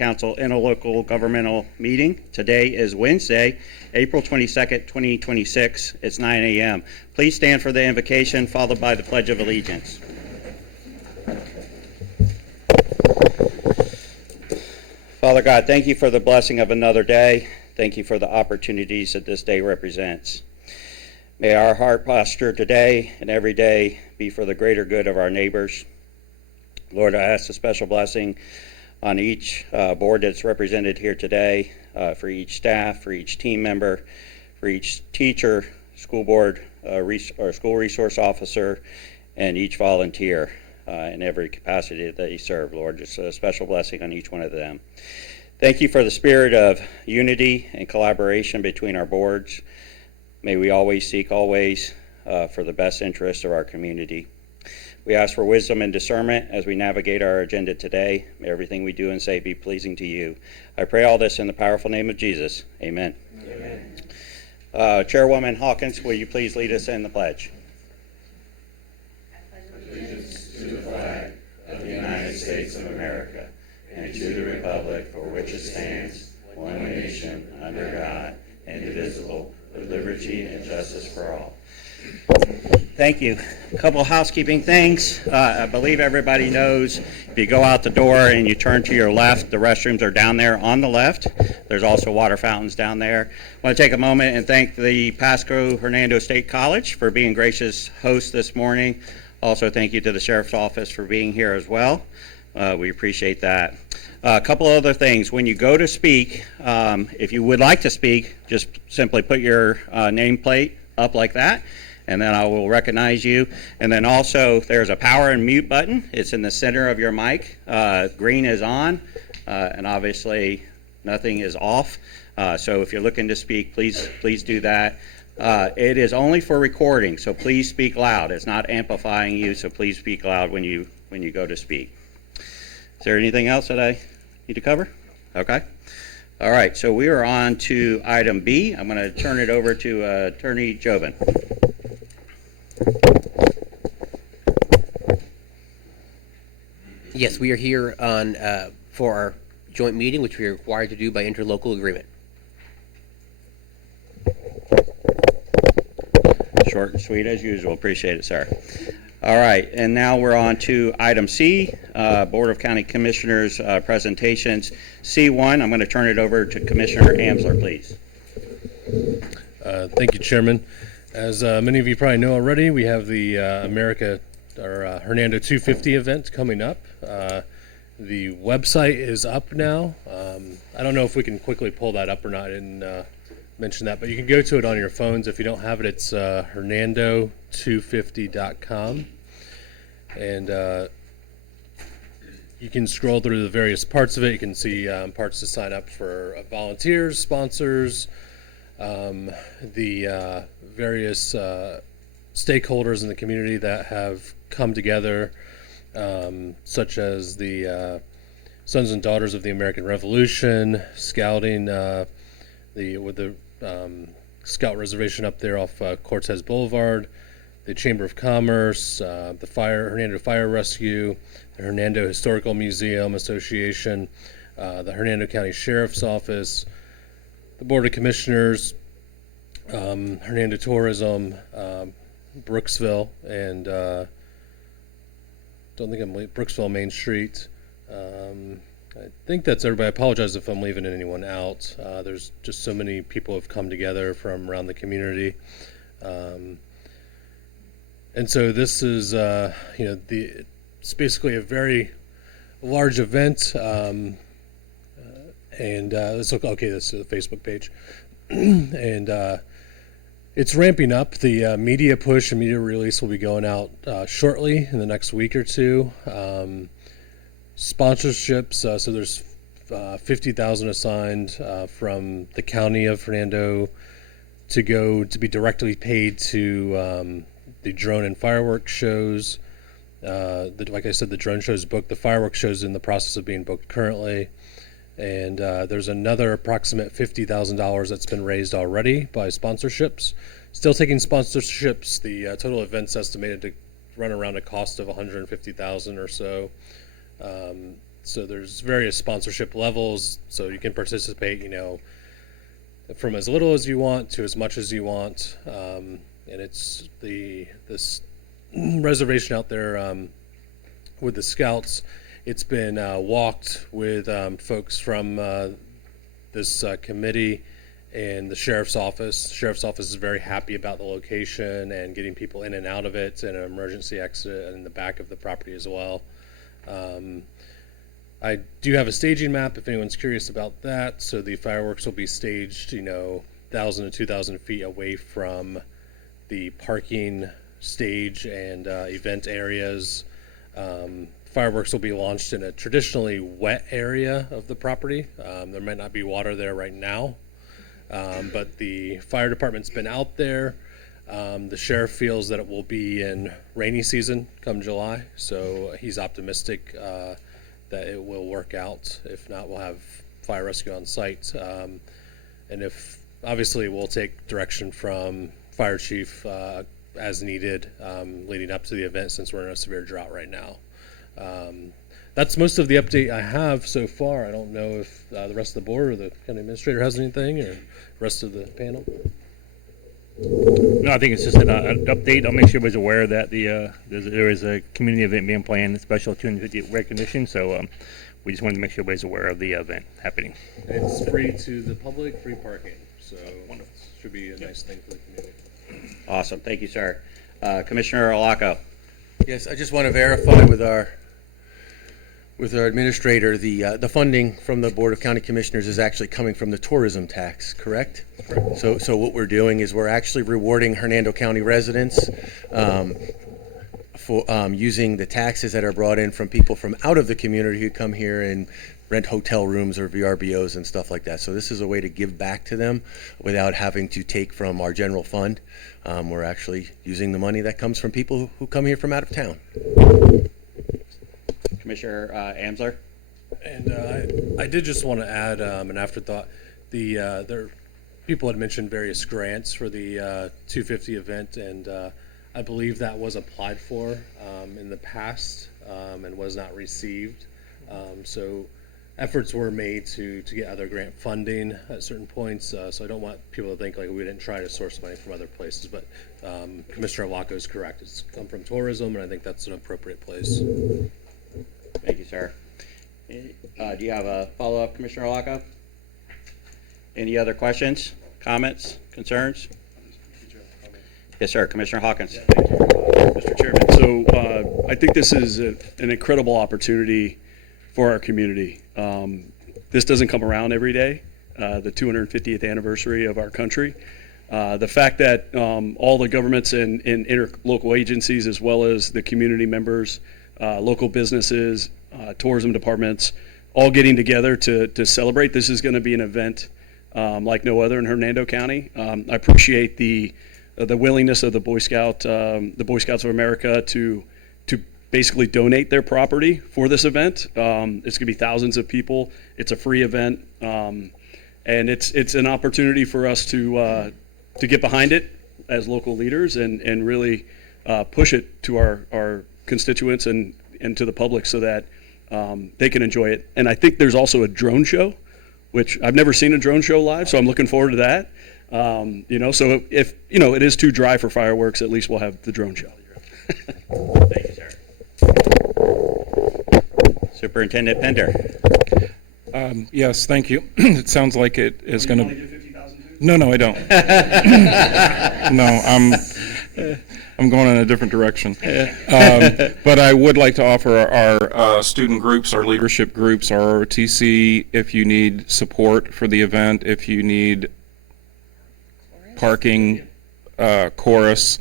Council Interlocal Governmental Meeting. Today is Wednesday, April 22nd, 2026. It's 9 a.m. Please stand for the invocation, followed by the Pledge of Allegiance. Father God, thank you for the blessing of another day. Thank you for the opportunities that this day represents. May our heart posture today and every day be for the greater good of our neighbors. Lord, I ask a special blessing on each board that's represented here today, for each staff, for each team member, for each teacher, school board, or school resource officer, and each volunteer in every capacity that they serve. Lord, just a special blessing on each one of them. Thank you for the spirit of unity and collaboration between our boards. May we always seek for the best interest of our community. We ask for wisdom and discernment as we navigate our agenda today. May everything we do and say be pleasing to you. I pray all this in the powerful name of Jesus. Amen. Amen. Chairwoman Hawkins, will you please lead us in the pledge? Allegiance to the flag of the United States of America and to the republic for which it stands, one nation, under God, indivisible, with liberty and justice for all. Thank you. A couple housekeeping things. I believe everybody knows if you go out the door and you turn to your left, the restrooms are down there on the left. There's also water fountains down there. I want to take a moment and thank the Pasco Hernando State College for being gracious hosts this morning. Also, thank you to the Sheriff's Office for being here as well. We appreciate that. A couple other things. When you go to speak, if you would like to speak, just simply put your nameplate up like that, and then I will recognize you. And then also, there's a power and mute button. It's in the center of your mic. Green is on, and obviously nothing is off. So if you're looking to speak, please do that. It is only for recording, so please speak loud. It's not amplifying you, so please speak loud when you go to speak. Is there anything else that I need to cover? Okay. All right, so we are on to item B. I'm going to turn it over to Attorney Joven. Yes, we are here on for our joint meeting, which we are required to do by interlocal agreement. Short and sweet as usual. Appreciate it, sir. All right, and now we're on to item C, Board of County Commissioners presentations. C1, I'm going to turn it over to Commissioner Amsler, please. Thank you, Chairman. As many of you probably know already, we have the Hernando 250 event coming up. The website is up now. I don't know if we can quickly pull that up or not and mention that, but you can go to it on your phones. If you don't have it, it's hernando250.com, and you can scroll through the various parts of it. You can see parts to sign up for volunteers, sponsors, the various stakeholders in the community that have come together, such as the Sons and Daughters of the American Revolution, scouting, with the Scout Reservation up there off Cortez Boulevard, the Chamber of Commerce, the Hernando Fire Rescue, the Hernando Historical Museum Association, the Hernando County Sheriff's Office, the Board of Commissioners, Hernando Tourism, Brooksville, and Brooksville Main Street. I think that's everybody. I apologize if I'm leaving anyone out. There's just so many people have come together from around the community. And so this is, it's basically a very large event. And this is the Facebook page. And it's ramping up. The media push and media release will be going out shortly in the next week or two. Sponsorships, so there's $50,000 assigned from the county of Hernando to be directly paid to the drone and fireworks shows. Like I said, the drone show's booked. The fireworks show's in the process of being booked currently. And there's another approximate $50,000 that's been raised already by sponsorships. Still taking sponsorships. The total event's estimated to run around a cost of $150,000 or so. So there's various sponsorship levels, so you can participate, from as little as you want to as much as you want. And it's this reservation out there with the Scouts. It's been walked with folks from this committee and the Sheriff's Office. The Sheriff's Office is very happy about the location and getting people in and out of it, and an emergency exit in the back of the property as well. I do have a staging map if anyone's curious about that. So the fireworks will be staged, 1,000 to 2,000 feet away from the parking stage and event areas. Fireworks will be launched in a traditionally wet area of the property. There might not be water there right now, but the fire department's been out there. The sheriff feels that it will be in rainy season come July, so he's optimistic that it will work out. If not, we'll have fire rescue on site. And if, obviously, we'll take direction from fire chief as needed leading up to the event, since we're in a severe drought right now. That's most of the update I have so far. I don't know if the rest of the board or the county administrator has anything, or the rest of the panel. No, I think it's just an update. I'll make sure everybody's aware that there is a community event being planned, a special 250th recognition. So we just wanted to make sure everybody's aware of the event happening. It's free to the public, free parking. So wonderful. Should be a nice thing for the community. Awesome. Thank you, sir. Commissioner Olaco. Yes, I just want to verify with our administrator, the funding from the Board of County Commissioners is actually coming from the tourism tax, correct? Correct. So what we're doing is we're actually rewarding Hernando County residents for using the taxes that are brought in from people from out of the community who come here and rent hotel rooms or VRBOs and stuff like that. So this is a way to give back to them without having to take from our general fund. We're actually using the money that comes from people who come here from out of town. Commissioner Amsler. And I did just want to add an afterthought. People had mentioned various grants for the 250 event, and I believe that was applied for in the past and was not received. So efforts were made to get other grant funding at certain points. So I don't want people to think like we didn't try to source money from other places, but Commissioner Olaco is correct. It's come from tourism, and I think that's an appropriate place. Thank you, sir. Do you have a follow-up, Commissioner Olaco? Any other questions, comments, concerns? Yes, sir. Commissioner Hawkins. Yeah, thank you, Mr. Chairman. So I think this is an incredible opportunity for our community. This doesn't come around every day, the 250th anniversary of our country. The fact that all the governments and interlocal agencies, as well as the community members, local businesses, tourism departments, all getting together to celebrate. This is going to be an event like no other in Hernando County. I appreciate the willingness of the Boy Scouts of America to basically donate their property for this event. It's going to be thousands of people. It's a free event, and it's an opportunity for us to get behind it as local leaders and really push it to our constituents and to the public so that they can enjoy it. And I think there's also a drone show, which I've never seen a drone show live, so I'm looking forward to that. So if it is too dry for fireworks, at least we'll have the drone show. Thank you, sir. Superintendent Pender. Yes, thank you. It sounds like it is going to. No, I don't. No, I'm going in a different direction. But I would like to offer our student groups, our leadership groups, our ROTC, if you need support for the event, if you need parking, chorus,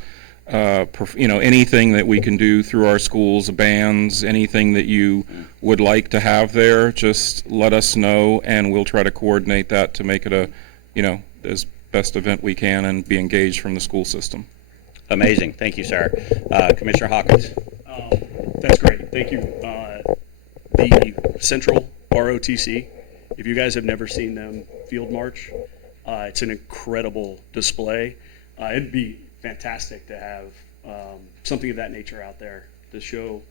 anything that we can do through our schools, bands, anything that you would like to have there, just let us know, and we'll try to coordinate that to make it as best event we can and be engaged from the school system. Amazing. Thank you, sir. Commissioner Hawkins. That's great. Thank you. The Central ROTC, if you guys have never seen them field march, it's an incredible display. It'd be fantastic to have something of that nature out there to show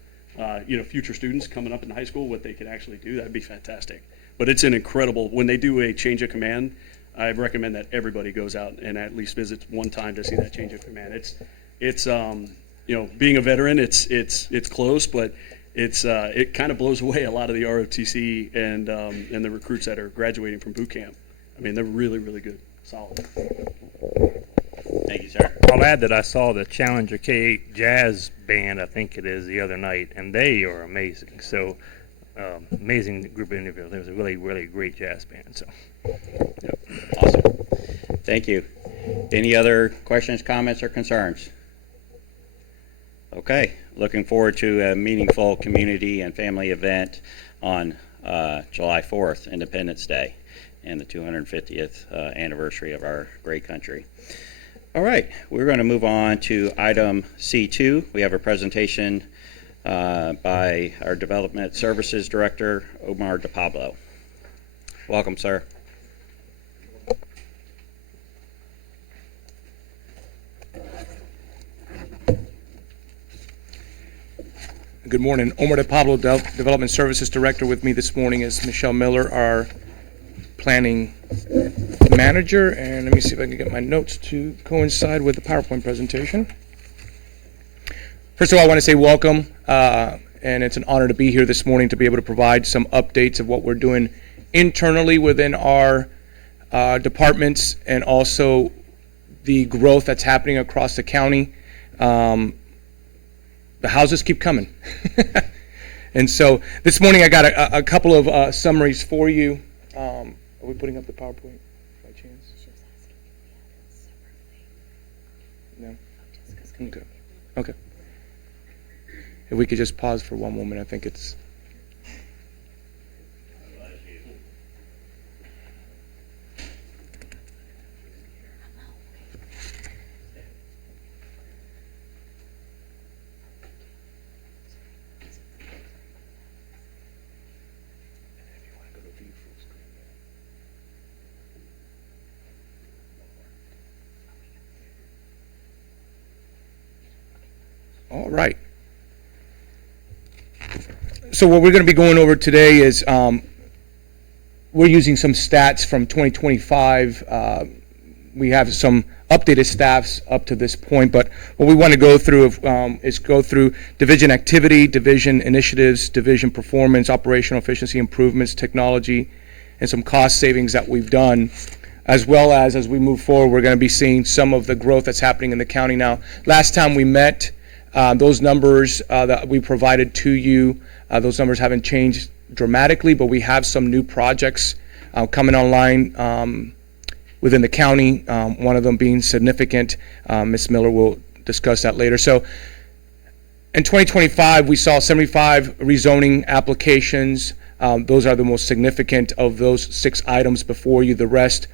future students coming up in high school, what they can actually do, that'd be fantastic. But it's an incredible, when they do a change of command, I recommend that everybody goes out and at least visits one time to see that change of command. It's being a veteran, it's close, but it kind of blows away a lot of the ROTC and the recruits that are graduating from boot camp. I mean, they're really, really good, solid. Thank you, sir. I'll add that I saw the Challenger K8 Jazz Band, I think it is, the other night, and they are amazing. So, amazing group of individuals. It was a really, really great jazz band. So, Yep. Awesome. Thank you. Any other questions, comments, or concerns? Okay. Looking forward to a meaningful community and family event on July 4th, Independence Day, and the 250th anniversary of our great country. All right, we're going to move on to item C2. We have a presentation by our Development Services Director, Omar DePablo. Welcome, sir. Good morning. Omar DePablo, Development Services Director. With me this morning is Michelle Miller, our Planning Manager. And let me see if I can get my notes to coincide with the PowerPoint presentation. First of all, I want to say welcome, and it's an honor to be here this morning to be able to provide some updates of what we're doing internally within our departments and also the growth that's happening across the county. The houses keep coming. And so this morning I got a couple of summaries for you. Are we putting up the PowerPoint by chance? No? Okay. Okay. If we could just pause for one moment, I think it's... All right. So what we're going to be going over today is we're using some stats from 2025. We have some updated stats up to this point, but what we want to go through is go through division activity, division initiatives, division performance, operational efficiency improvements, technology, and some cost savings that we've done. As well as we move forward, we're going to be seeing some of the growth that's happening in the county now. Last time we met, those numbers that we provided to you, those numbers haven't changed dramatically, but we have some new projects coming online within the county, one of them being significant. Ms. Miller will discuss that later. So in 2025, we saw 75 rezoning applications. Those are the most significant of those 6 items before you. The rest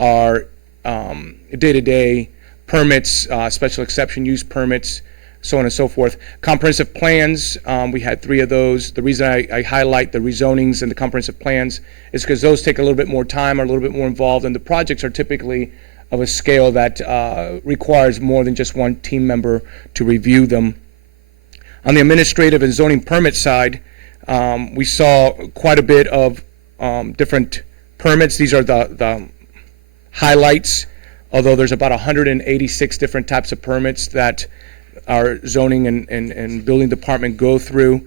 are day-to-day permits, special exception use permits, so on and so forth. Comprehensive plans, we had 3 of those. The reason I highlight the rezonings and the comprehensive plans is because those take a little bit more time, are a little bit more involved, and the projects are typically of a scale that requires more than just one team member to review them. On the administrative and zoning permit side, we saw quite a bit of different permits. These are the highlights, although there's about 186 different types of permits that our zoning and building department go through.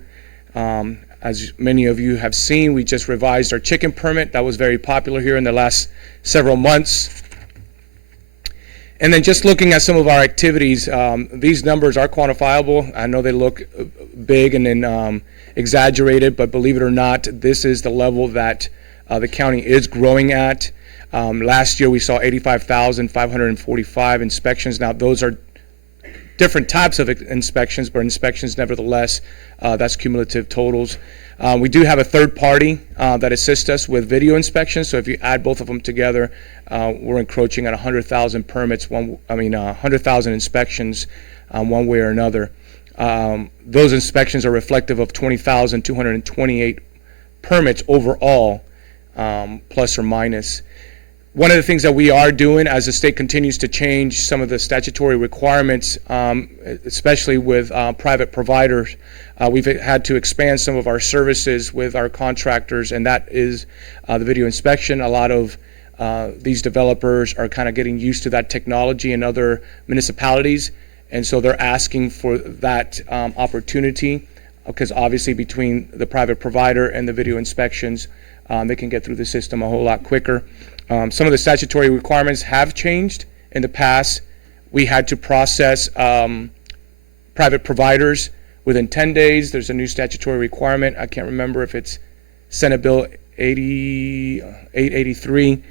As many of you have seen, we just revised our chicken permit. That was very popular here in the last several months. And then just looking at some of our activities, these numbers are quantifiable. I know they look big and then exaggerated, but believe it or not, this is the level that the county is growing at. Last year we saw 85,545 inspections. Now those are different types of inspections, but inspections nevertheless, that's cumulative totals. We do have a third party that assists us with video inspections, so if you add both of them together, we're encroaching at 100,000 permits, 100,000 inspections one way or another. Those inspections are reflective of 20,228 permits overall, plus or minus. One of the things that we are doing as the state continues to change some of the statutory requirements, especially with private providers, we've had to expand some of our services with our contractors, and that is the video inspection. A lot of these developers are kind of getting used to that technology in other municipalities, and so they're asking for that opportunity, because obviously between the private provider and the video inspections, they can get through the system a whole lot quicker. Some of the statutory requirements have changed. In the past, we had to process private providers within 10 days. There's a new statutory requirement. I can't remember if it's Senate Bill 883,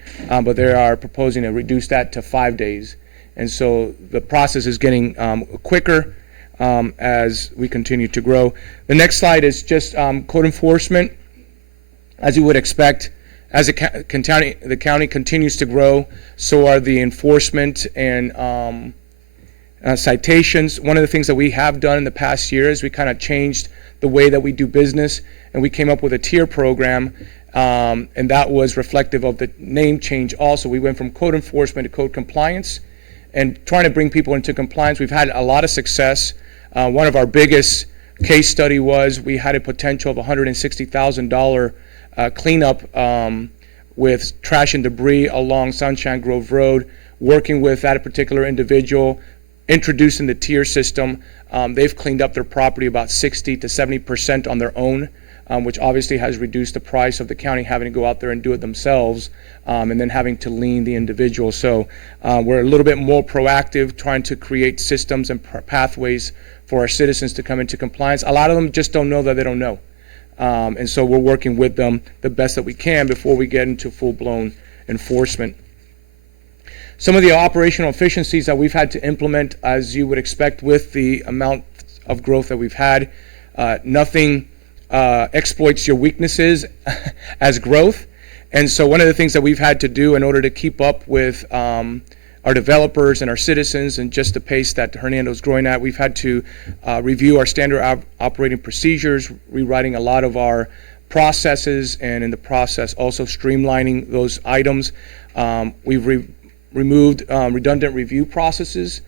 but they are proposing to reduce that to 5 days. And so the process is getting quicker as we continue to grow. The next slide is just code enforcement. As you would expect, as the county continues to grow, so are the enforcement and citations. One of the things that we have done in the past year is we kind of changed the way that we do business, and we came up with a tier program, and that was reflective of the name change also. We went from code enforcement to code compliance, and trying to bring people into compliance. We've had a lot of success. One of our biggest case study was we had a potential of $160,000 cleanup with trash and debris along Sunshine Grove Road, working with that particular individual, introducing the tier system. They've cleaned up their property about 60 to 70% on their own, which obviously has reduced the price of the county having to go out there and do it themselves, and then having to lien the individual. So we're a little bit more proactive, trying to create systems and pathways for our citizens to come into compliance. A lot of them just don't know that they don't know. And so we're working with them the best that we can before we get into full-blown enforcement. Some of the operational efficiencies that we've had to implement, as you would expect with the amount of growth that we've had, nothing exploits your weaknesses as growth. And so one of the things that we've had to do in order to keep up with our developers and our citizens and just the pace that Hernando's growing at, we've had to review our standard operating procedures, rewriting a lot of our processes, and in the process also streamlining those items. We've removed redundant review processes.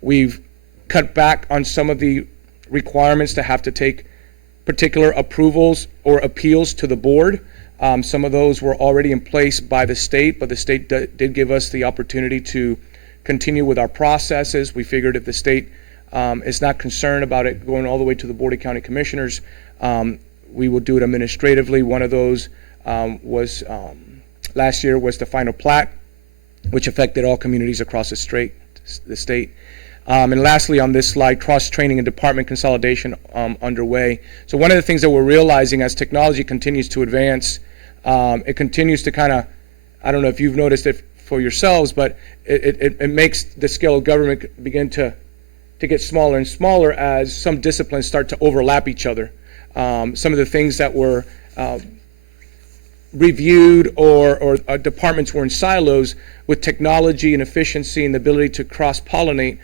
We've cut back on some of the requirements to have to take particular approvals or appeals to the board. Some of those were already in place by the state, but the state did give us the opportunity to continue with our processes. We figured if the state is not concerned about it going all the way to the Board of County Commissioners, we will do it administratively. One of those was last year was the final plat, which affected all communities across the state. And lastly, on this slide, cross-training and department consolidation underway. So one of the things that we're realizing as technology continues to advance, it continues to kind of, I don't know if you've noticed it for yourselves, but it makes the scale of government begin to get smaller and smaller as some disciplines start to overlap each other. Some of the things that were reviewed or departments were in silos, with technology and efficiency and the ability to cross-pollinate,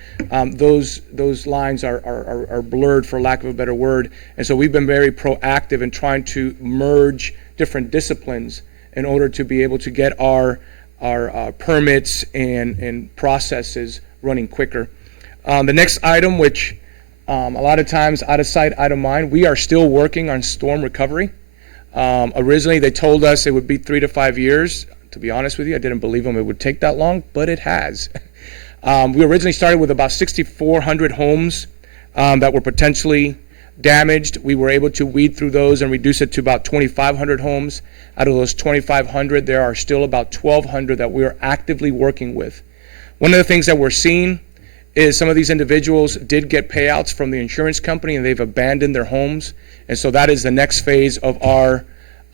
those lines are blurred, for lack of a better word. And so we've been very proactive in trying to merge different disciplines in order to be able to get our permits and processes running quicker. The next item, which a lot of times out of sight, out of mind, we are still working on storm recovery. Originally, they told us it would be 3 to 5 years. To be honest with you, I didn't believe them it would take that long, but it has. We originally started with about 6,400 homes that were potentially damaged. We were able to weed through those and reduce it to about 2,500 homes. Out of those 2,500, there are still about 1,200 that we are actively working with. One of the things that we're seeing is some of these individuals did get payouts from the insurance company and they've abandoned their homes. And so that is the next phase of our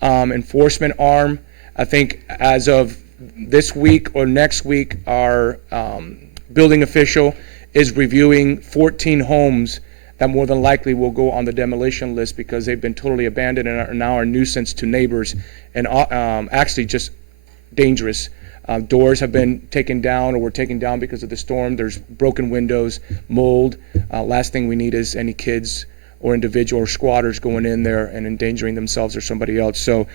enforcement arm. I think as of this week or next week, our building official is reviewing 14 homes that more than likely will go on the demolition list because they've been totally abandoned and are now a nuisance to neighbors and actually just dangerous. Doors have been taken down or were taken down because of the storm. There's broken windows, mold. Last thing we need is any kids or individual or squatters going in there and endangering themselves or somebody else. So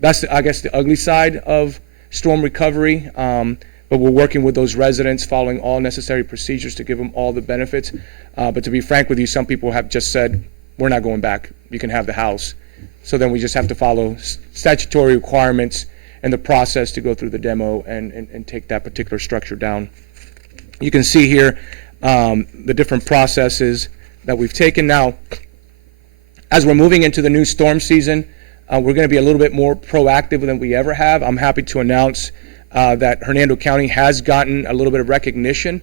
that's, I guess, the ugly side of storm recovery, but we're working with those residents, following all necessary procedures to give them all the benefits. But to be frank with you, some people have just said, we're not going back. You can have the house. So then we just have to follow statutory requirements and the process to go through the demo and take that particular structure down. You can see here the different processes that we've taken. Now, as we're moving into the new storm season, we're going to be a little bit more proactive than we ever have. I'm happy to announce that Hernando County has gotten a little bit of recognition.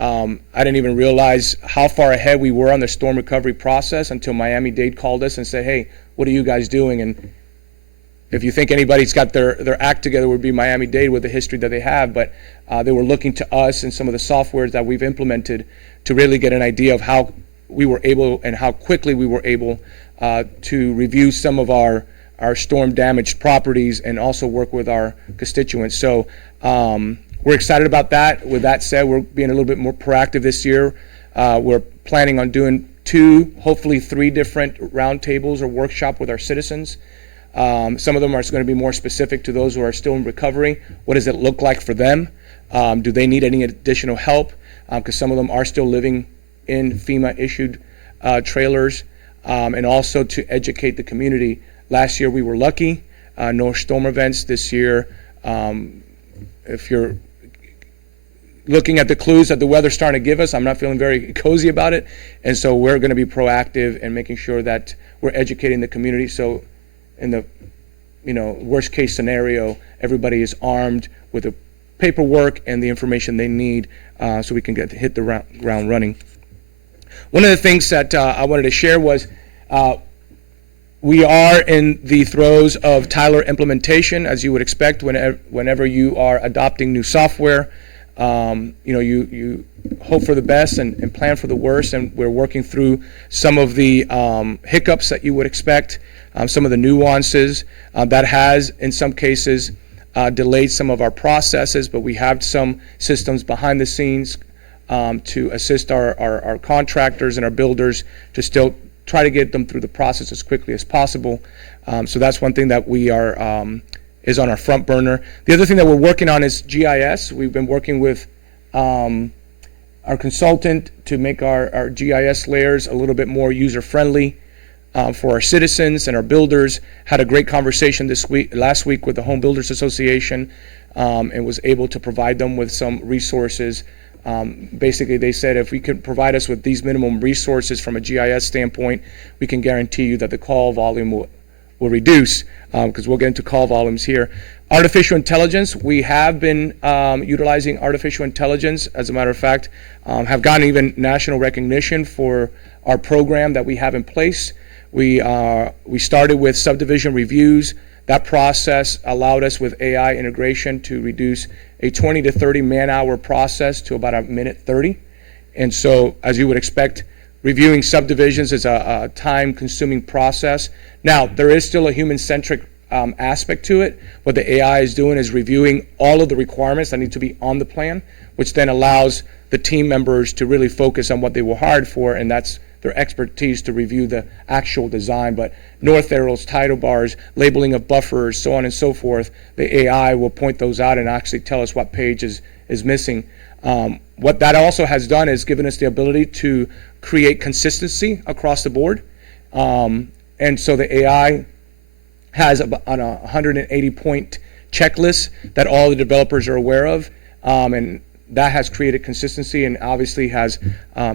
I didn't even realize how far ahead we were on the storm recovery process until Miami-Dade called us and said, hey, what are you guys doing? And if you think anybody's got their act together, it would be Miami-Dade with the history that they have. But they were looking to us and some of the softwares that we've implemented to really get an idea of how we were able and how quickly we were able to review some of our storm damaged properties and also work with our constituents. So we're excited about that. With that said, we're being a little bit more proactive this year. We're planning on doing 2, hopefully 3 different roundtables or workshop with our citizens. Some of them are going to be more specific to those who are still in recovery. What does it look like for them? Do they need any additional help? Because some of them are still living in FEMA-issued trailers, and also to educate the community. Last year we were lucky, no storm events. This year, if you're looking at the clues that the weather's starting to give us, I'm not feeling very cozy about it. And so we're going to be proactive and making sure that we're educating the community. So in the worst case scenario, everybody is armed with the paperwork and the information they need so we can hit the ground running. One of the things that I wanted to share was we are in the throes of Tyler implementation, as you would expect whenever you are adopting new software. You hope for the best and plan for the worst, and we're working through some of the hiccups that you would expect, some of the nuances that has, in some cases, delayed some of our processes, but we have some systems behind the scenes to assist our contractors and our builders to still try to get them through the process as quickly as possible. So that's one thing that we are is on our front burner. The other thing that we're working on is GIS. We've been working with our consultant to make our GIS layers a little bit more user-friendly for our citizens and our builders. Had a great conversation last week with the Home Builders Association, and was able to provide them with some resources. Basically, they said if we could provide us with these minimum resources from a GIS standpoint, we can guarantee you that the call volume will reduce, because we'll get into call volumes here. Artificial intelligence, we have been utilizing artificial intelligence. As a matter of fact, have gotten even national recognition for our program that we have in place. We started with subdivision reviews. That process allowed us with AI integration to reduce a 20 to 30 man-hour process to about 1:30. And so, as you would expect, reviewing subdivisions is a time-consuming process. Now, there is still a human-centric aspect to it. What the AI is doing is reviewing all of the requirements that need to be on the plan, which then allows the team members to really focus on what they were hired for, and that's their expertise to review the actual design. But north arrows, title bars, labeling of buffers, so on and so forth, the AI will point those out and actually tell us what page is missing. What that also has done is given us the ability to create consistency across the board. And so the AI has on a 180-point checklist that all the developers are aware of, and that has created consistency and obviously has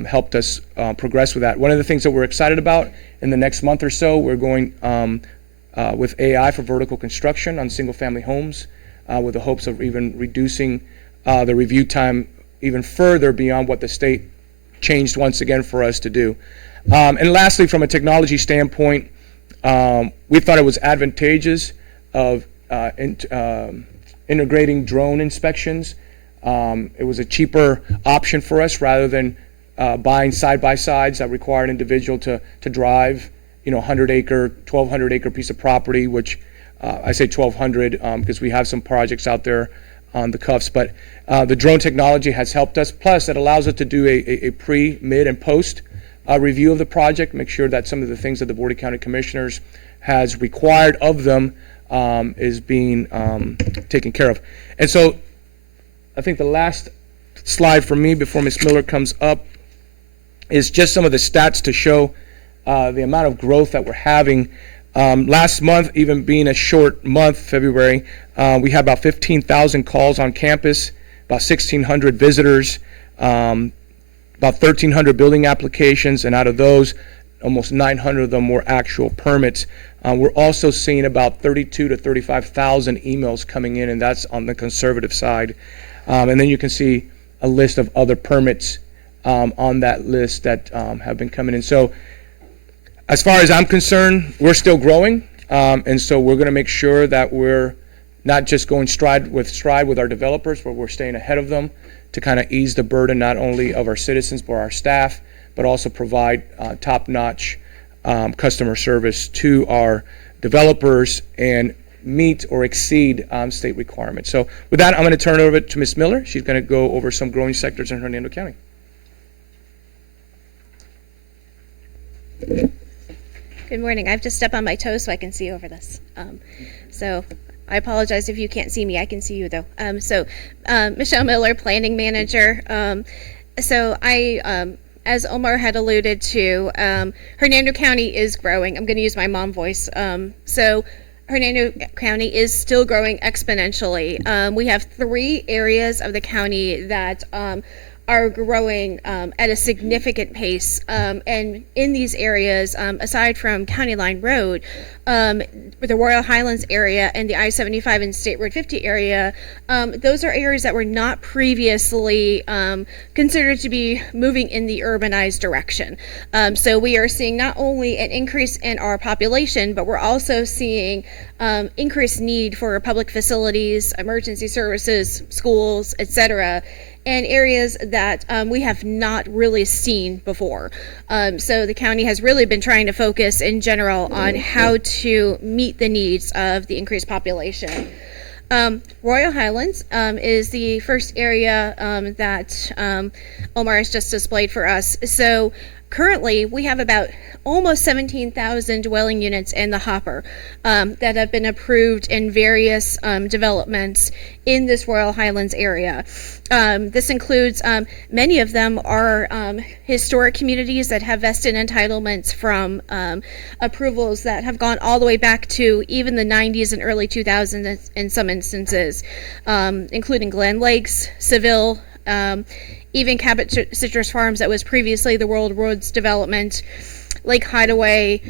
helped us progress with that. One of the things that we're excited about in the next month or so, we're going with AI for vertical construction on single-family homes, with the hopes of even reducing the review time even further beyond what the state changed once again for us to do. And lastly, from a technology standpoint, we thought it was advantageous of integrating drone inspections. It was a cheaper option for us rather than buying side-by-sides that require an individual to drive, 100-acre, 1,200-acre piece of property, which I say 1,200 because we have some projects out there on the cuffs. But the drone technology has helped us. Plus, it allows us to do a pre, mid, and post review of the project, make sure that some of the things that the Board of County Commissioners has required of them is being taken care of. And so I think the last slide for me before Ms. Miller comes up is just some of the stats to show the amount of growth that we're having. Last month, even being a short month, February, we had about 15,000 calls on campus, about 1,600 visitors, about 1,300 building applications, and out of those, almost 900 of them were actual permits. We're also seeing about 32 to 35,000 emails coming in, and that's on the conservative side. And then you can see a list of other permits on that list that have been coming in. So as far as I'm concerned, we're still growing, and so we're going to make sure that we're not just going stride with our developers, but we're staying ahead of them to kind of ease the burden not only of our citizens but our staff, but also provide top-notch customer service to our developers and meet or exceed state requirements. So with that, I'm going to turn it over to Ms. Miller. She's going to go over some growing sectors in Hernando County. Good morning. I have to step on my toes so I can see over this. So I apologize if you can't see me. I can see you though. Michelle Miller, Planning Manager. As Omar had alluded to, Hernando County is growing. I'm going to use my mom voice. Hernando County is still growing exponentially. We have 3 areas of the county that are growing at a significant pace. And in these areas, aside from County Line Road, the Royal Highlands area and the I-75 and State Road 50 area, those are areas that were not previously considered to be moving in the urbanized direction. So we are seeing not only an increase in our population, but we're also seeing increased need for public facilities, emergency services, schools, etc., and areas that we have not really seen before. So the county has really been trying to focus in general on how to meet the needs of the increased population. Royal Highlands is the first area that Omar has just displayed for us. So currently, we have about almost 17,000 dwelling units in the hopper that have been approved in various developments in this Royal Highlands area. This includes many of them are historic communities that have vested entitlements from approvals that have gone all the way back to even the 90s and early 2000s in some instances, including Glen Lakes, Seville, even Cabot Citrus Farms that was previously the World Roads development, Lake Hideaway,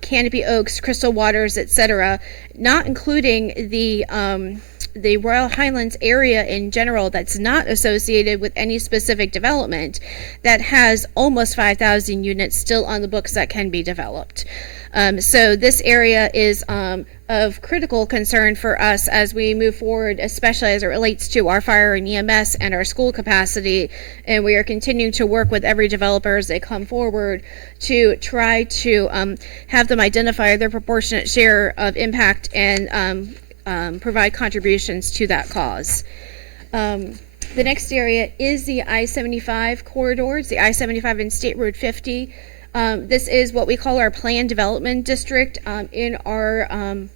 Canopy Oaks, Crystal Waters, etc., not including the Royal Highlands area in general that's not associated with any specific development that has almost 5,000 units still on the books that can be developed. So this area is of critical concern for us as we move forward, especially as it relates to our fire and EMS and our school capacity. And we are continuing to work with every developer as they come forward to try to have them identify their proportionate share of impact and provide contributions to that cause. The next area is the I-75 corridors, the I-75 and State Road 50. This is what we call our planned development district in our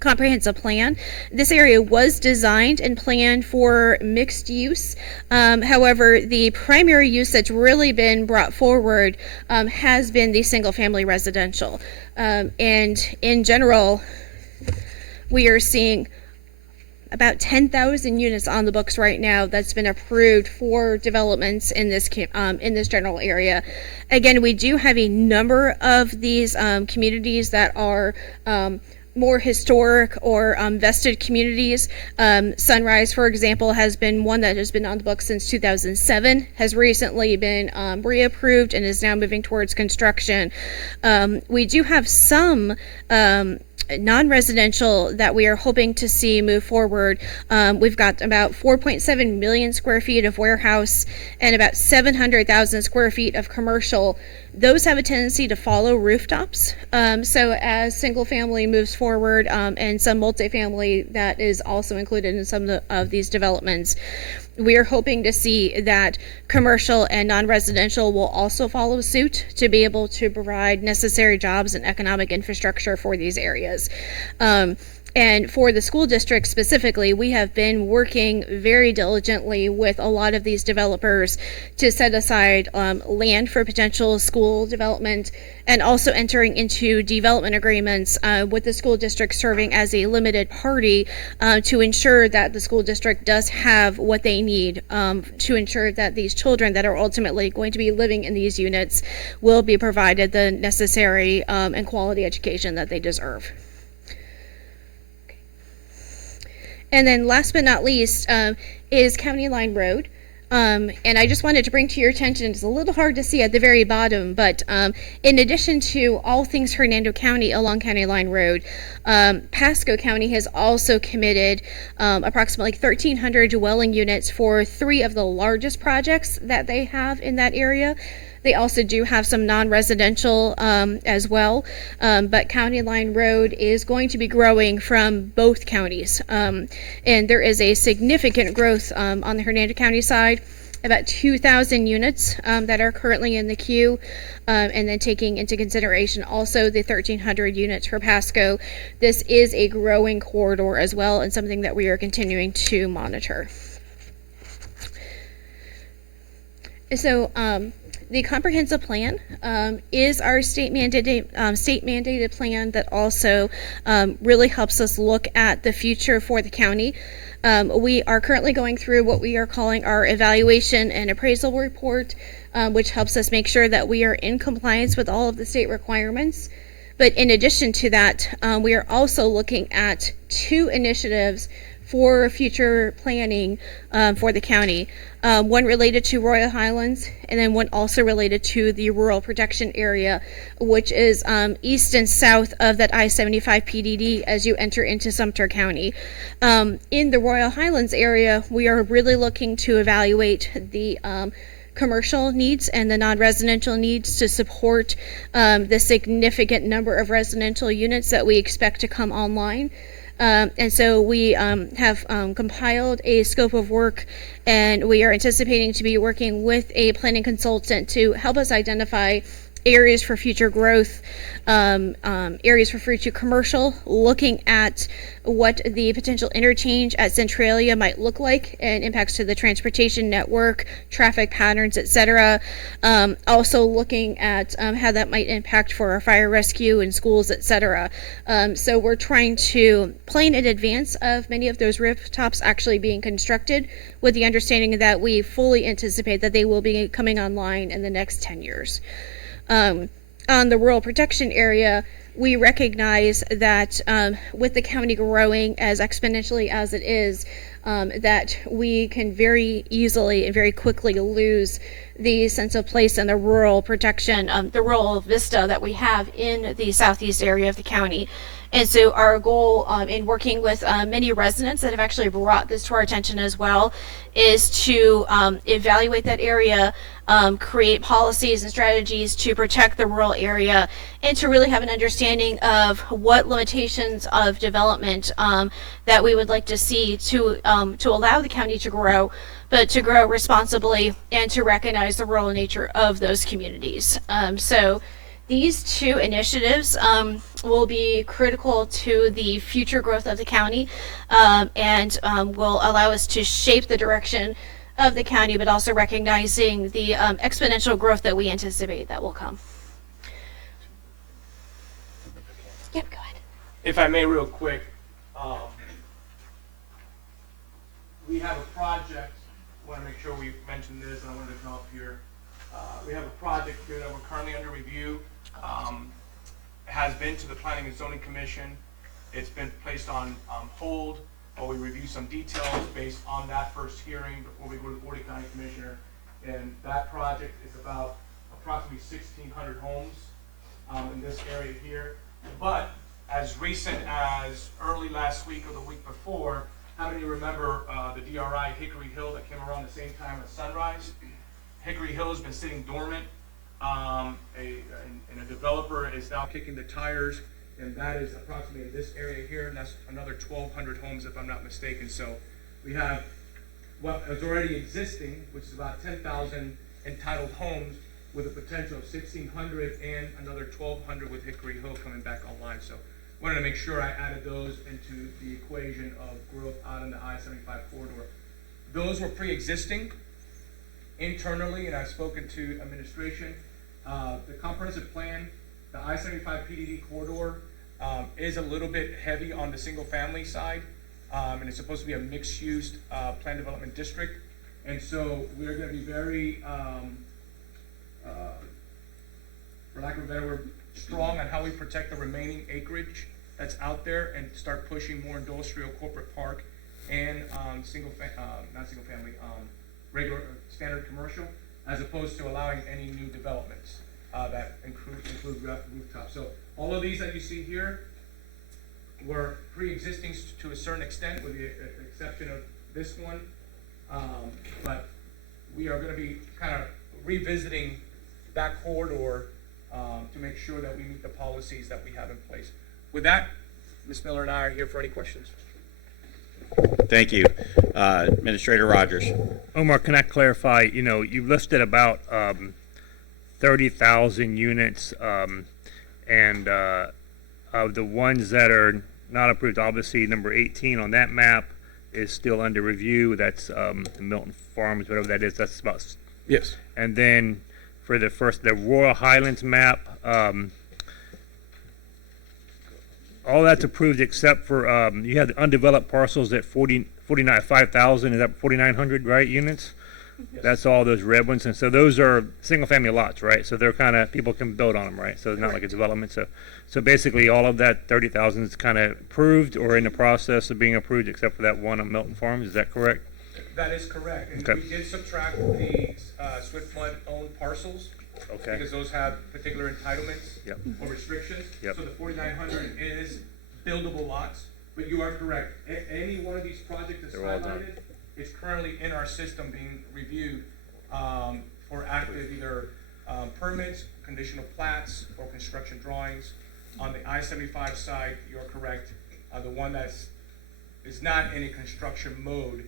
comprehensive plan. This area was designed and planned for mixed use. However, the primary use that's really been brought forward has been the single family residential. And in general, we are seeing about 10,000 units on the books right now that's been approved for developments in this general area. Again, we do have a number of these communities that are more historic or vested communities. Sunrise, for example, has been one that has been on the books since 2007, has recently been reapproved and is now moving towards construction. We do have some non-residential that we are hoping to see move forward. We've got about 4.7 million square feet of warehouse and about 700,000 square feet of commercial. Those have a tendency to follow rooftops. So as single family moves forward and some multifamily that is also included in some of these developments, we are hoping to see that commercial and non-residential will also follow suit to be able to provide necessary jobs and economic infrastructure for these areas. And for the school district specifically, we have been working very diligently with a lot of these developers to set aside land for potential school development, and also entering into development agreements with the school district serving as a limited party to ensure that the school district does have what they need to ensure that these children that are ultimately going to be living in these units will be provided the necessary and quality education that they deserve. And then last but not least is County Line Road. And I just wanted to bring to your attention, it's a little hard to see at the very bottom, but in addition to all things Hernando County along County Line Road, Pasco County has also committed approximately 1,300 dwelling units for 3 of the largest projects that they have in that area. They also do have some non-residential as well, but County Line Road is going to be growing from both counties. And there is a significant growth on the Hernando County side, about 2,000 units that are currently in the queue, and then taking into consideration also the 1,300 units for Pasco. This is a growing corridor as well, and something that we are continuing to monitor. So, the comprehensive plan is our state mandated plan that also really helps us look at the future for the county. We are currently going through what we are calling our evaluation and appraisal report, which helps us make sure that we are in compliance with all of the state requirements. But in addition to that, we are also looking at 2 initiatives for future planning for the county. One related to Royal Highlands, and then one also related to the rural protection area, which is east and south of that I-75 PDD as you enter into Sumter County. In the Royal Highlands area, we are really looking to evaluate the commercial needs and the non-residential needs to support the significant number of residential units that we expect to come online. And so we have compiled a scope of work, and we are anticipating to be working with a planning consultant to help us identify areas for future growth, areas for future commercial, looking at what the potential interchange at Centralia might look like and impacts to the transportation network, traffic patterns, etc. Also looking at how that might impact for our fire rescue and schools, etc. So we're trying to plan in advance of many of those rooftops actually being constructed, with the understanding that we fully anticipate that they will be coming online in the next 10 years. On the rural protection area, we recognize that with the county growing as exponentially as it is, that we can very easily and very quickly lose the sense of place and the rural protection, the rural vista that we have in the southeast area of the county. And so our goal in working with many residents that have actually brought this to our attention as well is to evaluate that area, create policies and strategies to protect the rural area, and to really have an understanding of what limitations of development that we would like to see to allow the county to grow, but to grow responsibly and to recognize the rural nature of those communities. So these 2 initiatives will be critical to the future growth of the county, and will allow us to shape the direction of the county, but also recognizing the exponential growth that we anticipate that will come. Yep, go ahead. If I may, real quick, we have a project. I want to make sure we mention this, and I wanted to come up here. We have a project here that we're currently under review. It has been to the Planning and Zoning Commission. It's been placed on hold while we review some details based on that first hearing before we go to the Board of County Commissioner. And that project is about approximately 1,600 homes in this area here. But as recent as early last week or the week before, how many remember the DRI Hickory Hill that came around the same time as Sunrise? Hickory Hill has been sitting dormant. And a developer is now kicking the tires, and that is approximately in this area here, and that's another 1,200 homes if I'm not mistaken. So we have what is already existing, which is about 10,000 entitled homes, with a potential of 1,600 and another 1,200 with Hickory Hill coming back online. So wanted to make sure I added those into the equation of growth out in the I-75 corridor. Those were pre-existing internally, and I've spoken to administration. The comprehensive plan, the I-75 PDD corridor is a little bit heavy on the single-family side, and it's supposed to be a mixed-use plan development district. And so we're going to be very, for lack of a better word, strong on how we protect the remaining acreage that's out there and start pushing more industrial, corporate park, and regular standard commercial, as opposed to allowing any new developments that include rooftops. So all of these that you see here were pre-existing to a certain extent, with the exception of this one. But we are going to be kind of revisiting that corridor to make sure that we meet the policies that we have in place. With that, Ms. Miller and I are here for any questions. Thank you. Administrator Rogers. Omar, can I clarify, you listed about 30,000 units, and of the ones that are not approved, obviously number 18 on that map is still under review. That's Milton Farms, whatever that is. That's about. Yes. And then for the Royal Highlands map, all that's approved except for you have the undeveloped parcels at 5,000. Is that 4,900, right, units? Yes. That's all those red ones, and so those are single-family lots, right? So they're kind of, people can build on them, right? So it's not like a development. So basically, all of that 30,000 is kind of approved or in the process of being approved, except for that one on Milton Farms. Is that correct? That is correct. And Okay. we did subtract the Swiftmud-owned parcels. Okay. Because those have particular entitlements Yep. or restrictions. Yep. So the 4,900 is buildable lots. But you are correct. Any one of these projects that's They're all done. highlighted is currently in our system being reviewed for active either permits, conditional plats, or construction drawings. On the I-75 side, you're correct. The one is not in a construction mode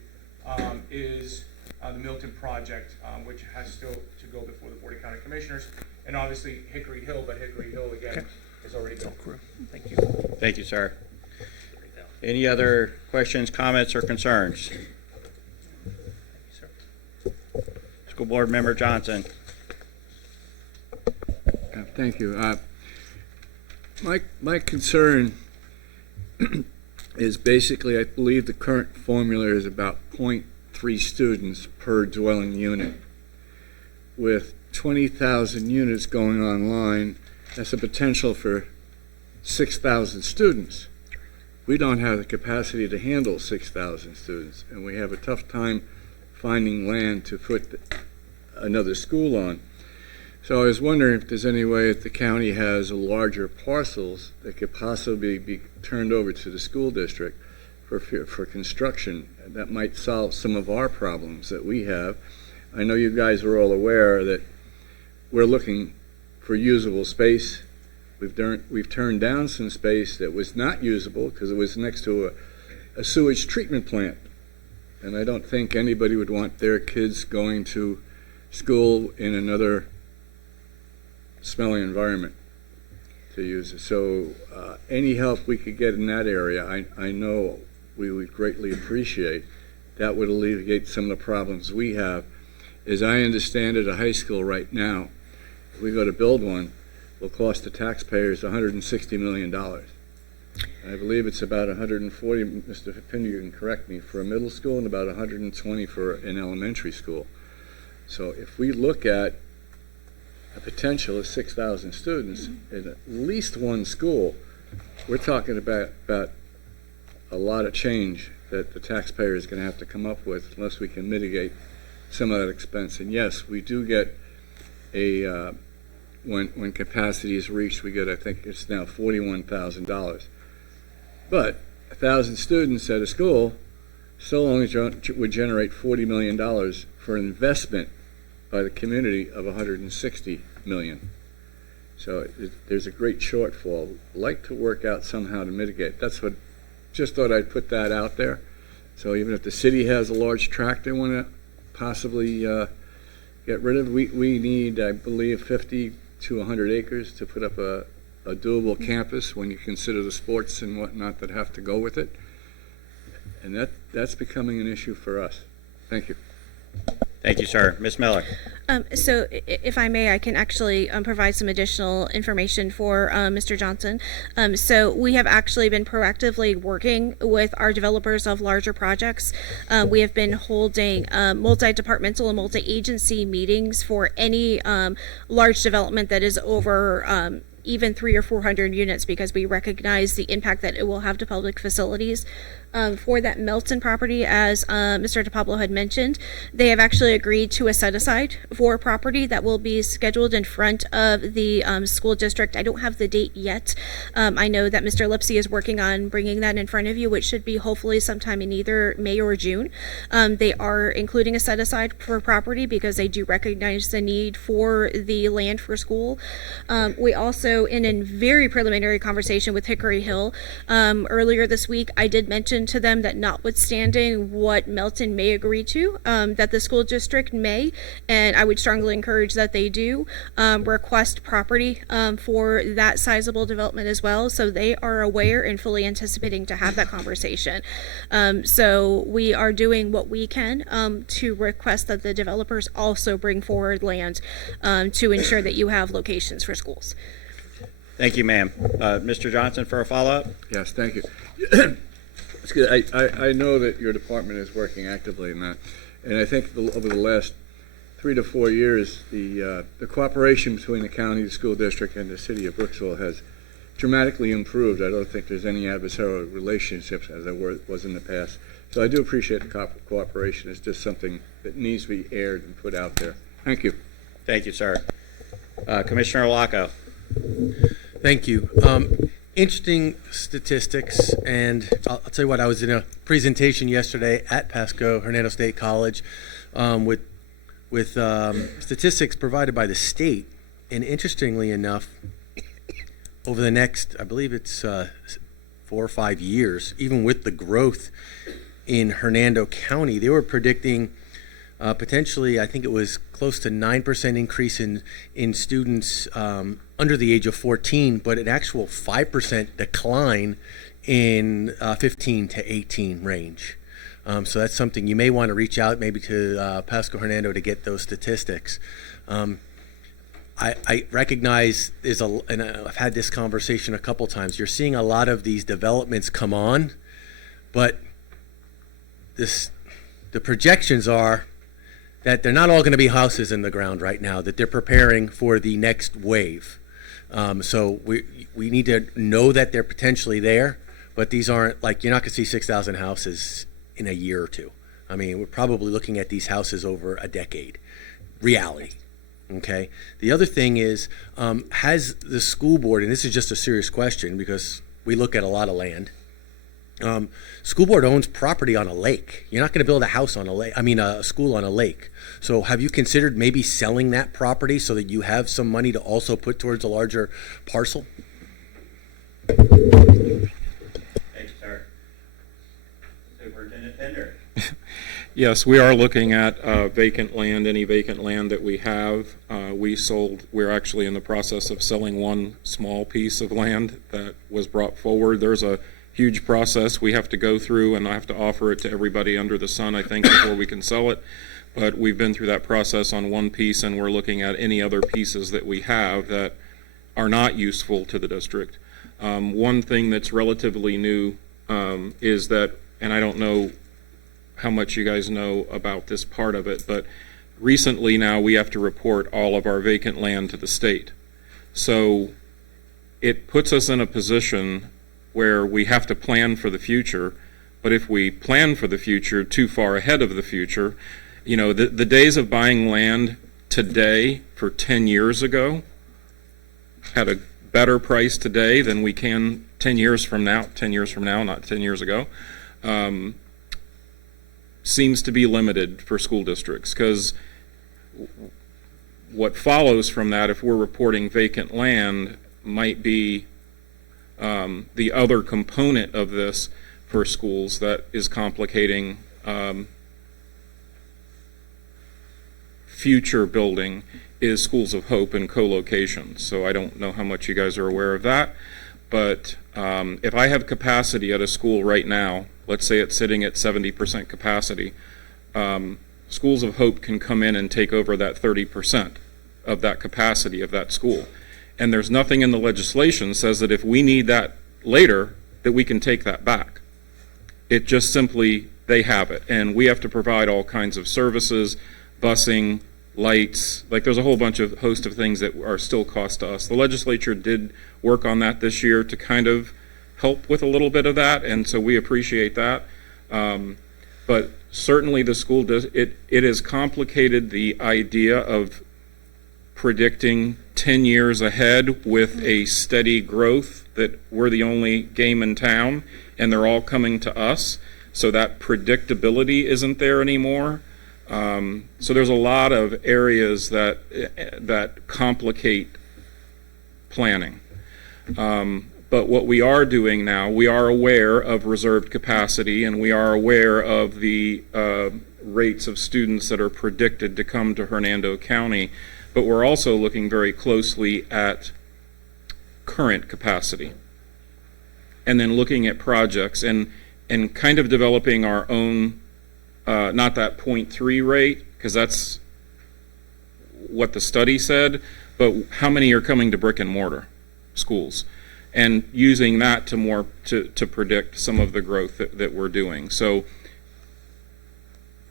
is the Milton project, which has still to go before the Board of County Commissioners, and obviously Hickory Hill, but Hickory Hill again is already built. Thank you. Thank you, sir. Any other questions, comments, or concerns? School Board Member Johnson. Thank you. My concern is basically, I believe the current formula is about 0.3 students per dwelling unit. With 20,000 units going online, that's a potential for 6,000 students. We don't have the capacity to handle 6,000 students, and we have a tough time finding land to put another school on. So I was wondering if there's any way that the county has larger parcels that could possibly be turned over to the school district for construction. That might solve some of our problems that we have. I know you guys are all aware that we're looking for usable space. We've turned down some space that was not usable because it was next to a sewage treatment plant. And I don't think anybody would want their kids going to school in another smelly environment to use it. So any help we could get in that area, I know we would greatly appreciate. That would alleviate some of the problems we have. As I understand it, a high school right now, if we go to build one, will cost the taxpayers $160 million. I believe it's about 140, Mr. Finner, you can correct me, for a middle school and about 120 for an elementary school. So if we look at a potential of 6,000 students in at least one school, we're talking about a lot of change that the taxpayer is going to have to come up with unless we can mitigate some of that expense. And yes, we do get a, when capacity is reached, we get, I think it's now $41,000. But 1,000 students at a school still only would generate $40 million for an investment by the community of $160 million. So there's a great shortfall. I'd like to work out somehow to mitigate. That's what, just thought I'd put that out there. So even if the city has a large tract they want to possibly get rid of, we need, I believe, 50 to 100 acres to put up a a doable campus when you consider the sports and whatnot that have to go with it. And that's becoming an issue for us. Thank you. Thank you, sir. Ms. Miller. So if I may, I can actually provide some additional information for Mr. Johnson. So we have actually been proactively working with our developers of larger projects. We have been holding multi-departmental and multi-agency meetings for any large development that is over even 300 or 400 units, because we recognize the impact that it will have to public facilities. For that Melton property, as Mr. DePablo had mentioned, they have actually agreed to a set-aside for property that will be scheduled in front of the school district. I don't have the date yet. I know that Mr. Lipsy is working on bringing that in front of you, which should be hopefully sometime in either May or June. They are including a set-aside for property because they do recognize the need for the land for school. We also, in a very preliminary conversation with Hickory Hill earlier this week, I did mention to them that notwithstanding what Melton may agree to, that the school district may, and I would strongly encourage that they do, request property for that sizable development as well. So they are aware and fully anticipating to have that conversation. So we are doing what we can to request that the developers also bring forward land to ensure that you have locations for schools. Thank you, ma'am. Mr. Johnson for a follow-up? Yes, thank you. It's good. I know that your department is working actively in that, and I think over the last 3 to 4 years, the cooperation between the county, the school district, and the city of Brooksville has dramatically improved. I don't think there's any adversarial relationships as there was in the past. So I do appreciate the cooperation. It's just something that needs to be aired and put out there. Thank you. Thank you, sir. Commissioner Laco. Thank you. Interesting statistics, and I'll tell you what, I was in a presentation yesterday at Pasco Hernando State College with statistics provided by the state, and interestingly enough, over the next, I believe it's 4 or 5 years, even with the growth in Hernando County, they were predicting potentially, I think it was close to 9% increase in students under the age of 14, but an actual 5% decline in 15 to 18 range. So that's something you may want to reach out maybe to Pasco Hernando to get those statistics. I recognize and I've had this conversation a couple times, you're seeing a lot of these developments come on, but the projections are that they're not all going to be houses in the ground right now, that they're preparing for the next wave. So we need to know that they're potentially there, but these aren't, like, you're not going to see 6,000 houses in a year or two. I mean, we're probably looking at these houses over a decade. Reality. Okay. The other thing is, has the school board, and this is just a serious question because we look at a lot of land, school board owns property on a lake. You're not going to build a house on a lake, a school on a lake. So have you considered maybe selling that property so that you have some money to also put towards a larger parcel? Thank you, sir. Superintendent Pender. Yes, we are looking at vacant land, any vacant land that we have. We're actually in the process of selling one small piece of land that was brought forward. There's a huge process we have to go through, and I have to offer it to everybody under the sun, I think, before we can sell it. But we've been through that process on one piece, and we're looking at any other pieces that we have that are not useful to the district. One thing that's relatively new is that, and I don't know how much you guys know about this part of it, but recently now we have to report all of our vacant land to the state. So it puts us in a position where we have to plan for the future, but if we plan for the future too far ahead of the future, you know, the days of buying land today for 10 years ago at a better price today than we can 10 years from now, not 10 years ago, seems to be limited for school districts, because what follows from that, if we're reporting vacant land, might be the other component of this for schools that is complicating future building is Schools of Hope and co-location. So I don't know how much you guys are aware of that, but if I have capacity at a school right now, let's say it's sitting at 70% capacity, Schools of Hope can come in and take over that 30% of that capacity of that school. And there's nothing in the legislation says that if we need that later, that we can take that back. It just simply, they have it. And we have to provide all kinds of services, busing, lights, like there's a whole bunch of host of things that are still cost to us. The legislature did work on that this year to kind of help with a little bit of that, and so we appreciate that. But certainly the school does, it has complicated the idea of predicting 10 years ahead with a steady growth that we're the only game in town and they're all coming to us. So that predictability isn't there anymore. So there's a lot of areas that complicate planning. But what we are doing now, we are aware of reserved capacity and we are aware of the rates of students that are predicted to come to Hernando County. But we're also looking very closely at current capacity and then looking at projects and kind of developing our own, not that 0.3 rate, because that's what the study said, but how many are coming to brick and mortar schools, and using that to predict some of the growth that we're doing. So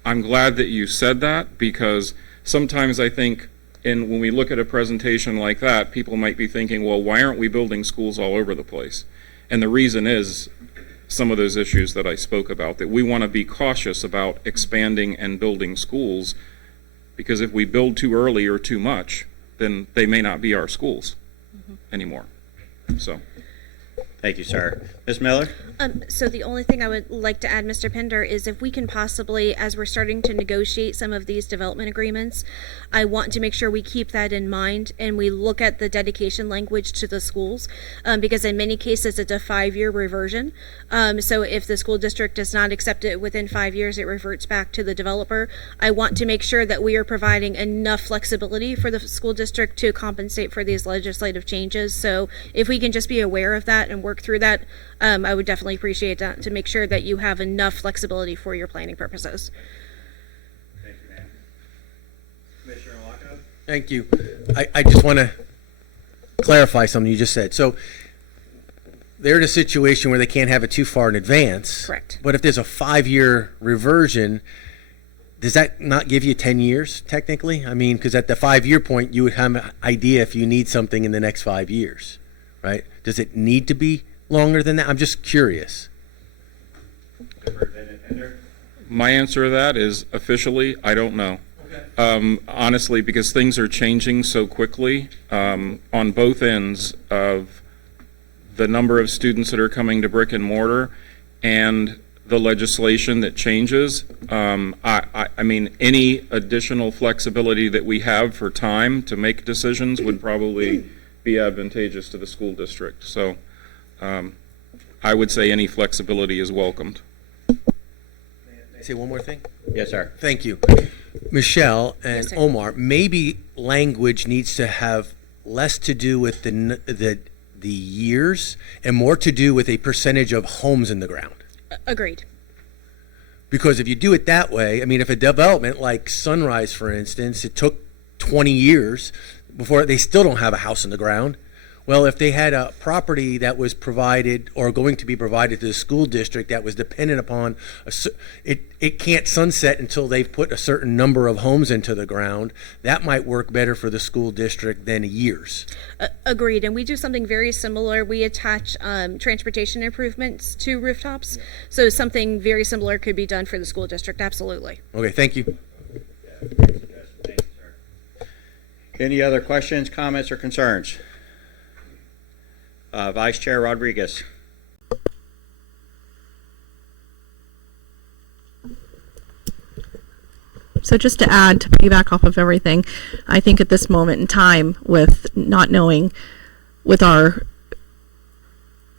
I'm glad that you said that, because sometimes I think when we look at a presentation like that, people might be thinking, well, why aren't we building schools all over the place? And the reason is some of those issues that I spoke about, that we want to be cautious about expanding and building schools, because if we build too early or too much, then they may not be our schools anymore. So. Thank you, sir. Ms. Miller? So the only thing I would like to add, Mr. Pender, is if we can possibly, as we're starting to negotiate some of these development agreements, I want to make sure we keep that in mind and we look at the dedication language to the schools, because in many cases it's a 5-year reversion. So if the school district does not accept it within 5 years, it reverts back to the developer. I want to make sure that we are providing enough flexibility for the school district to compensate for these legislative changes. So if we can just be aware of that and work through that, I would definitely appreciate that, to make sure that you have enough flexibility for your planning purposes. Thank you, ma'am. Commissioner Lockout? Thank you. I just want to clarify something you just said. So they're in a situation where they can't have it too far in advance. Correct. But if there's a 5-year reversion, does that not give you 10 years technically? I mean, because at the 5-year point, you would have an idea if you need something in the next 5 years, right? Does it need to be longer than that? I'm just curious. My answer to that is officially, I don't know. Honestly, because things are changing so quickly on both ends of the number of students that are coming to brick and mortar and the legislation that changes. I mean, any additional flexibility that we have for time to make decisions would probably be advantageous to the school district. So I would say any flexibility is welcomed. Can I say one more thing? Yes, sir. Thank you. Michelle and Yes, sir. Omar, maybe language needs to have less to do with the years and more to do with a percentage of homes in the ground. Agreed. Because if you do it that way, I mean, if a development like Sunrise, for instance, it took 20 years before they still don't have a house in the ground. Well, if they had a property that was provided or going to be provided to the school district that was dependent upon, it can't sunset until they've put a certain number of homes into the ground, that might work better for the school district than years. Agreed. And we do something very similar. We attach transportation improvements to rooftops. So something very similar could be done for the school district. Absolutely. Okay, thank you. Thank you, sir. Any other questions, comments, or concerns? Vice Chair Rodriguez. So just to add, to piggyback off of everything, I think at this moment in time, with not knowing with our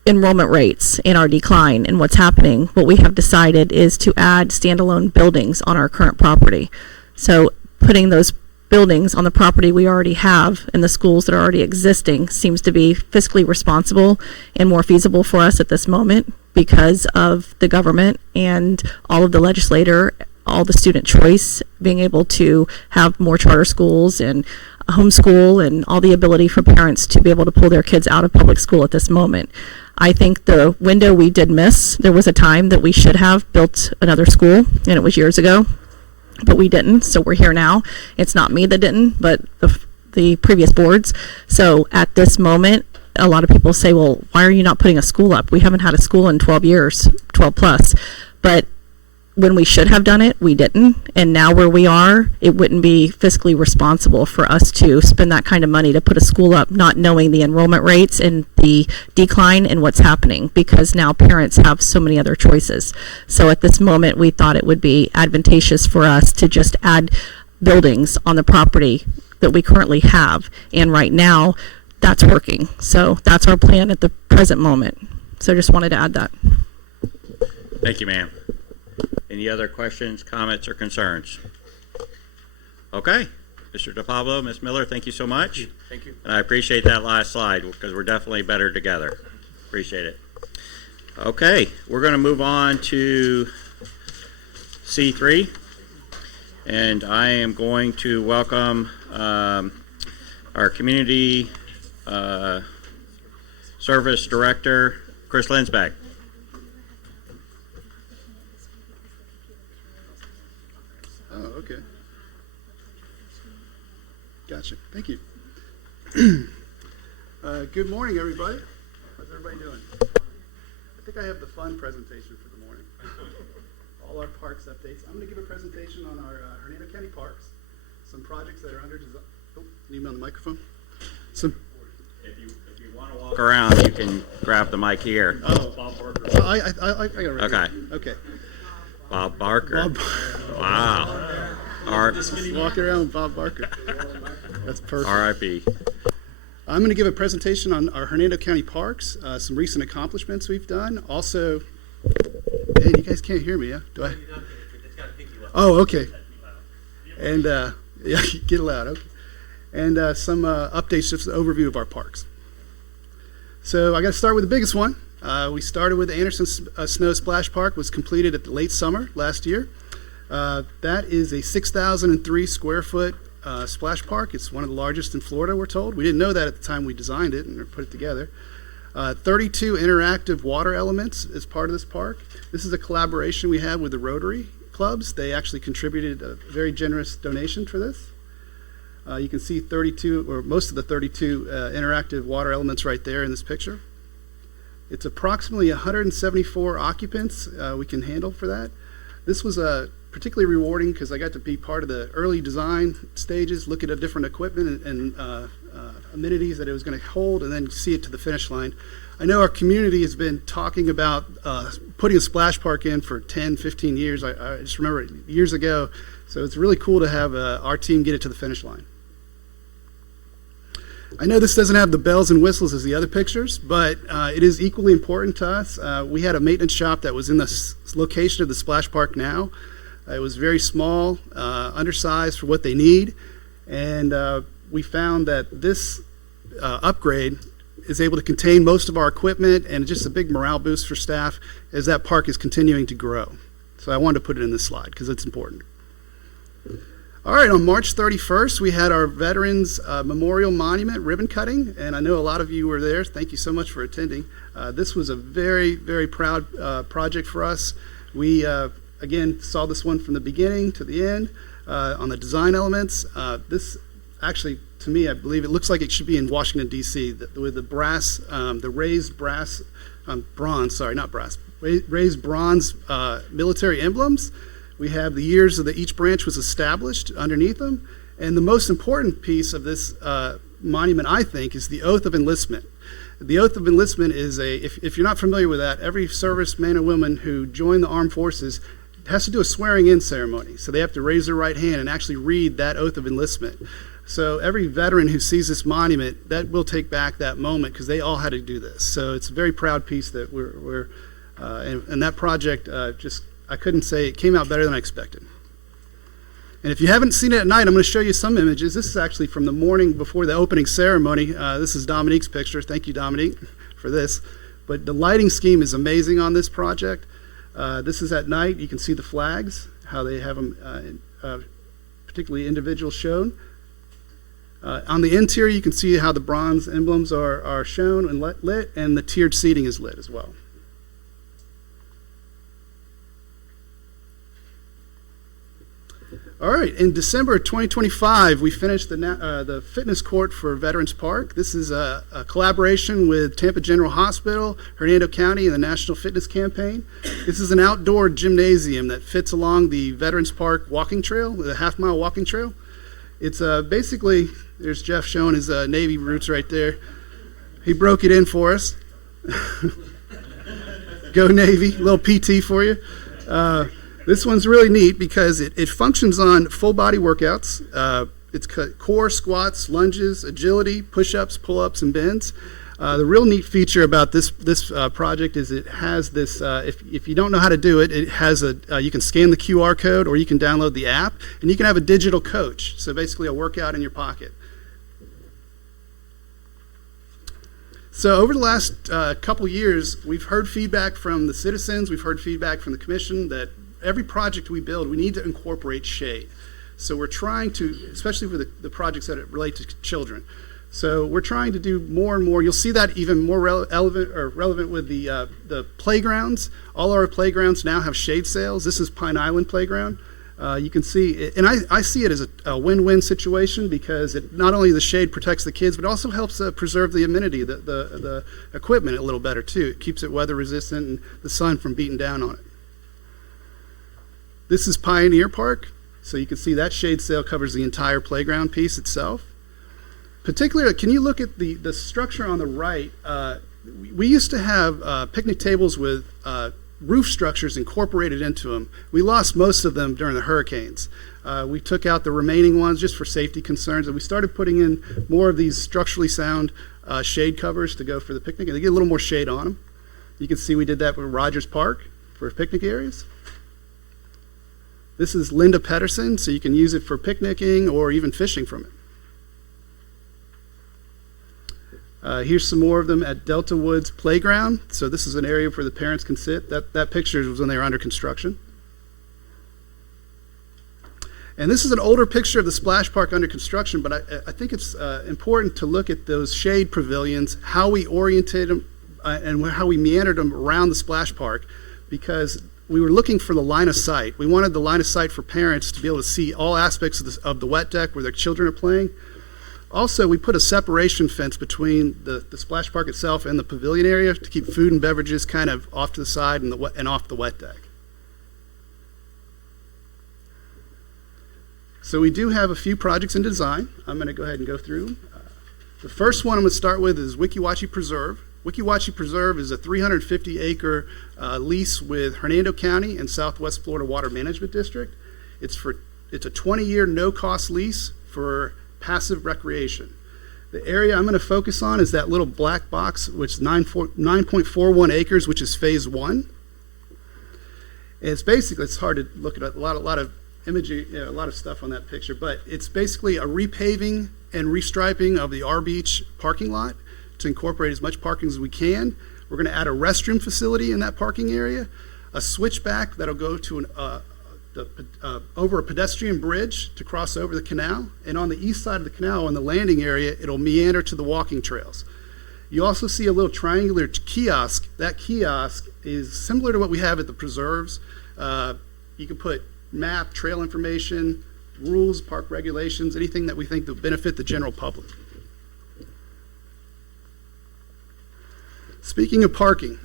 enrollment rates and our decline and what's happening, what we have decided is to add standalone buildings on our current property. So putting those buildings on the property we already have and the schools that are already existing seems to be fiscally responsible and more feasible for us at this moment because of the government and all of the legislator, all the student choice, being able to have more charter schools and homeschool and all the ability for parents to be able to pull their kids out of public school at this moment. I think the window we did miss, there was a time that we should have built another school, and it was years ago, but we didn't, so we're here now. It's not me that didn't, but the previous boards. So at this moment, a lot of people say, well, why are you not putting a school up? We haven't had a school in 12 years, 12 plus. But when we should have done it, we didn't. And now where we are, it wouldn't be fiscally responsible for us to spend that kind of money to put a school up, not knowing the enrollment rates and the decline and what's happening, because now parents have so many other choices. So at this moment, we thought it would be advantageous for us to just add buildings on the property that we currently have. And right now, that's working. So that's our plan at the present moment. So just wanted to add that. Thank you, ma'am. Any other questions, comments, or concerns? Okay. Mr. DePablo, Ms. Miller, thank you so much. Thank you. And I appreciate that last slide because we're definitely better together. Appreciate it. Okay, we're going to move on to C3. And I am going to welcome our Community Service Director, Chris Linsbeck. Oh, okay. Gotcha. Thank you. Good morning, everybody. How's everybody doing? I think I have the fun presentation for the morning. All our parks updates. I'm going to give a presentation on our Hernando County parks, some projects that are under design. Oh, need me on the microphone? Some. If you want to walk around, you can grab the mic here. Oh, Bob Barker. Oh, I got it right Okay. here. Okay. Bob Barker. Bob. Wow. Walking around with Bob Barker. That's perfect. R.I.P. I'm going to give a presentation on our Hernando County parks, some recent accomplishments we've done. Also, man, you guys can't hear me, yeah? Do I? Oh, okay. And yeah, get loud. Okay. And some updates, just an overview of our parks. So I got to start with the biggest one. We started with the Anderson Snow Splash Park, was completed at the late summer last year. That is a 6,003 square foot splash park. It's one of the largest in Florida, we're told. We didn't know that at the time we designed it and put it together. 32 interactive water elements as part of this park. This is a collaboration we had with the Rotary clubs. They actually contributed a very generous donation for this. You can see 32, or most of the 32 interactive water elements right there in this picture. It's approximately 174 occupants we can handle for that. This was particularly rewarding because I got to be part of the early design stages, look at different equipment and amenities that it was going to hold, and then see it to the finish line. I know our community has been talking about putting a splash park in for 10, 15 years. I just remember it years ago. So it's really cool to have our team get it to the finish line. I know this doesn't have the bells and whistles as the other pictures, but it is equally important to us. We had a maintenance shop that was in the location of the splash park now. It was very small, undersized for what they need, and we found that this upgrade is able to contain most of our equipment and just a big morale boost for staff as that park is continuing to grow. So I wanted to put it in this slide because it's important. All right, on March 31st, we had our Veterans Memorial Monument ribbon cutting, and I know a lot of you were there. Thank you so much for attending. This was a very, very proud project for us. We, again, saw this one from the beginning to the end on the design elements. This actually, to me, I believe it looks like it should be in Washington, D.C. With the brass, the raised brass, bronze, sorry, not brass, raised bronze military emblems. We have the years that each branch was established underneath them. And the most important piece of this monument, I think, is the oath of enlistment. The oath of enlistment is if you're not familiar with that, every serviceman and woman who join the armed forces has to do a swearing-in ceremony. So they have to raise their right hand and actually read that oath of enlistment. So every veteran who sees this monument, that will take back that moment because they all had to do this. So it's a very proud piece that we're and that project just, I couldn't say, it came out better than I expected. And if you haven't seen it at night, I'm going to show you some images. This is actually from the morning before the opening ceremony. This is Dominique's picture. Thank you, Dominique, for this. But the lighting scheme is amazing on this project. This is at night. You can see the flags, how they have them particularly individual shown. On the interior, you can see how the bronze emblems are shown and lit, and the tiered seating is lit as well. All right, in December of 2025, we finished the fitness court for Veterans Park. This is a collaboration with Tampa General Hospital, Hernando County, and the National Fitness Campaign. This is an outdoor gymnasium that fits along the Veterans Park walking trail, the half-mile walking trail. It's basically, there's Jeff showing his Navy roots right there. He broke it in for us. Go Navy, a little PT for you. This one's really neat because it functions on full body workouts. It's core, squats, lunges, agility, push-ups, pull-ups, and bends. The real neat feature about this project is it has this, if you don't know how to do it, it has you can scan the QR code or you can download the app, and you can have a digital coach. So basically a workout in your pocket. So over the last couple years, we've heard feedback from the citizens, we've heard feedback from the commission that every project we build, we need to incorporate shade. So we're trying to, especially for the projects that relate to children. So we're trying to do more and more. You'll see that even more relevant with the playgrounds. All our playgrounds now have shade sails. This is Pine Island Playground. You can see, and I see it as a win-win situation because it not only the shade protects the kids, but also helps preserve the amenity, the equipment a little better too. It keeps it weather resistant and the sun from beating down on it. This is Pioneer Park, so you can see that shade sail covers the entire playground piece itself. Particularly, can you look at the structure on the right? We used to have picnic tables with roof structures incorporated into them. We lost most of them during the hurricanes. We took out the remaining ones just for safety concerns, and we started putting in more of these structurally sound shade covers to go for the picnic, and they get a little more shade on them. You can see we did that with Rogers Park for picnic areas. This is Linda Pedersen, so you can use it for picnicking or even fishing from it. Here's some more of them at Delta Woods Playground. So this is an area where the parents can sit. That picture was when they were under construction. And this is an older picture of the splash park under construction, but I think it's important to look at those shade pavilions, how we oriented them, and how we meandered them around the splash park, because we were looking for the line of sight. We wanted the line of sight for parents to be able to see all aspects of the wet deck where their children are playing. Also, we put a separation fence between the splash park itself and the pavilion area to keep food and beverages kind of off to the side and off the wet deck. So we do have a few projects in design. I'm going to go ahead and go through them. The first one I'm going to start with is Weeki Wachee Preserve. Weeki Wachee Preserve is a 350-acre lease with Hernando County and Southwest Florida Water Management District. It's a 20-year no-cost lease for passive recreation. The area I'm going to focus on is that little black box, which is 9.41 acres, which is phase one. And it's basically, it's hard to look at a lot of imagery, a lot of stuff on that picture, but it's basically a repaving and restriping of the R Beach parking lot to incorporate as much parking as we can. We're going to add a restroom facility in that parking area, a switchback that'll go to over a pedestrian bridge to cross over the canal, and on the east side of the canal, on the landing area, it'll meander to the walking trails. You also see a little triangular kiosk. That kiosk is similar to what we have at the preserves. You can put map, trail information, rules, park regulations, anything that we think will benefit the general public. Speaking of parking,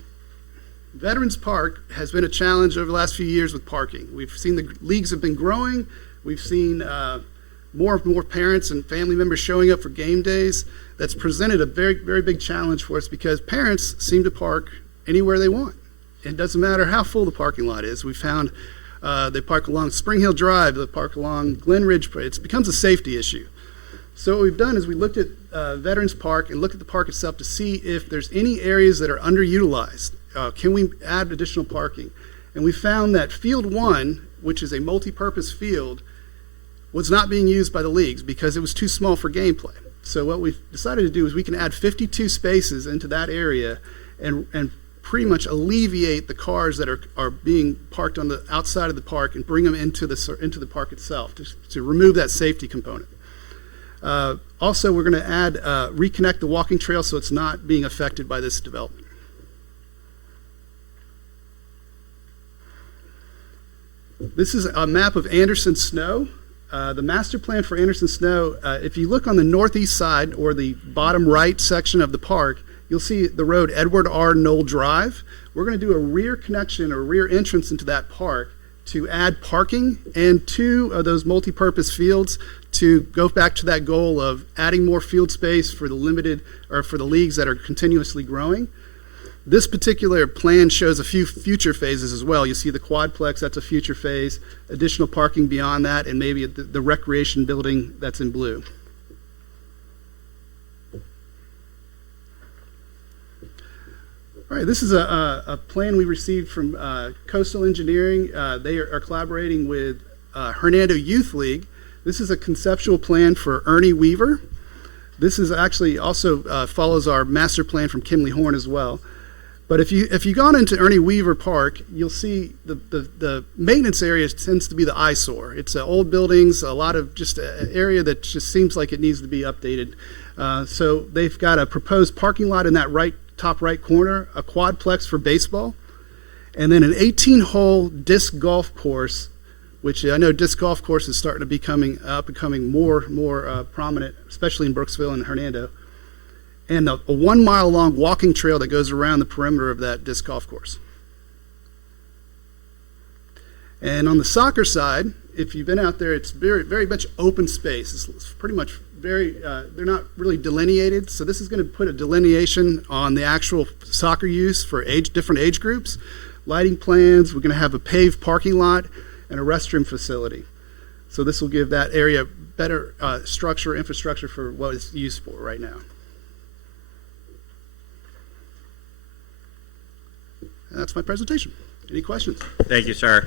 Veterans Park has been a challenge over the last few years with parking. We've seen the leagues have been growing. We've seen more and more parents and family members showing up for game days. That's presented a very, very big challenge for us because parents seem to park anywhere they want. It doesn't matter how full the parking lot is. We found they park along Spring Hill Drive, they park along Glen Ridge. It becomes a safety issue. So what we've done is we looked at Veterans Park and looked at the park itself to see if there's any areas that are underutilized. Can we add additional parking? And we found that Field 1, which is a multi-purpose field, was not being used by the leagues because it was too small for gameplay. So what we've decided to do is we can add 52 spaces into that area and pretty much alleviate the cars that are being parked on the outside of the park and bring them into the park itself to remove that safety component. Also, we're going to add reconnect the walking trail so it's not being affected by this development. This is a map of Anderson Snow. The master plan for Anderson Snow, if you look on the northeast side or the bottom right section of the park, you'll see the road Edward R. Knoll Drive. We're going to do a rear connection or rear entrance into that park to add parking and 2 of those multi-purpose fields to go back to that goal of adding more field space for the limited or for the leagues that are continuously growing. This particular plan shows a few future phases as well. You see the quadplex, that's a future phase, additional parking beyond that, and maybe the recreation building that's in blue. All right, this is a plan we received from Coastal Engineering. They are collaborating with Hernando Youth League. This is a conceptual plan for Ernie Weaver. This is actually also follows our master plan from Kimley Horn as well. But if you've gone into Ernie Weaver Park, you'll see the maintenance area tends to be the eyesore. It's old buildings, a lot of just an area that just seems like it needs to be updated. So they've got a proposed parking lot in that top right corner, a quadplex for baseball, and then an 18-hole disc golf course, which I know disc golf course is starting to becoming more prominent, especially in Brooksville and Hernando. And a 1 mile long walking trail that goes around the perimeter of that disc golf course. And on the soccer side, if you've been out there, it's very, very much open space. It's pretty much they're not really delineated. So this is going to put a delineation on the actual soccer use for different age groups. Lighting plans, we're going to have a paved parking lot and a restroom facility. So this will give that area better infrastructure for what it's used for right now. That's my presentation. Any questions? Thank you, sir.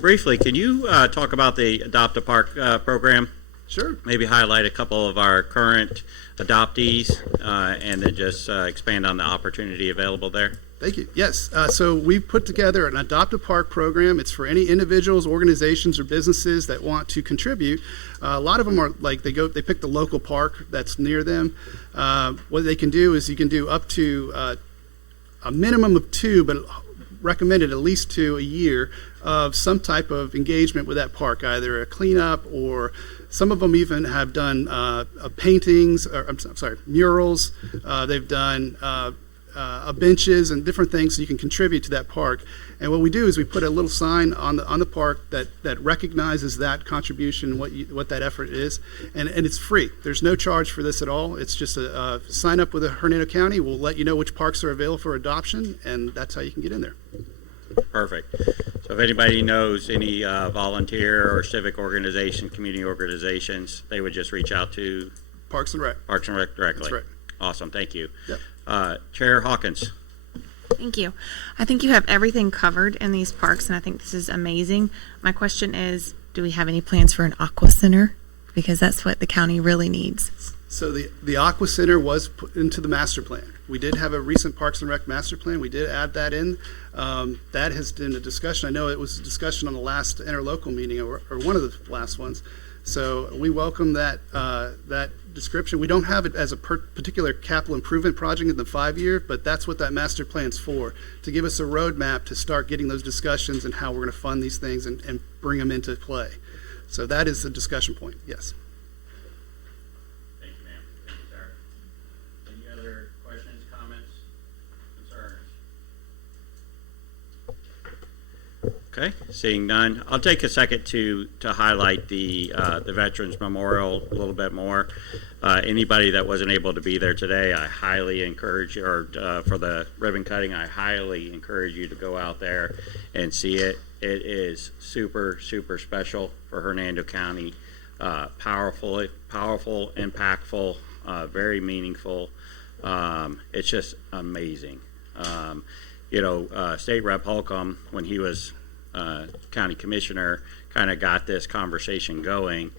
Briefly, can you talk about the Adopt a Park program? Sure. Maybe highlight a couple of our current adoptees and then just expand on the opportunity available there. Thank you. Yes. So we've put together an Adopt a Park program. It's for any individuals, organizations, or businesses that want to contribute. A lot of them are like they pick the local park that's near them. What they can do is you can do up to a minimum of 2, but recommended at least 2 a year of some type of engagement with that park, either a cleanup or some of them even have done paintings, or I'm sorry, murals. They've done benches and different things so you can contribute to that park. And what we do is we put a little sign on the park that recognizes that contribution, what that effort is, and it's free. There's no charge for this at all. It's just a sign up with the Hernando County. We'll let you know which parks are available for adoption, and that's how you can get in there. Perfect. So if anybody knows any volunteer or civic organization, community organizations, they would just reach out to Parks and Rec. Parks and Rec directly. That's right. Awesome. Thank you. Yep. Chair Hawkins. Thank you. I think you have everything covered in these parks, and I think this is amazing. My question is, do we have any plans for an aqua center? Because that's what the county really needs. So the aqua center was put into the master plan. We did have a recent Parks and Rec master plan. We did add that in. That has been a discussion. I know it was a discussion on the last interlocal meeting or one of the last ones. So we welcome that description. We don't have it as a particular capital improvement project in the 5-year, but that's what that master plan's for, to give us a roadmap to start getting those discussions and how we're going to fund these things and bring them into play. So that is the discussion point, yes. Thank you, ma'am. Thank you, sir. Any other questions, comments, concerns? Okay, seeing none, I'll take a second to highlight the Veterans Memorial a little bit more. Anybody that wasn't able to be there today, I highly encourage you, or for the ribbon cutting, I highly encourage you to go out there and see it. It is super, super special for Hernando County. Powerful, impactful, very meaningful. It's just amazing. State Rep Holcomb, when he was county commissioner kind of got this conversation going.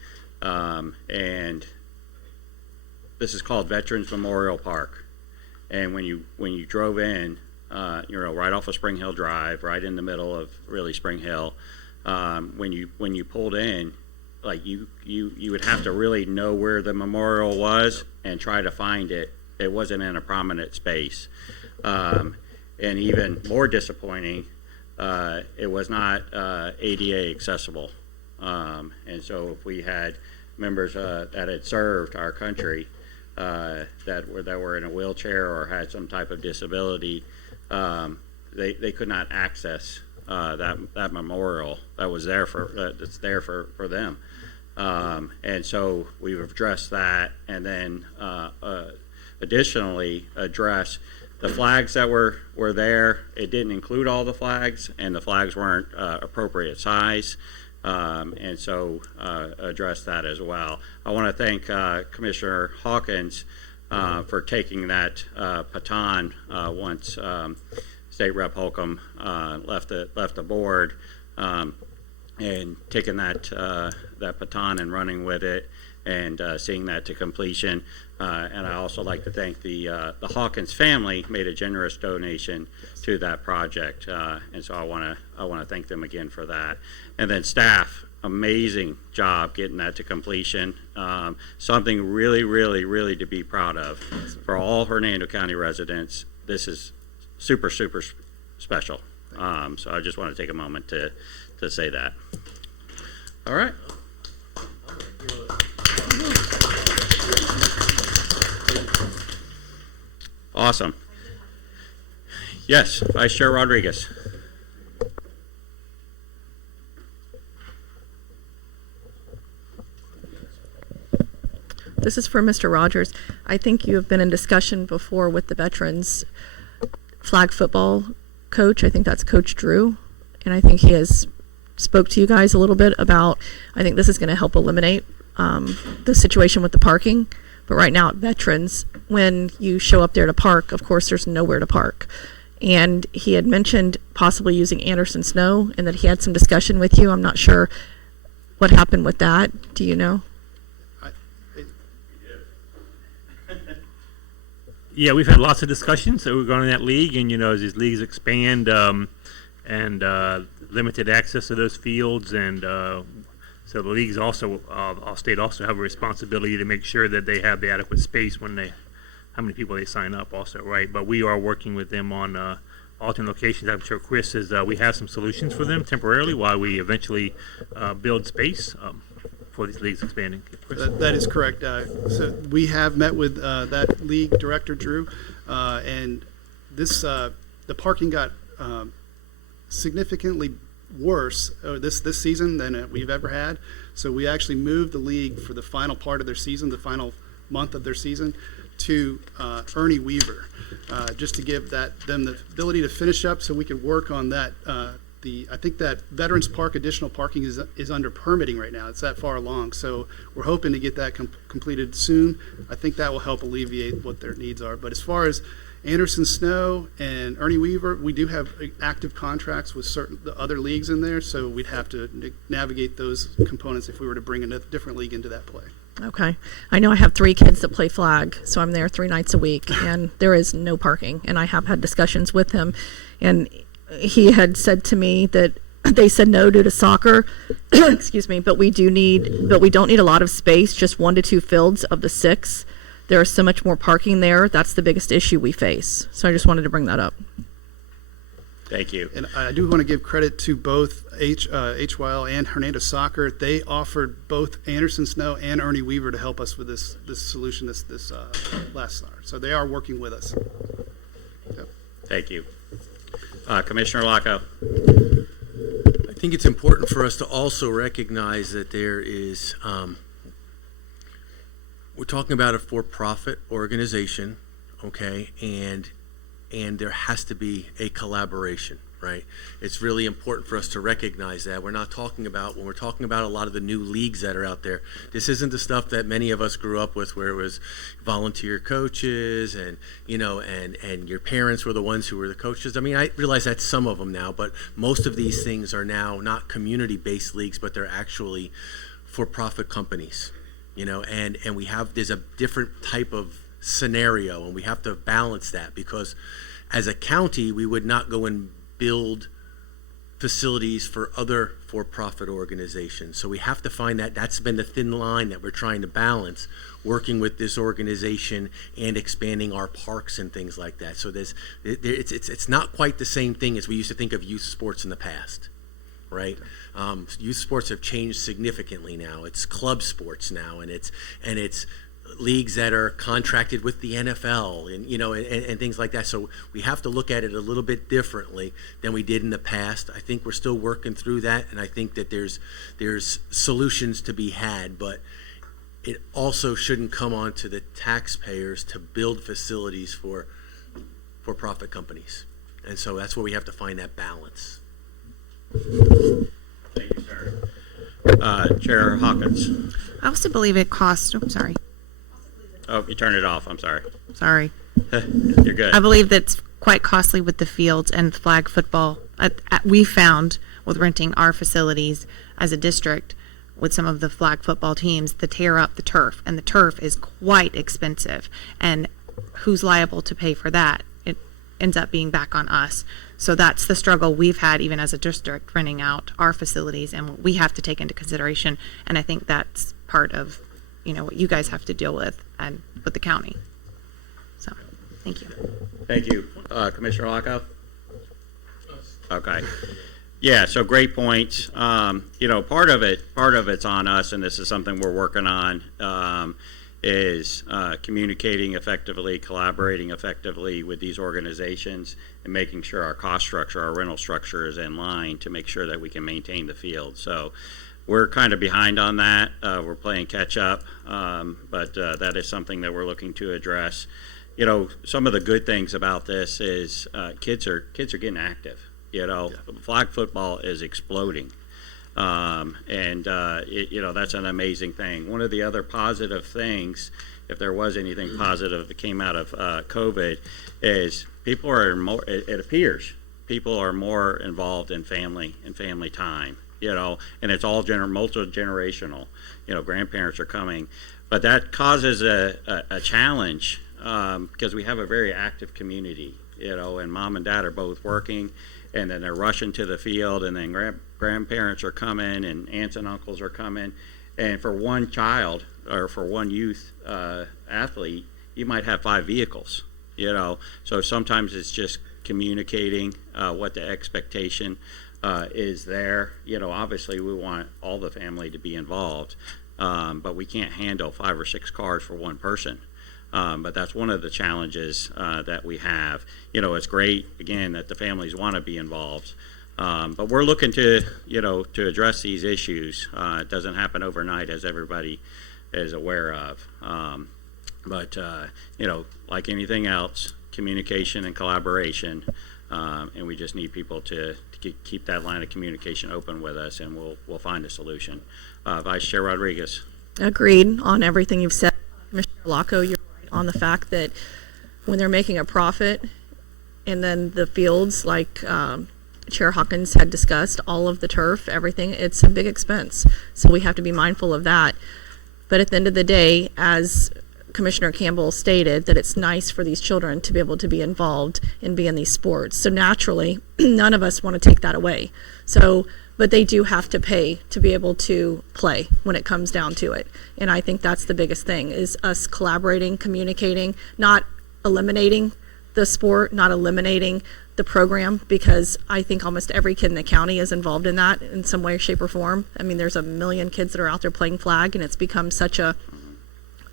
And this is called Veterans Memorial Park. And when you drove in, right off of Spring Hill Drive, right in the middle of really Spring Hill, when you pulled in, like you would have to really know where the memorial was and try to find it. It wasn't in a prominent space. And even more disappointing, it was not ADA accessible. And so if we had members that had served our country that were in a wheelchair or had some type of disability, they could not access that memorial that's there for them. And so we've addressed that, and then additionally address the flags that were there. It didn't include all the flags, and the flags weren't appropriate size. And so address that as well. I want to thank Commissioner Hawkins for taking that baton once State Rep Holcomb left the board, and taking that baton and running with it and seeing that to completion. And I also like to thank the Hawkins family made a generous donation to that project, and so I want to thank them again for that. And then staff, amazing job getting that to completion. Something really, really, really to be proud of for all Hernando County residents. This is super, super special. So I just want to take a moment to say that. All right. Awesome. Yes, Vice Chair Rodriguez. This is for Mr. Rogers. I think you have been in discussion before with the veterans flag football coach. I think that's Coach Drew, and I think he has spoke to you guys a little bit about, I think this is going to help eliminate the situation with the parking. But right now at Veterans, when you show up there to park, of course, there's nowhere to park. And he had mentioned possibly using Anderson Snow, and that he had some discussion with you. I'm not sure what happened with that. Do you know? Yeah, we've had lots of discussions. So we're going in that league, and as these leagues expand and limited access to those fields, and so the leagues also, all state also have a responsibility to make sure that they have the adequate space when how many people they sign up also, right? But we are working with them on alternate locations. I'm sure Chris is, we have some solutions for them temporarily while we eventually build space for these leagues expanding. Chris? That is correct. So we have met with that league director, Drew, and the parking got significantly worse this season than we've ever had. So we actually moved the league for the final part of their season, the final month of their season, to Ernie Weaver, just to give them the ability to finish up, so we could work on that. I think that Veterans Park additional parking is under permitting right now. It's that far along, so we're hoping to get that completed soon. I think that will help alleviate what their needs are. But as far as Anderson Snow and Ernie Weaver, we do have active contracts with the other leagues in there, so we'd have to navigate those components if we were to bring a different league into that play. Okay. I know I have 3 kids that play flag, so I'm there 3 nights a week, and there is no parking. And I have had discussions with him, and he had said to me that they said no due to soccer, excuse me, but we don't need a lot of space, just 1 to 2 fields of the 6. There is so much more parking there. That's the biggest issue we face. So I just wanted to bring that up. Thank you. And I do want to give credit to both HYL and Hernando Soccer. They offered both Anderson Snow and Ernie Weaver to help us with this solution this last summer. So they are working with us. Yep. Thank you. Commissioner Locko. I think it's important for us to also recognize that there is, we're talking about a for-profit organization, okay, and there has to be a collaboration, right? It's really important for us to recognize that. We're not talking about, when we're talking about a lot of the new leagues that are out there, this isn't the stuff that many of us grew up with, where it was volunteer coaches and, you know, and your parents were the ones who were the coaches. I mean, I realize that's some of them now, but most of these things are now not community-based leagues, but they're actually for-profit companies, you know, and there's a different type of scenario, and we have to balance that, because as a county, we would not go and build facilities for other for-profit organizations. So we have to find that's been the thin line that we're trying to balance, working with this organization and expanding our parks and things like that. So it's not quite the same thing as we used to think of youth sports in the past, right? Youth sports have changed significantly now. It's club sports now, and it's leagues that are contracted with the NFL and, you know, and things like that. So we have to look at it a little bit differently than we did in the past. I think we're still working through that, and I think that there's solutions to be had, but it also shouldn't come on to the taxpayers to build facilities for profit companies. And so that's where we have to find that balance. Thank you, sir. Chair Hawkins. I also believe it costs, sorry. Oh, you turned it off. I'm sorry. Sorry. You're good. I believe that's quite costly with the fields and flag football. We found with renting our facilities as a district with some of the flag football teams to tear up the turf, and the turf is quite expensive. And who's liable to pay for that? It ends up being back on us. So that's the struggle we've had even as a district, renting out our facilities, and we have to take into consideration. And I think that's part of, you know, what you guys have to deal with and with the county. So, thank you. Thank you. Commissioner Lockout? Okay. Yeah, so great points. You know, part of it's on us, and this is something we're working on, is communicating effectively, collaborating effectively with these organizations, and making sure our cost structure, our rental structure is in line to make sure that we can maintain the field. So we're kind of behind on that. We're playing catch up, but that is something that we're looking to address. You know, some of the good things about this is kids are getting active. You know, flag football is exploding, you know, that's an amazing thing. One of the other positive things, if there was anything positive that came out of COVID, is people are more. It appears people are more involved in family time. You know, and it's all multi-generational. You know, grandparents are coming, but that causes a challenge because we have a very active community. You know, and mom and dad are both working, and then they're rushing to the field, and then grandparents are coming, and aunts and uncles are coming, and for one child or for one youth athlete, you might have 5 vehicles. You know, so sometimes it's just communicating what the expectation is there. You know, obviously we want all the family to be involved, but we can't handle 5 or 6 cars for one person. But that's one of the challenges that we have. You know, it's great, again, that the families want to be involved. But we're looking to, you know, to address these issues. It doesn't happen overnight, as everybody is aware of. You know, like anything else, communication and collaboration, and we just need people to keep that line of communication open with us, and we'll find a solution. Vice Chair Rodriguez. Agreed on everything you've said. Commissioner Locko, you're right on the fact that when they're making a profit, and then the fields, like Chair Hawkins had discussed, all of the turf, everything, it's a big expense. So we have to be mindful of that. But at the end of the day, as Commissioner Campbell stated, that it's nice for these children to be able to be involved and be in these sports. So naturally, none of us want to take that away. So, but they do have to pay to be able to play when it comes down to it. And I think that's the biggest thing, is us collaborating, communicating, not eliminating the sport, not eliminating the program, because I think almost every kid in the county is involved in that in some way, shape, or form. I mean, there's 1 million kids that are out there playing flag, and it's become such a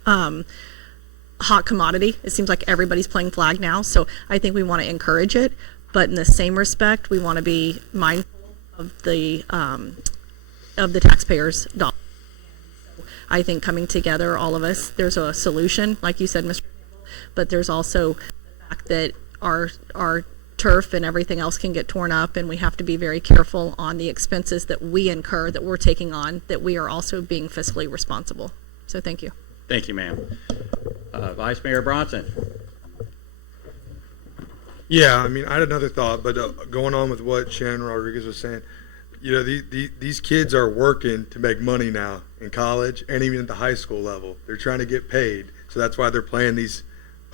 hot commodity. It seems like everybody's playing flag now, so I think we want to encourage it, but in the same respect, we want to be mindful of the taxpayers' dollars. I think coming together, all of us, there's a solution, like you said, Mr. Campbell, but there's also the fact that our turf and everything else can get torn up, and we have to be very careful on the expenses that we incur, that we're taking on, that we are also being fiscally responsible. So thank you. Thank you, ma'am. Vice Mayor Bronson. Yeah, I mean, I had another thought, but going on with what Shannon Rodriguez was saying, you know, these kids are working to make money now in college and even at the high school level. They're trying to get paid, so that's why they're playing these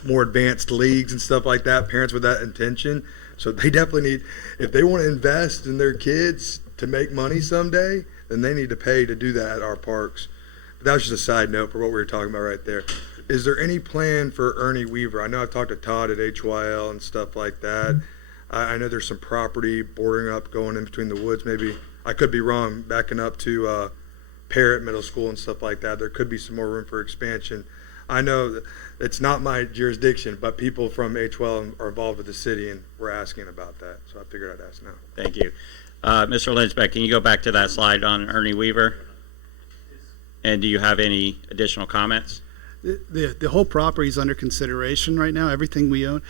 more advanced leagues and stuff like that, parents with that intention. So they definitely need, if they want to invest in their kids to make money someday, then they need to pay to do that at our parks. But that was just a side note for what we were talking about right there. Is there any plan for Ernie Weaver? I know I've talked to Todd at HYL and stuff like that. I know there's some property bordering up going in between the woods. Maybe, I could be wrong, backing up to Parrott Middle School and stuff like that. There could be some more room for expansion. I know that it's not my jurisdiction, but people from HYL are involved with the city and we're asking about that. So I figured I'd ask now. Thank you. Mr. Linsbeck, can you go back to that slide on Ernie Weaver? And do you have any additional comments? The whole property is under consideration right now, everything we own.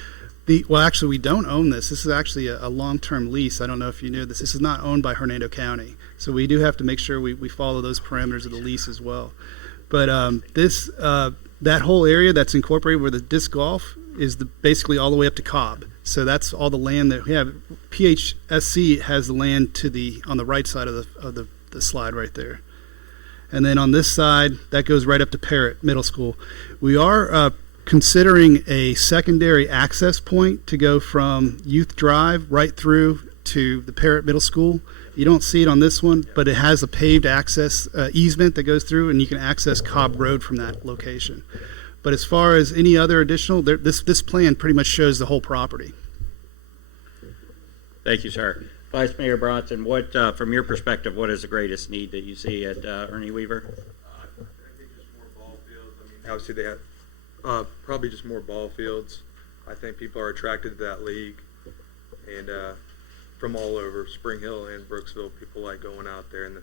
Well, actually, we don't own this. This is actually a long-term lease. I don't know if you knew this. This is not owned by Hernando County. So we do have to make sure we follow those parameters of the lease as well. But that whole area that's incorporated with the disc golf is basically all the way up to Cobb. So that's all the land that we have. PHSC has the land on the right side of the slide right there. And then on this side, that goes right up to Parrott Middle School. We are considering a secondary access point to go from Youth Drive right through to the Parrott Middle School. You don't see it on this one, but it has a paved access easement that goes through, and you can access Cobb Road from that location. But as far as any other additional, this plan pretty much shows the whole property. Thank you, sir. Vice Mayor Bronson, what, from your perspective, what is the greatest need that you see at Ernie Weaver? I think just more ball fields. I mean, obviously they have probably just more ball fields. I think people are attracted to that league, and from all over Spring Hill and Brooksville, people like going out there, and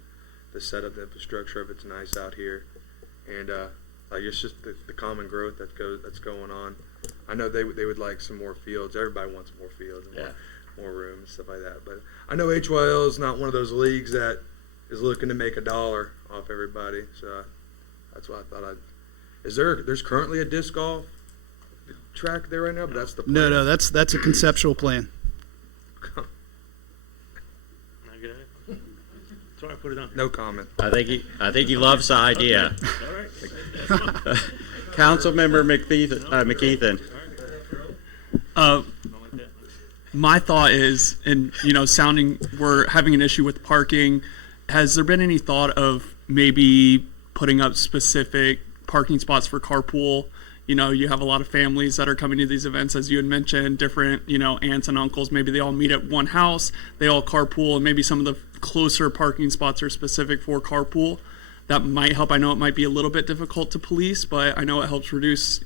the setup, the infrastructure of it's nice out here, and it's just the common growth that's going on. I know they would like some more fields. Everybody wants more fields. And more room and stuff like that. But I know HYL is not one of those leagues that is looking to make $1 off everybody. So that's why I thought there's currently a disc golf track there right now, but that's the plan. No, that's a conceptual plan. That's why I put it on. No comment. I think he loves the idea. All right. Councilmember McKeithen. My thought is, and we're having an issue with parking. Has there been any thought of maybe putting up specific parking spots for carpool? You have a lot of families that are coming to these events, as you had mentioned, different, aunts and uncles. Maybe they all meet at one house, they all carpool, and maybe some of the closer parking spots are specific for carpool. That might help. I know it might be a little bit difficult to police, but I know it helps reduce,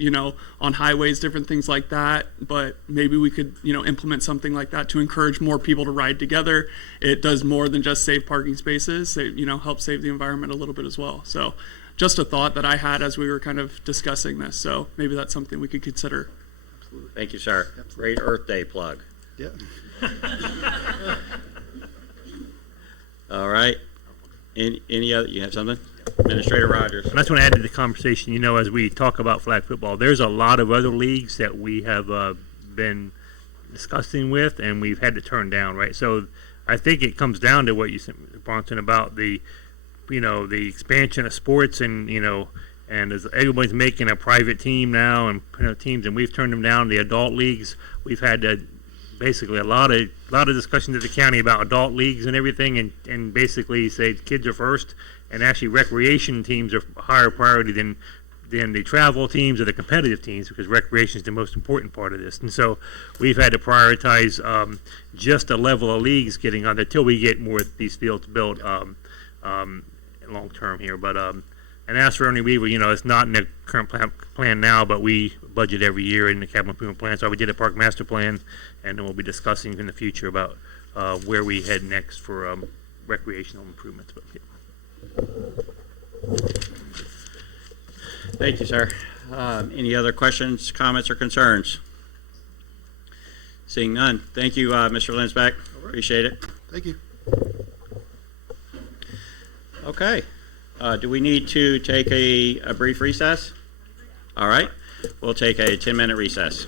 on highways, different things like that. But maybe we could, implement something like that to encourage more people to ride together. It does more than just save parking spaces. It, helps save the environment a little bit as well. So just a thought that I had as we were kind of discussing this. So maybe that's something we could consider. Absolutely. Thank you, sir. Absolutely. Great Earth Day plug. Yeah. All right. Any other? You have something? Administrator Rogers. I just want to add to the conversation, as we talk about flag football, there's a lot of other leagues that we have been discussing with and we've had to turn down, right? So I think it comes down to what you said, Bronson, about the expansion of sports and, and as everybody's making a private team now and teams, and we've turned them down. The adult leagues, we've had basically a lot of discussions at the county about adult leagues and everything, and basically say kids are first, and actually recreation teams are higher priority than the travel teams or the competitive teams, because recreation is the most important part of this. And so we've had to prioritize just a level of leagues getting on until we get more of these fields built long term here. But and as for Ernie Weaver, it's not in the current plan now, but we budget every year in the capital improvement plan. So we did a park master plan, and then we'll be discussing in the future about where we head next for recreational improvements. But, yeah. Thank you, sir. Any other questions, comments, or concerns? Seeing none. Thank you, Mr. Linsbeck. Appreciate it. Thank you. Okay. Do we need to take a brief recess? All right. We'll take a 10-minute recess.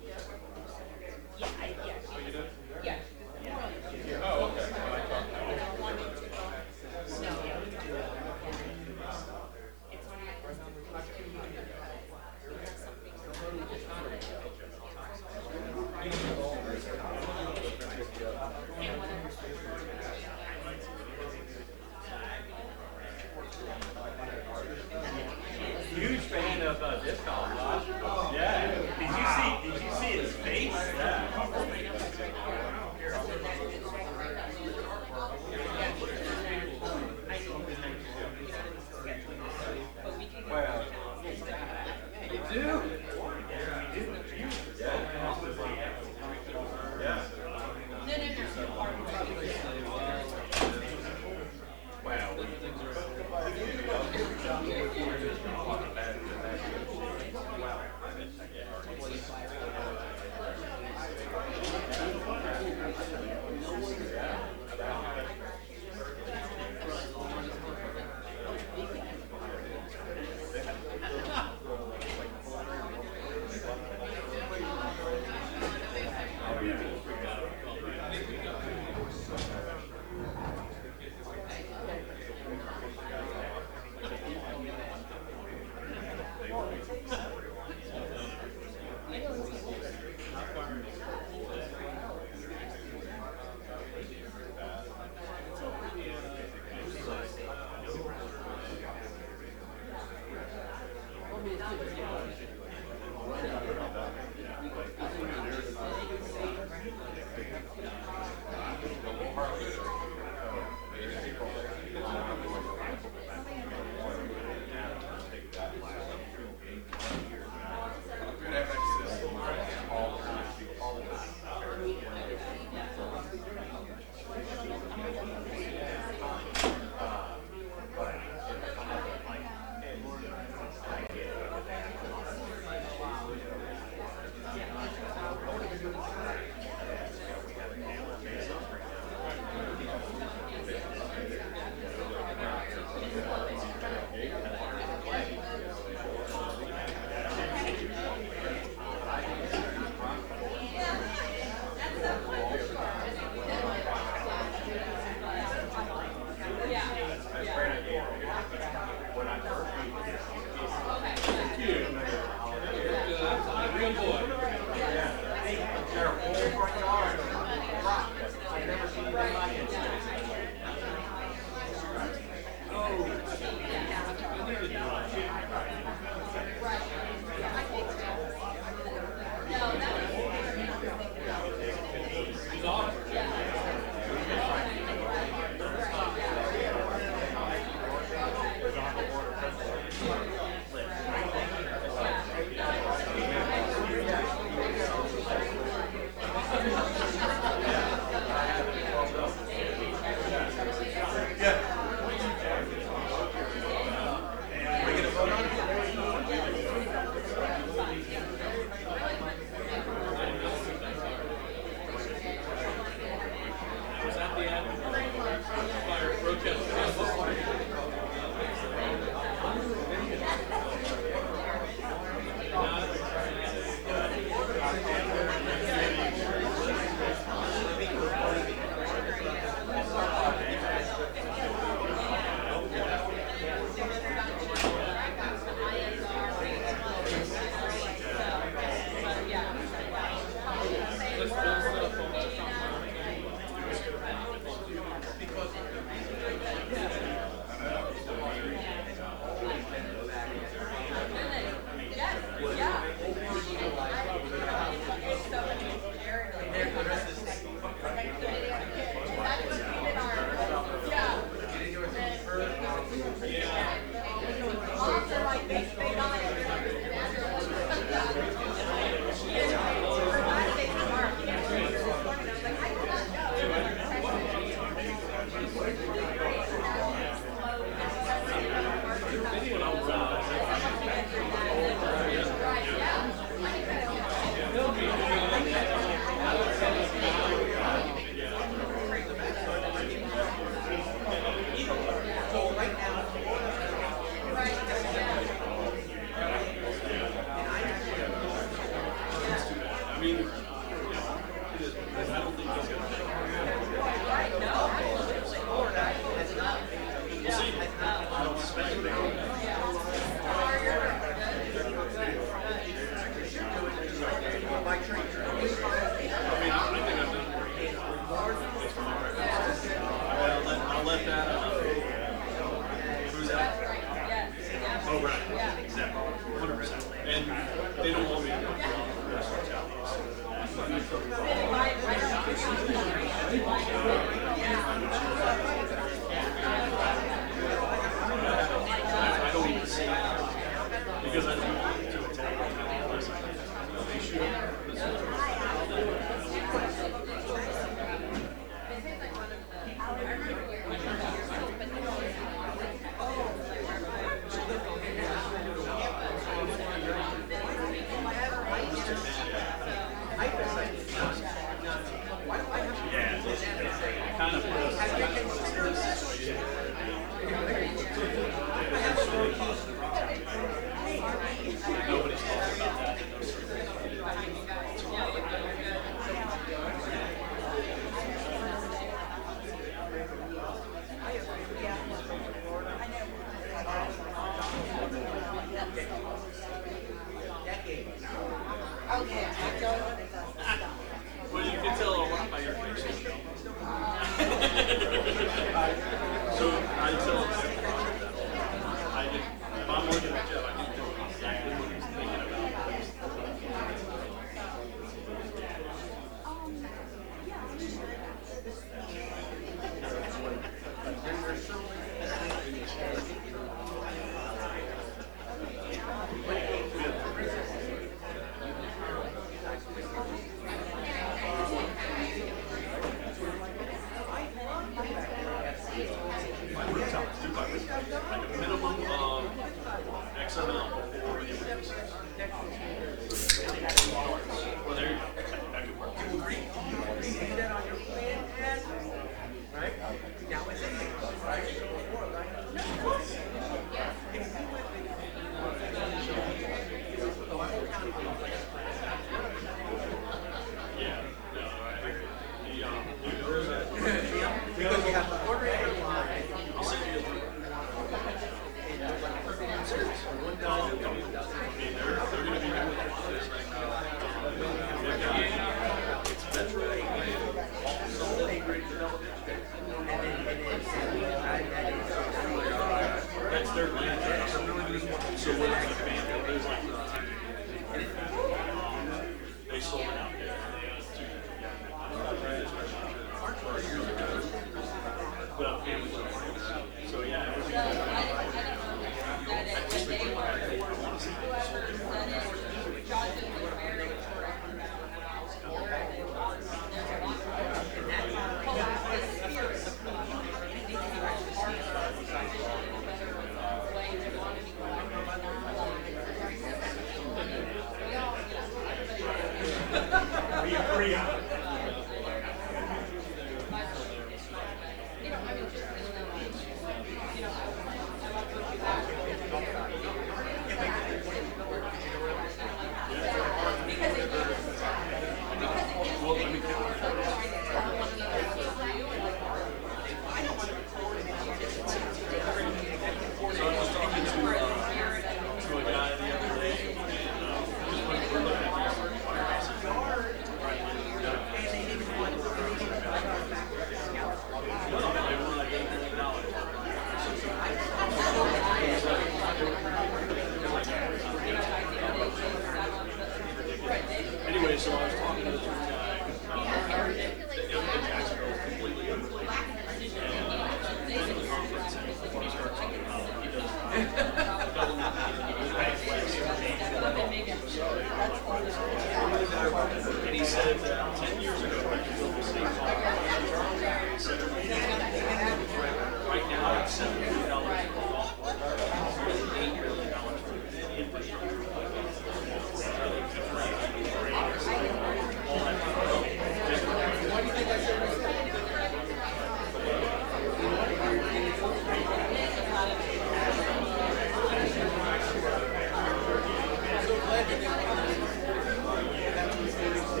So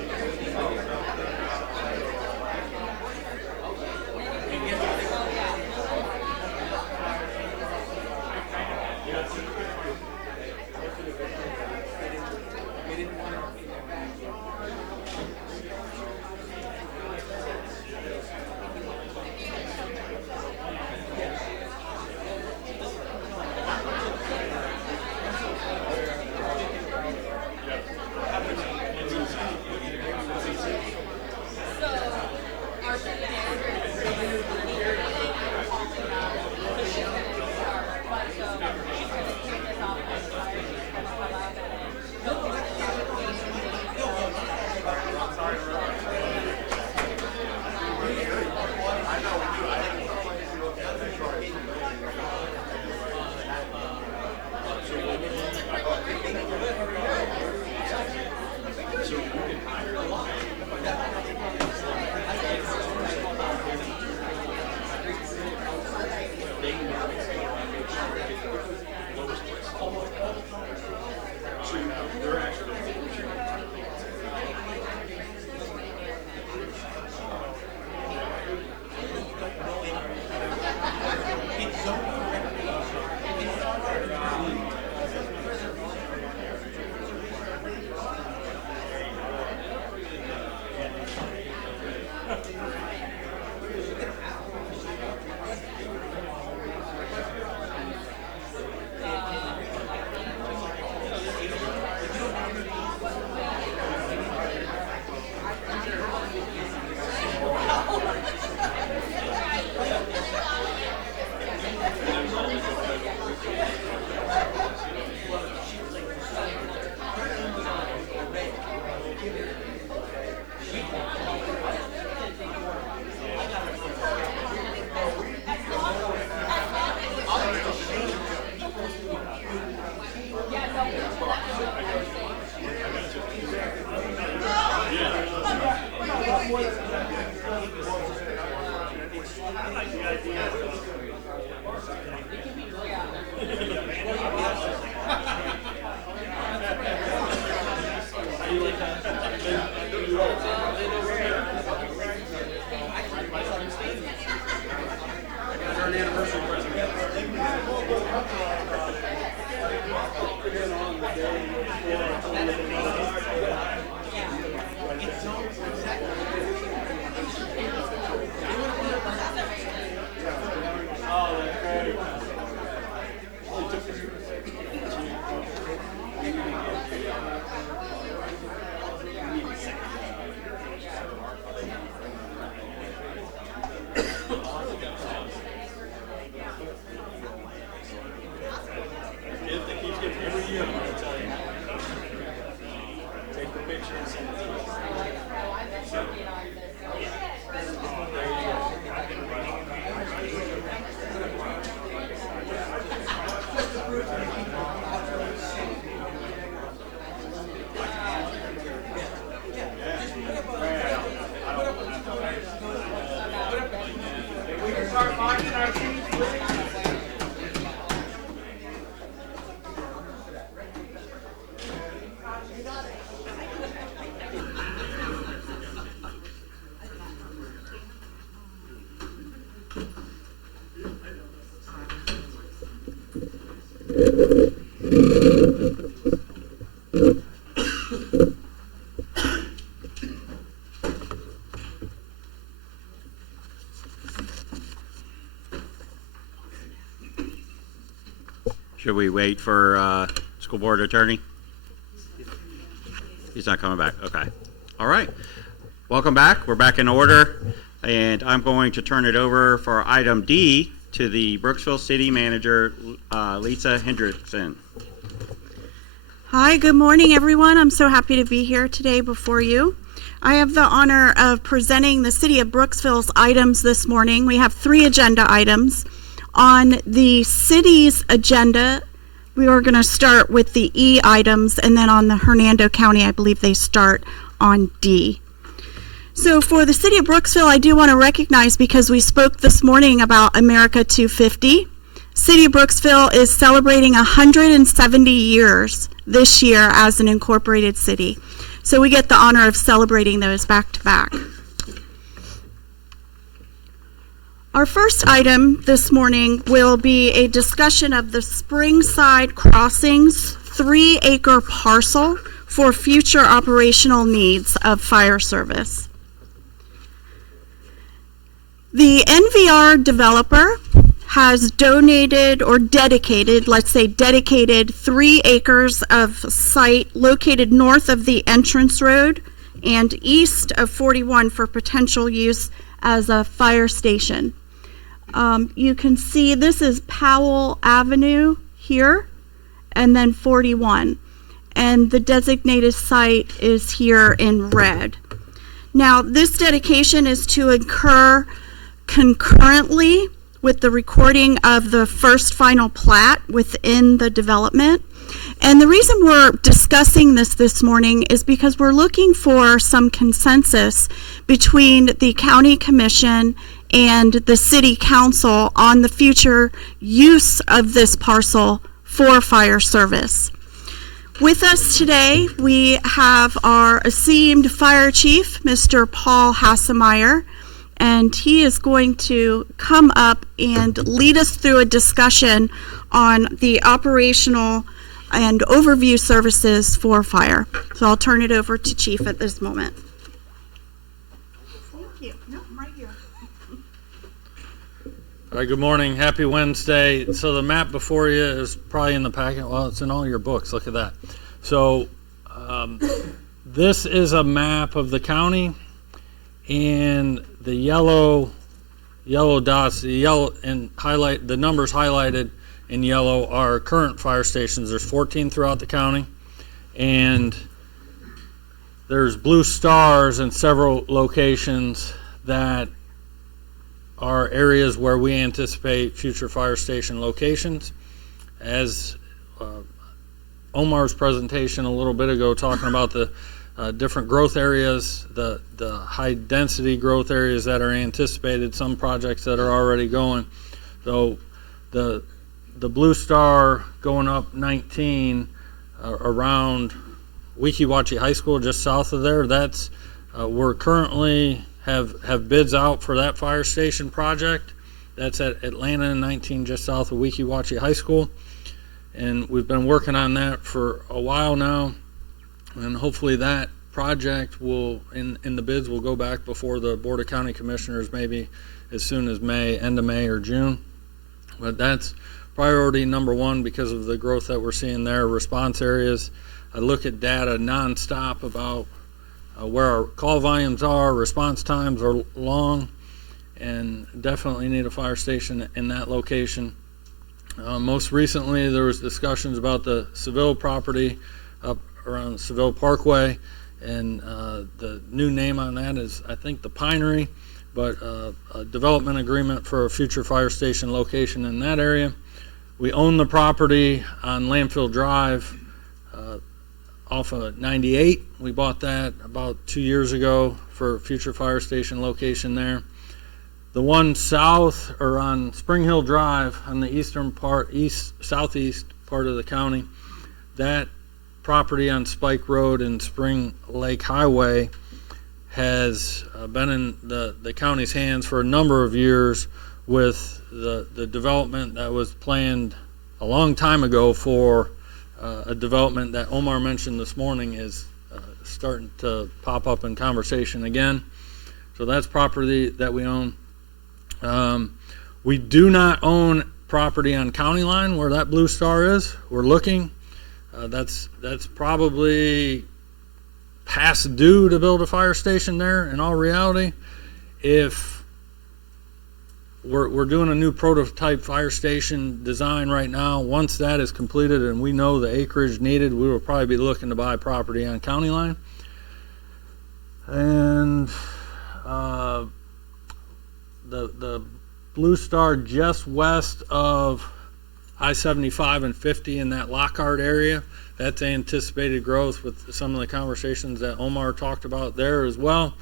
Should we wait for school board attorney? He's not coming back. Okay. All right. Welcome back. We're back in order. And I'm going to turn it over for item D to the Brooksville City Manager, Lisa Hendrickson. Hi, good morning, everyone. I'm so happy to be here today before you. I have the honor of presenting the City of Brooksville's items this morning. We have 3 agenda items. On the city's agenda, we are going to start with the E items, and then on the Hernando County, I believe they start on D. So for the City of Brooksville, I do want to recognize, because we spoke this morning about America 250, City of Brooksville is celebrating 170 years this year as an incorporated city. So we get the honor of celebrating those back to back. Our first item this morning will be a discussion of the Springside Crossings 3-acre parcel for future operational needs of fire service. The NVR developer has donated or dedicated, let's say dedicated 3 acres of site located north of the entrance road and east of 41 for potential use as a fire station. You can see this is Powell Avenue here, and then 41. And the designated site is here in red. Now, this dedication is to occur concurrently with the recording of the first final plat within the development. And the reason we're discussing this morning is because we're looking for some consensus between the county commission and the city council on the future use of this parcel for fire service. With us today, we have our esteemed fire chief, Mr. Paul Hassemeyer, and he is going to come up and lead us through a discussion on the operational and overview services for fire. So I'll turn it over to Chief at this moment. Thank you. No, I'm right here. All right, good morning. Happy Wednesday. So the map before you is probably in the packet. Well, it's in all your books. Look at that. So this is a map of the county, and the yellow dots, the yellow and highlight, the numbers highlighted in yellow are current fire stations. There's 14 throughout the county, and there's blue stars in several locations that are areas where we anticipate future fire station locations. As Omar's presentation a little bit ago, talking about the different growth areas, the high density growth areas that are anticipated, some projects that are already going. So the blue star going up 19 around Weeki Wachee High School, just south of there, that's we're currently have bids out for that fire station project. That's at Atlanta 19, just south of Weeki Wachee High School, and we've been working on that for a while now, and hopefully that project will in the bids will go back before the Board of County Commissioners, maybe as soon as May, end of May or June. But that's priority number one because of the growth that we're seeing there. Response areas, I look at data nonstop about where our call volumes are, response times are long, and definitely need a fire station in that location. Most recently, there was discussions about the Seville property up around Seville Parkway, and the new name on that is, I think, the Pinery, but a development agreement for a future fire station location in that area. We own the property on Landfill Drive off of 98. We bought that about 2 years ago for a future fire station location there. The one south, or on Spring Hill Drive on the eastern part, southeast part of the county, that property on Spike Road and Spring Lake Highway has been in the county's hands for a number of years, with the development that was planned a long time ago for a development that Omar mentioned this morning is starting to pop up in conversation again. So that's property that we own. We do not own property on County Line where that blue star is. We're looking. That's probably past due to build a fire station there. In all reality, if we're doing a new prototype fire station design right now, once that is completed and we know the acreage needed, we will probably be looking to buy property on County Line. And the blue star just west of I-75 and 50 in that Lockhart area, that's anticipated growth with some of the conversations that Omar talked about there as well.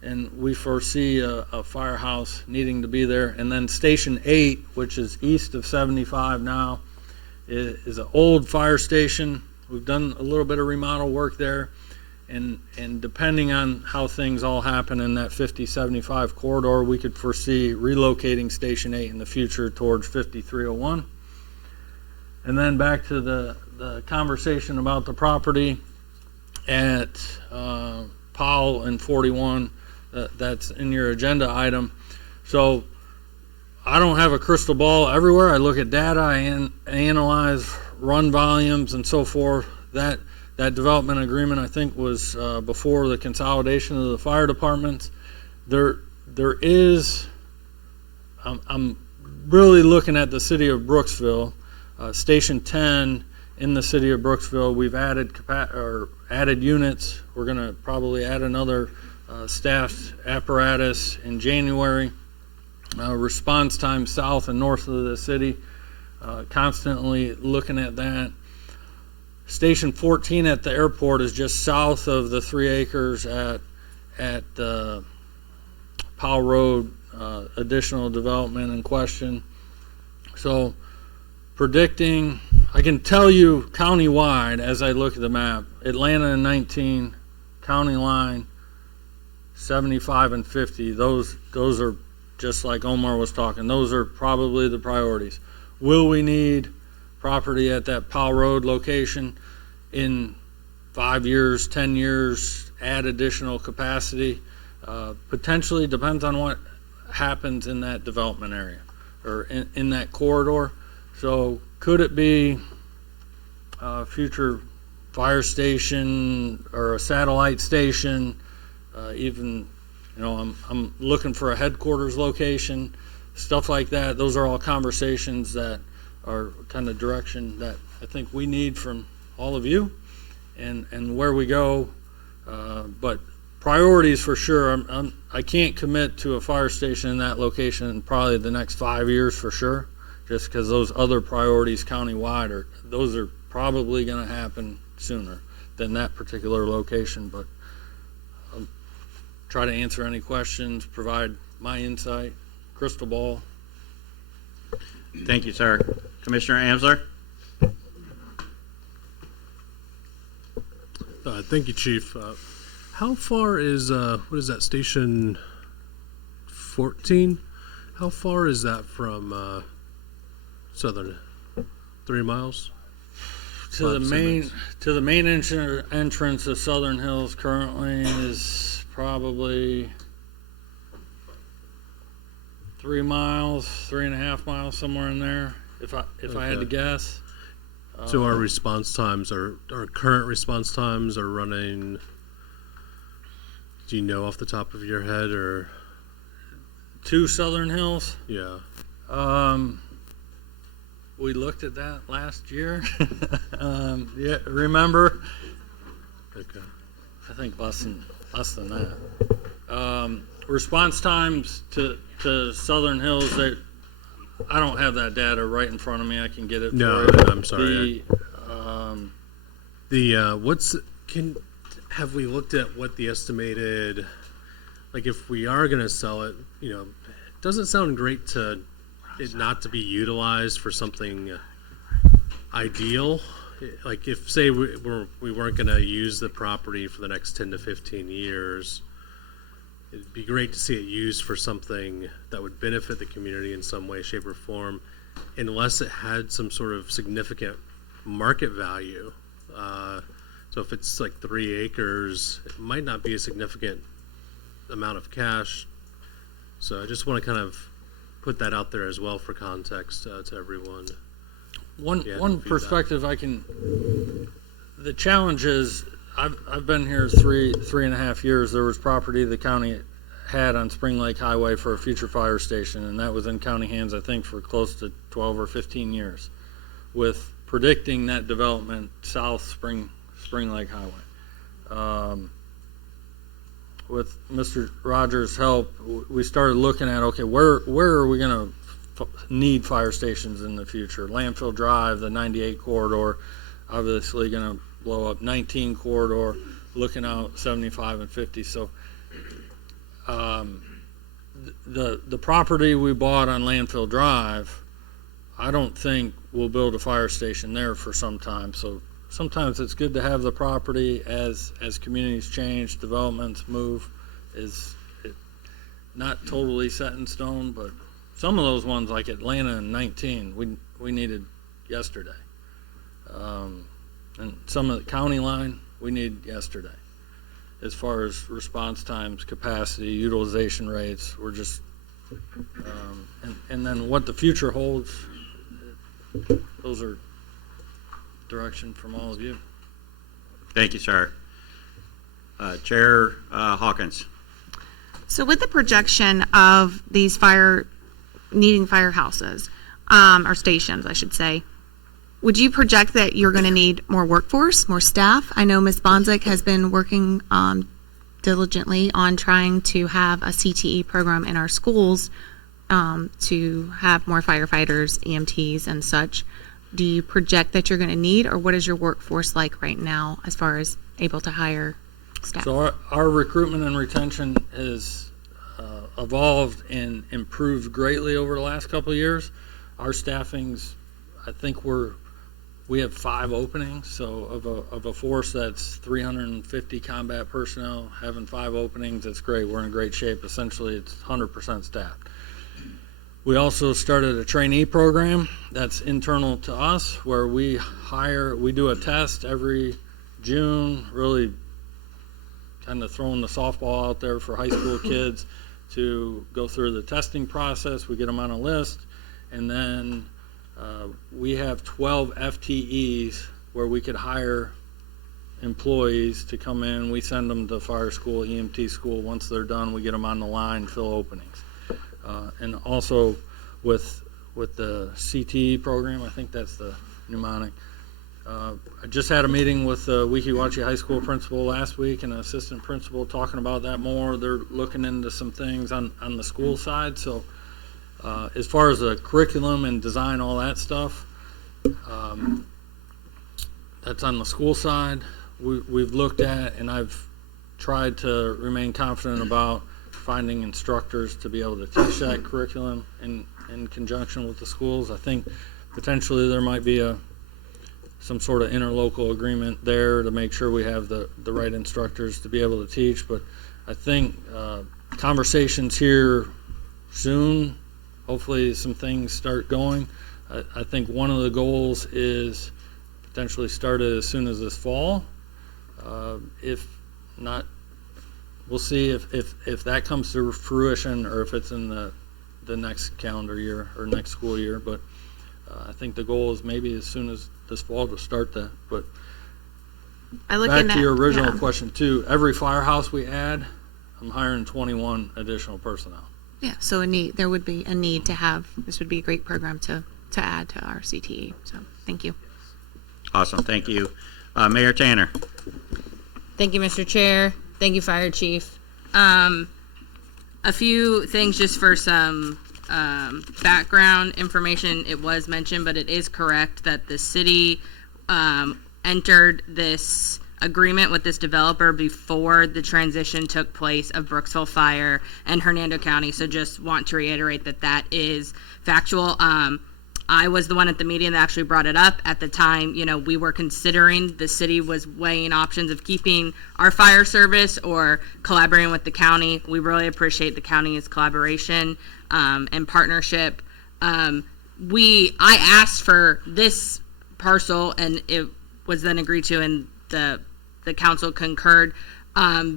And we foresee a firehouse needing to be there. And then Station 8, which is east of 75 now, is an old fire station. We've done a little bit of remodel work there. And depending on how things all happen in that 50-75 corridor, we could foresee relocating Station 8 in the future towards 5301. And then back to the conversation about the property at Powell and 41, that's in your agenda item. So I don't have a crystal ball everywhere. I look at data, I analyze run volumes and so forth. That development agreement, I think, was before the consolidation of the fire departments. There is, I'm really looking at the city of Brooksville, Station 10 in the city of Brooksville. We've added units. We're going to probably add another staffed apparatus in January. Response time south and north of the city, constantly looking at that. Station 14 at the airport is just south of the 3 acres at Powell Road, additional development in question. So predicting, I can tell you countywide as I look at the map, Atlanta in 19, county line 75 and 50, those are just like Omar was talking, those are probably the priorities. Will we need property at that Powell Road location in 5 years, 10 years, add additional capacity? Potentially, depends on what happens in that development area or in that corridor. So could it be a future fire station or a satellite station? Even, you know, I'm looking for a headquarters location, stuff like that. Those are all conversations that are kind of direction that I think we need from all of you, and where we go. But priorities for sure. I can't commit to a fire station in that location in probably the next 5 years for sure, just because those other priorities countywide those are probably going to happen sooner than that particular location. But I'll try to answer any questions, provide my insight, crystal ball. Thank you, sir. Commissioner Amsler? Thank you, Chief. How far is, what is that, Station 14? How far is that from Southern? 3 miles? To the main entrance of Southern Hills currently is probably 3 miles, 3.5 miles, somewhere in there. If I had to guess. So our response times our current response times are running. Do you know off the top of your head, or to Southern Hills? Yeah. We looked at that last year. Yeah, remember? Okay. I think less than that. Response times to Southern Hills, I don't have that data right in front of me. I can get it. No, for you. I'm sorry. Have we looked at what the estimated, like if we are going to sell it, you know, it doesn't sound great to it not to be utilized for something ideal. Like if, say, we weren't going to use the property for the next 10 to 15 years, it'd be great to see it used for something that would benefit the community in some way, shape, or form, unless it had some sort of significant market value. So if it's like 3 acres, it might not be a significant amount of cash. So I just want to kind of put that out there as well for context to everyone. One perspective the challenge is, I've been here three and a half years. There was property the county had on Spring Lake Highway for a future fire station, and that was in county hands, I think, for close to 12 or 15 years, with predicting that development south Spring Lake Highway. With Mr. Rogers' help, we started looking at, okay, where are we going to need fire stations in the future? Landfill Drive, the 98 corridor, obviously going to blow up. 19 corridor, looking out 75 and 50. So the property we bought on Landfill Drive, I don't think we'll build a fire station there for some time. So sometimes it's good to have the property as communities change, developments move. Is it not totally set in stone, but some of those ones like Atlanta and 19 we needed yesterday, and some of the county line we need yesterday. As far as response times, capacity, utilization rates, we're just and then what the future holds, those are direction from all of you. Thank you, sir. Chair Hawkins. So with the projection of these needing firehouses, or stations, I should say, would you project that you're going to need more workforce, more staff? I know Ms. Bonzik has been working diligently on trying to have a CTE program in our schools to have more firefighters, EMTs, and such. do you project that you're going to need, or what is your workforce like right now as far as able to hire staff? So our recruitment and retention has evolved and improved greatly over the last couple of years. Our staffing's, I think we have 5 openings, so of a force that's 350 combat personnel, having 5 openings, that's great. We're in great shape. Essentially, it's 100% staffed. We also started a trainee program that's internal to us, where we do a test every June, really kind of throwing the softball out there for high school kids to go through the testing process. We get them on a list, and then we have 12 FTEs where we could hire employees to come in. We send them to fire school, EMT school. Once they're done, we get them on the line, fill openings. And also with the CTE program, I think that's the mnemonic. I just had a meeting with the Weeki High School principal last week and an assistant principal talking about that more. They're looking into some things on the school side. So as far as the curriculum and design, all that stuff, that's on the school side. We've looked at, and I've tried to remain confident about finding instructors to be able to teach that curriculum in conjunction with the schools. I think potentially there might be some sort of interlocal agreement there to make sure we have the right instructors to be able to teach. But I think conversations here soon, hopefully some things start going. I think one of the goals is potentially start it as soon as this fall. If not, we'll see if that comes to fruition or if it's in the next calendar year or next school year. But I think the goal is maybe as soon as this fall to start that. But back to your original question too, every firehouse we add, I'm hiring 21 additional personnel. Yeah, so there would be a need to have, this would be a great program to add to our CTE. So thank you. Awesome, thank you. Mayor Tanner. Thank you, Mr. Chair. Thank you, Fire Chief. A few things just for some background information. It was mentioned, but it is correct that the city entered this agreement with this developer before the transition took place of Brooksville Fire and Hernando County. So just want to reiterate that is factual. I was the one at the meeting that actually brought it up. At the time, we were considering, the city was weighing options of keeping our fire service or collaborating with the county. We really appreciate the county's collaboration and partnership. I asked for this parcel, and it was then agreed to, and the council concurred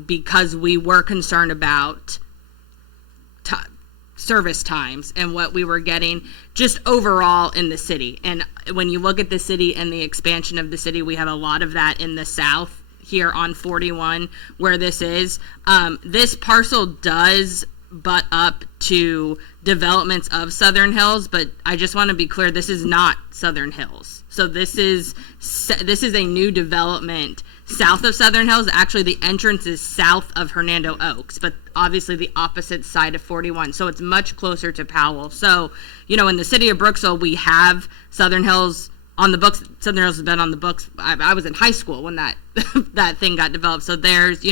because we were concerned about service times and what we were getting just overall in the city. And when you look at the city and the expansion of the city, we have a lot of that in the south here on 41 where this is. This parcel does butt up to developments of Southern Hills, but I just want to be clear, this is not Southern Hills. So this is a new development south of Southern Hills. Actually, the entrance is south of Hernando Oaks, but obviously the opposite side of 41. So it's much closer to Powell. So, in the city of Brooksville, we have Southern Hills on the books. Southern Hills has been on the books. I was in high school when that that thing got developed. So there's,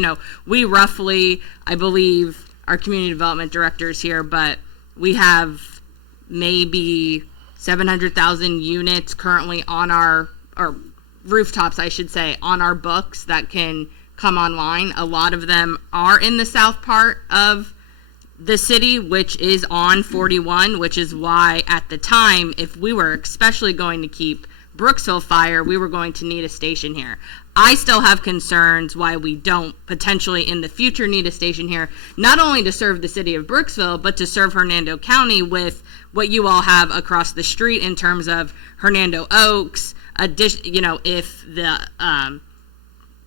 we roughly, I believe, our community development directors here, but we have maybe 700,000 units currently on our, or rooftops, I should say, on our books that can come online. A lot of them are in the south part of the city, which is on 41, which is why at the time, if we were especially going to keep Brooksville Fire, we were going to need a station here. I still have concerns why we don't potentially in the future need a station here, not only to serve the city of Brooksville, but to serve Hernando County with what you all have across the street in terms of Hernando Oaks. If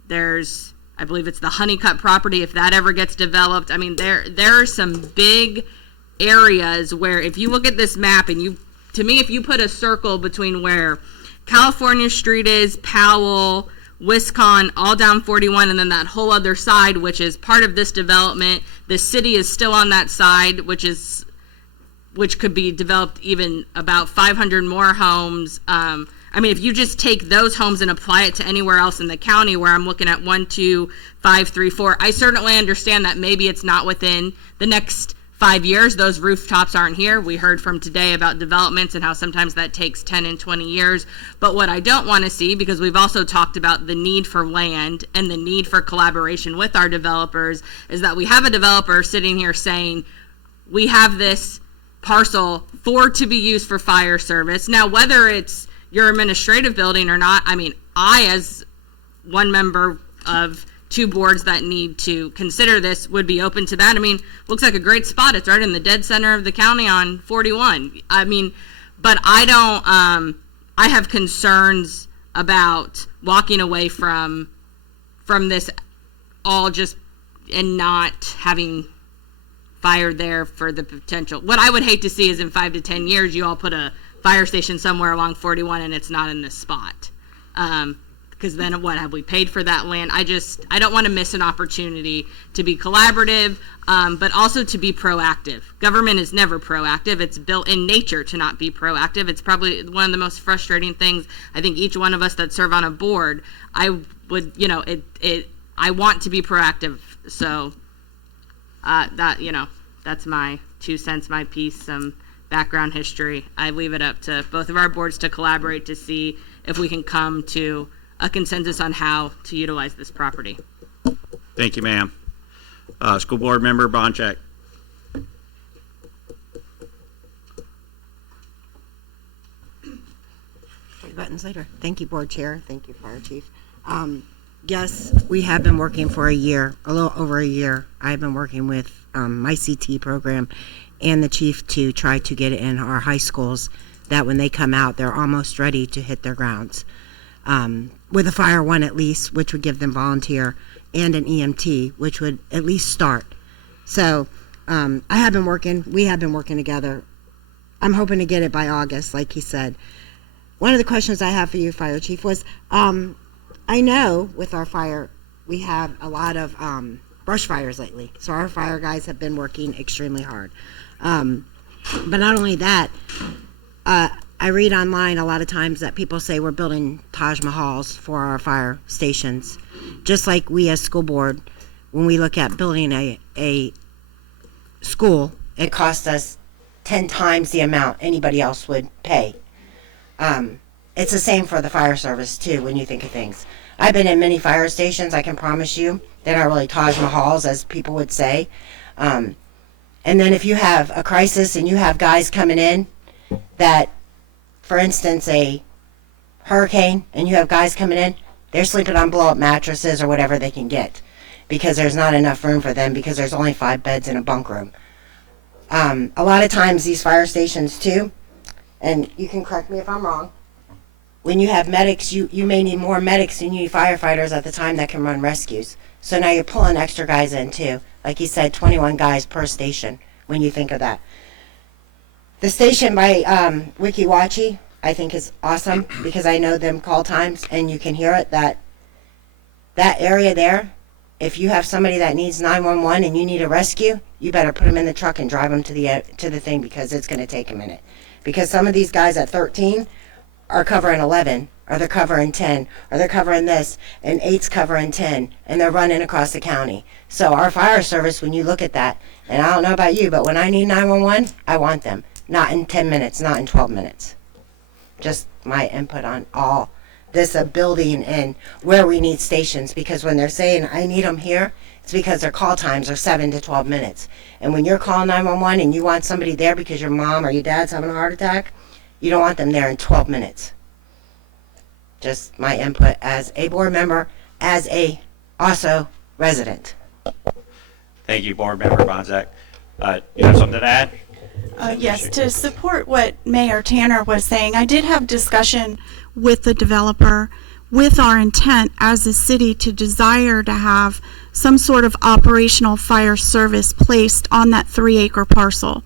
there's, I believe it's the Honeycutt property, if that ever gets developed, I mean, there are some big areas where if you look at this map and if you put a circle between where California Street is, Powell, Wisconsin, all down 41, and then that whole other side, which is part of this development, the city is still on that side, which could be developed even about 500 more homes. I mean, if you just take those homes and apply it to anywhere else in the county where I'm looking at 1, 2, 5, 3, 4, I certainly understand that maybe it's not within the next 5 years. Those rooftops aren't here. We heard from today about developments and how sometimes that takes 10 and 20 years. But what I don't want to see, because we've also talked about the need for land and the need for collaboration with our developers, is that we have a developer sitting here saying, we have this parcel to be used for fire service. Now, whether it's your administrative building or not, I mean, I, as one member of 2 boards that need to consider this, would be open to that. I mean, looks like a great spot. It's right in the dead center of the county on 41. I mean, but I don't, I have concerns about walking away from this all just and not having fire there for the potential. What I would hate to see is in 5 to 10 years, you all put a fire station somewhere along 41 and it's not in this spot. Because then what, have we paid for that land? I don't want to miss an opportunity to be collaborative, but also to be proactive. Government is never proactive. It's built in nature to not be proactive. It's probably one of the most frustrating things. I think each one of us that serve on a board, I would, I want to be proactive. So that's my 2 cents, my piece, some background history. I leave it up to both of our boards to collaborate to see if we can come to a consensus on how to utilize this property. Thank you, ma'am. School board member Bonchek. Buttons later. Thank you, board chair. Thank you, fire chief. Yes, we have been working for a year, a little over a year. I've been working with my CT program and the chief to try to get it in our high schools, that when they come out, they're almost ready to hit their grounds. With a fire one at least, which would give them volunteer, and an EMT, which would at least start. So we have been working together. I'm hoping to get it by August, like he said. One of the questions I have for you, fire chief, was I know with our fire, we have a lot of brush fires lately. So our fire guys have been working extremely hard. But not only that, I read online a lot of times that people say we're building Taj Mahals for our fire stations. Just like we as school board, when we look at building a school, it costs us 10 times the amount anybody else would pay. It's the same for the fire service too, when you think of things. I've been in many fire stations, I can promise you, they're not really Taj Mahals, as people would say. And then if you have a crisis and you have guys coming in that, for instance, a hurricane, and you have guys coming in, they're sleeping on blow-up mattresses or whatever they can get because there's not enough room for them because there's only 5 beds in a bunk room. A lot of times these fire stations too, and you can correct me if I'm wrong, when you have medics, you may need more medics than you need firefighters at the time that can run rescues. So now you're pulling extra guys in too. Like you said, 21 guys per station when you think of that. The station by Wiki Wachi, I think is awesome because I know them call times and you can hear it, that area there, if you have somebody that needs 911 and you need a rescue, you better put them in the truck and drive them to the thing because it's going to take a minute. Because some of these guys at 13 are covering 11, or they're covering 10, or they're covering this, and 8's covering 10, and they're running across the county. So our fire service, when you look at that, and I don't know about you, but when I need 911, I want them. Not in 10 minutes, not in 12 minutes. Just my input on all this building and where we need stations, because when they're saying, I need them here, it's because their call times are 7 to 12 minutes. And when you're calling 911 and you want somebody there because your mom or your dad's having a heart attack, you don't want them there in 12 minutes. Just my input as a board member, as a also resident. Thank you, board member Bonzak. You have something to add? Yes, to support what Mayor Tanner was saying, I did have discussion with the developer with our intent as a city to desire to have some sort of operational fire service placed on that 3-acre parcel.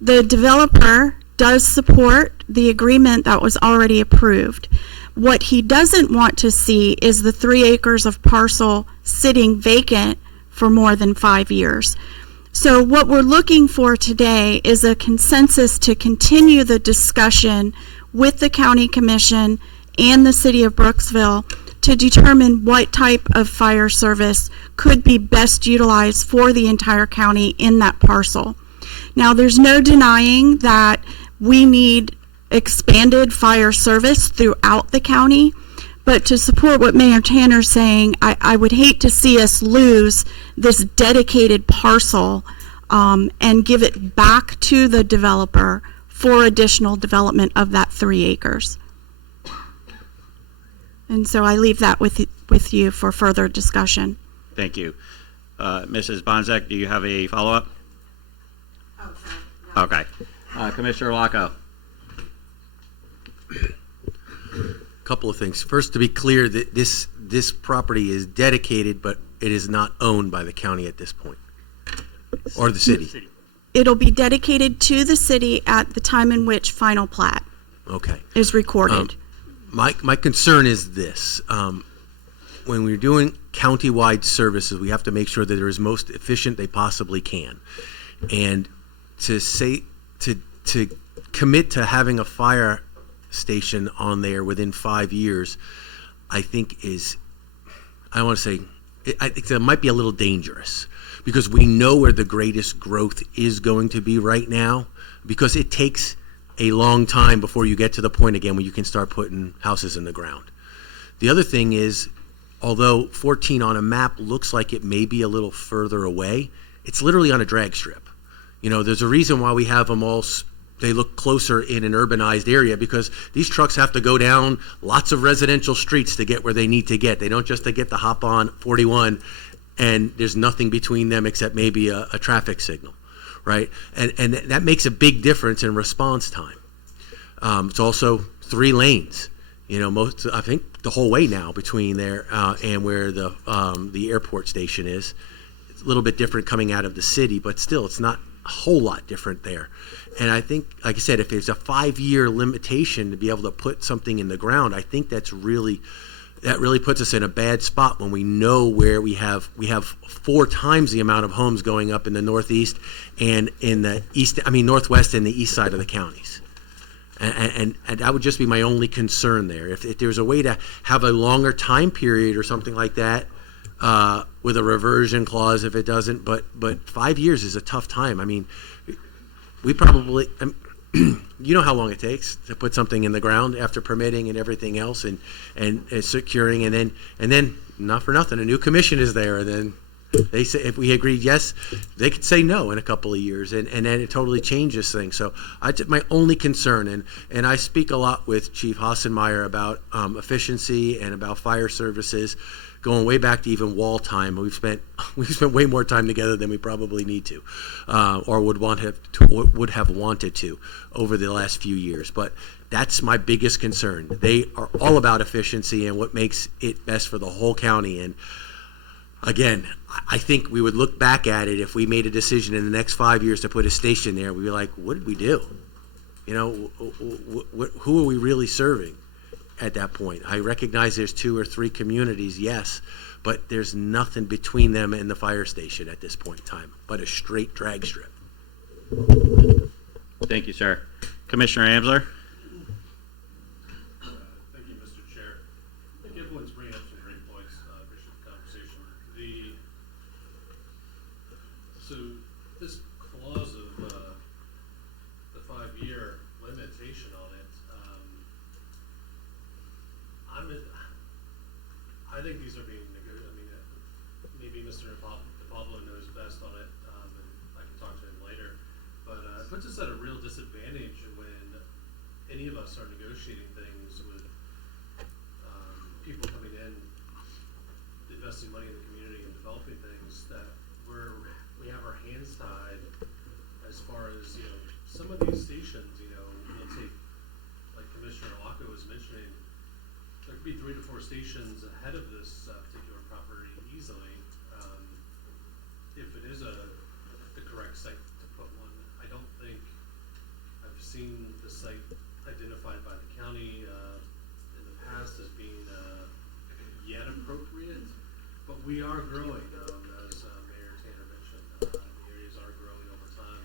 The developer does support the agreement that was already approved. What he doesn't want to see is the 3 acres of parcel sitting vacant for more than 5 years. So what we're looking for today is a consensus to continue the discussion with the county commission and the city of Brooksville to determine what type of fire service could be best utilized for the entire county in that parcel. Now, there's no denying that we need expanded fire service throughout the county, but to support what Mayor Tanner's saying, I would hate to see us lose this dedicated parcel and give it back to the developer for additional development of that 3 acres. And so I leave that with you for further discussion. Thank you. Mrs. Bonzek, do you have a follow-up? Okay. Commissioner Locko. Couple of things. First, to be clear, that this property is dedicated, but it is not owned by the county at this point, or the city. It'll be dedicated to the city at the time in which final plat is recorded. My concern is this. When we're doing county-wide services, we have to make sure that they're as most efficient they possibly can. And to commit to having a fire station on there within 5 years, I think that might be a little dangerous, because we know where the greatest growth is going to be right now, because it takes a long time before you get to the point again where you can start putting houses in the ground. The other thing is, although 14 on a map looks like it may be a little further away, it's literally on a drag strip. You know, there's a reason why we have them all, they look closer in an urbanized area, because these trucks have to go down lots of residential streets to get where they need to get. They don't just get to hop on 41 and there's nothing between them except maybe a traffic signal, right? And that makes a big difference in response time. It's also 3 lanes, you know, I think the whole way now between there and where the airport station is. It's a little bit different coming out of the city, but still it's not a whole lot different there. And I think, like I said, if there's a 5-year limitation to be able to put something in the ground, I think that really puts us in a bad spot when we know where we have 4 times the amount of homes going up in the northeast and in the northwest and the east side of the counties. And that would just be my only concern there. If there's a way to have a longer time period or something like that, with a reversion clause if it doesn't, but 5 years is a tough time. I mean, we probably, you know how long it takes to put something in the ground after permitting and everything else and securing, and then not for nothing, a new commission is there, and then they say, if we agreed yes, they could say no in a couple of years, and then it totally changes things. So my only concern, and I speak a lot with Chief Hassenmeyer about efficiency and about fire services, going way back to even wall time. We've spent way more time together than we probably need to, or would have wanted to over the last few years. But that's my biggest concern. They are all about efficiency and what makes it best for the whole county. And again, I think we would look back at it if we made a decision in the next 5 years to put a station there. We'd be like, what did we do? You know, who are we really serving at that point? I recognize there's 2 or 3 communities, yes, but there's nothing between them and the fire station at this point in time, but a straight drag strip. Thank you, sir. Commissioner Amsler? Thank you, Mr. Chair. I think everyone's bringing up some great points. Appreciate the conversation. So this clause of the 5-year limitation on it, I think these are being negotiated. I mean, maybe Mr. DePablo knows best on it, and I can talk to him later. But it puts us at a real disadvantage when any of us are negotiating things with people coming in, investing money in the community and developing things, that we have our hands tied as far as, you know, some of these stations, you know, will take, like Commissioner Locko was mentioning, there could be 3 to 4 stations ahead of this particular property easily, if it is the correct site to put one. I don't think I've seen the site identified by the county in the past as being yet appropriate, but we are growing, as Mayor Tanner mentioned. The areas are growing over time.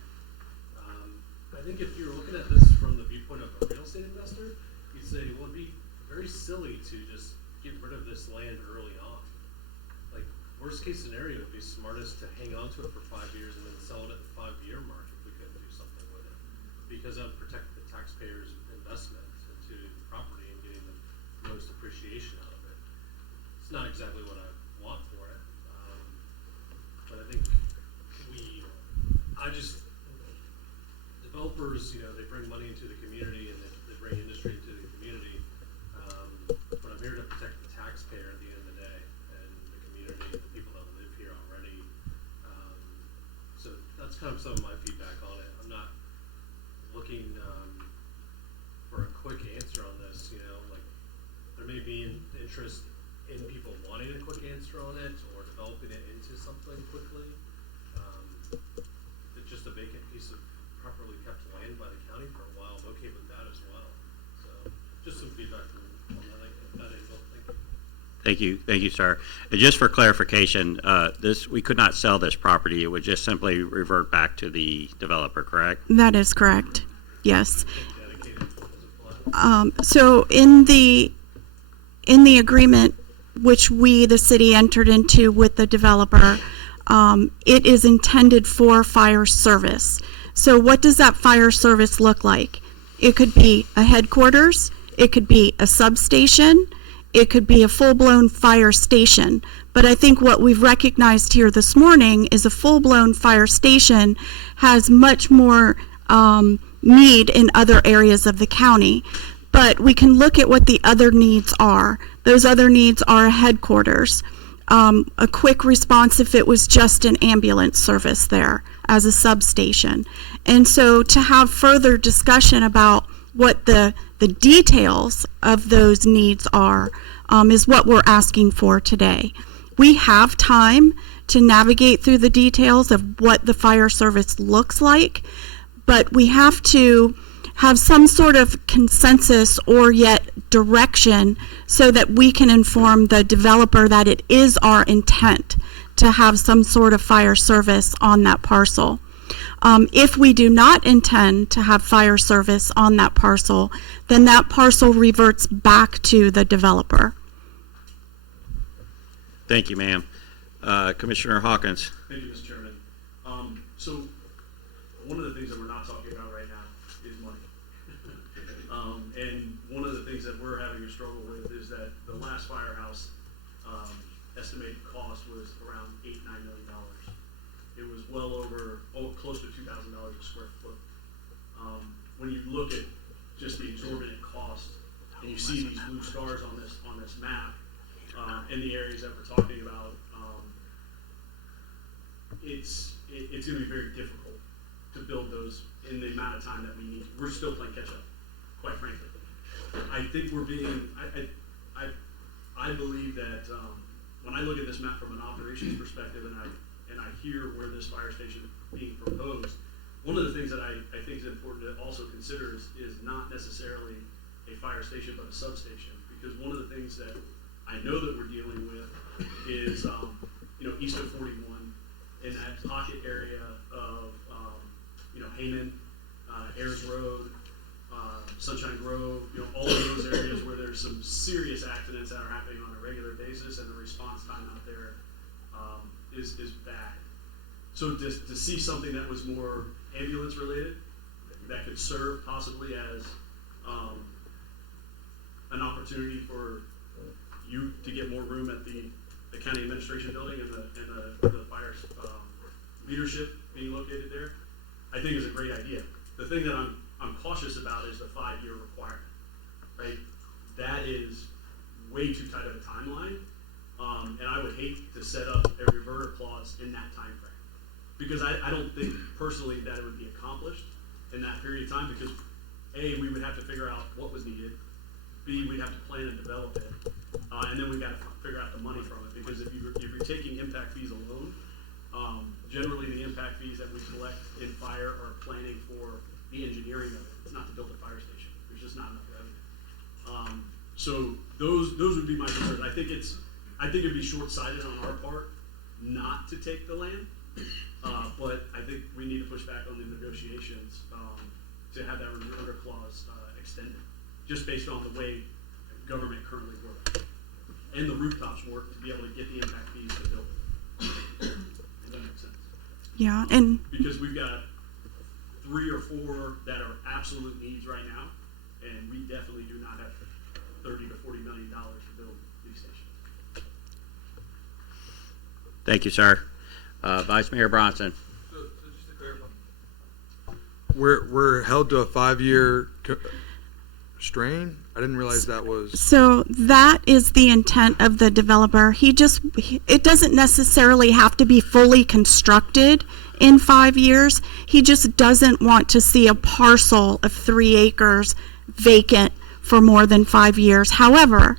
I think if you're looking at this from the viewpoint of a real estate investor, you'd say, well, it'd be very silly to just get rid of this land early on. Like, worst case scenario, it'd be smartest to hang on to it for 5 years and then sell it at the 5-year mark if we could do something with it. Because that would protect the taxpayers' investment into the property and getting the most appreciation out of it. It's not exactly what I want for it, but I think developers, they bring money into the community and they bring industry into the community. But I'm here to protect the taxpayer at the end of the day and the community and the people that live here already. So that's kind of some of my feedback on it. I'm not looking for a quick answer on this. Like there may be an interest in people wanting a quick answer on it or developing it into something quickly. It's just a vacant piece of properly kept land by the county for a while. I'm okay with that as well. So just some feedback on that angle. Thank you. Thank you, sir. And just for clarification, we could not sell this property. It would just simply revert back to the developer, correct? That is correct. Yes. So in the agreement which we, the city, entered into with the developer, it is intended for fire service. So what does that fire service look like? It could be a headquarters, it could be a substation, it could be a full-blown fire station. But I think what we've recognized here this morning is a full-blown fire station has much more need in other areas of the county. But we can look at what the other needs are. Those other needs are a headquarters, a quick response if it was just an ambulance service there as a substation. And so to have further discussion about what the details of those needs are is what we're asking for today. We have time to navigate through the details of what the fire service looks like, but we have to have some sort of consensus or yet direction so that we can inform the developer that it is our intent to have some sort of fire service on that parcel. If we do not intend to have fire service on that parcel, then that parcel reverts back to the developer. Thank you, ma'am. Commissioner Hawkins. Thank you, Mr. Chairman. So one of the things that we're not talking about right now is money. And one of the things that we're having a struggle with is that the last firehouse estimated cost was around $8-9 million. It was well over, close to $2,000 a square foot. When you look at just the exorbitant cost, and you see these blue stars on this map, in the areas that we're talking about, it's going to be very difficult to build those in the amount of time that we need. We're still playing catch up, quite frankly. I think we're being. I believe that when I look at this map from an operations perspective, and I hear where this fire station is being proposed, one of the things that I think is important to also consider is not necessarily a fire station, but a substation. Because one of the things that I know that we're dealing with is, east of 41, in that pocket area of, Hayman, Ayers Road, Sunshine Grove, all of those areas where there's some serious accidents that are happening on a regular basis, and the response time out there is bad. So to see something that was more ambulance related, that could serve possibly as an opportunity for you to get more room at the county administration building and the fire leadership being located there, I think is a great idea. The thing that I'm cautious about is the 5-year requirement, right? That is way too tight of a timeline, and I would hate to set up a reverter clause in that time frame, because I don't think personally that it would be accomplished in that period of time, because A, we would have to figure out what was needed, B, we'd have to plan and develop it, and then we've got to figure out the money from it, because if you're taking impact fees alone, generally the impact fees that we collect in fire are planning for the engineering of it. It's not to build a fire station. There's just not enough revenue. So those would be my concerns. I think it'd be short-sighted on our part not to take the land, but I think we need to push back on the negotiations to have that reverter clause extended, just based on the way government currently work, and the rooftops work to be able to get the impact fees to build it. Does that make sense? Yeah, and Because we've got 3 or 4 that are absolute needs right now, and we definitely do not have $30 to $40 million to build these stations. Thank you, sir. Vice Mayor Bronson. We're held to a 5-year strain. I didn't realize that was. so that is the intent of the developer. It doesn't necessarily have to be fully constructed in 5 years. He just doesn't want to see a parcel of 3 acres vacant for more than 5 years. However,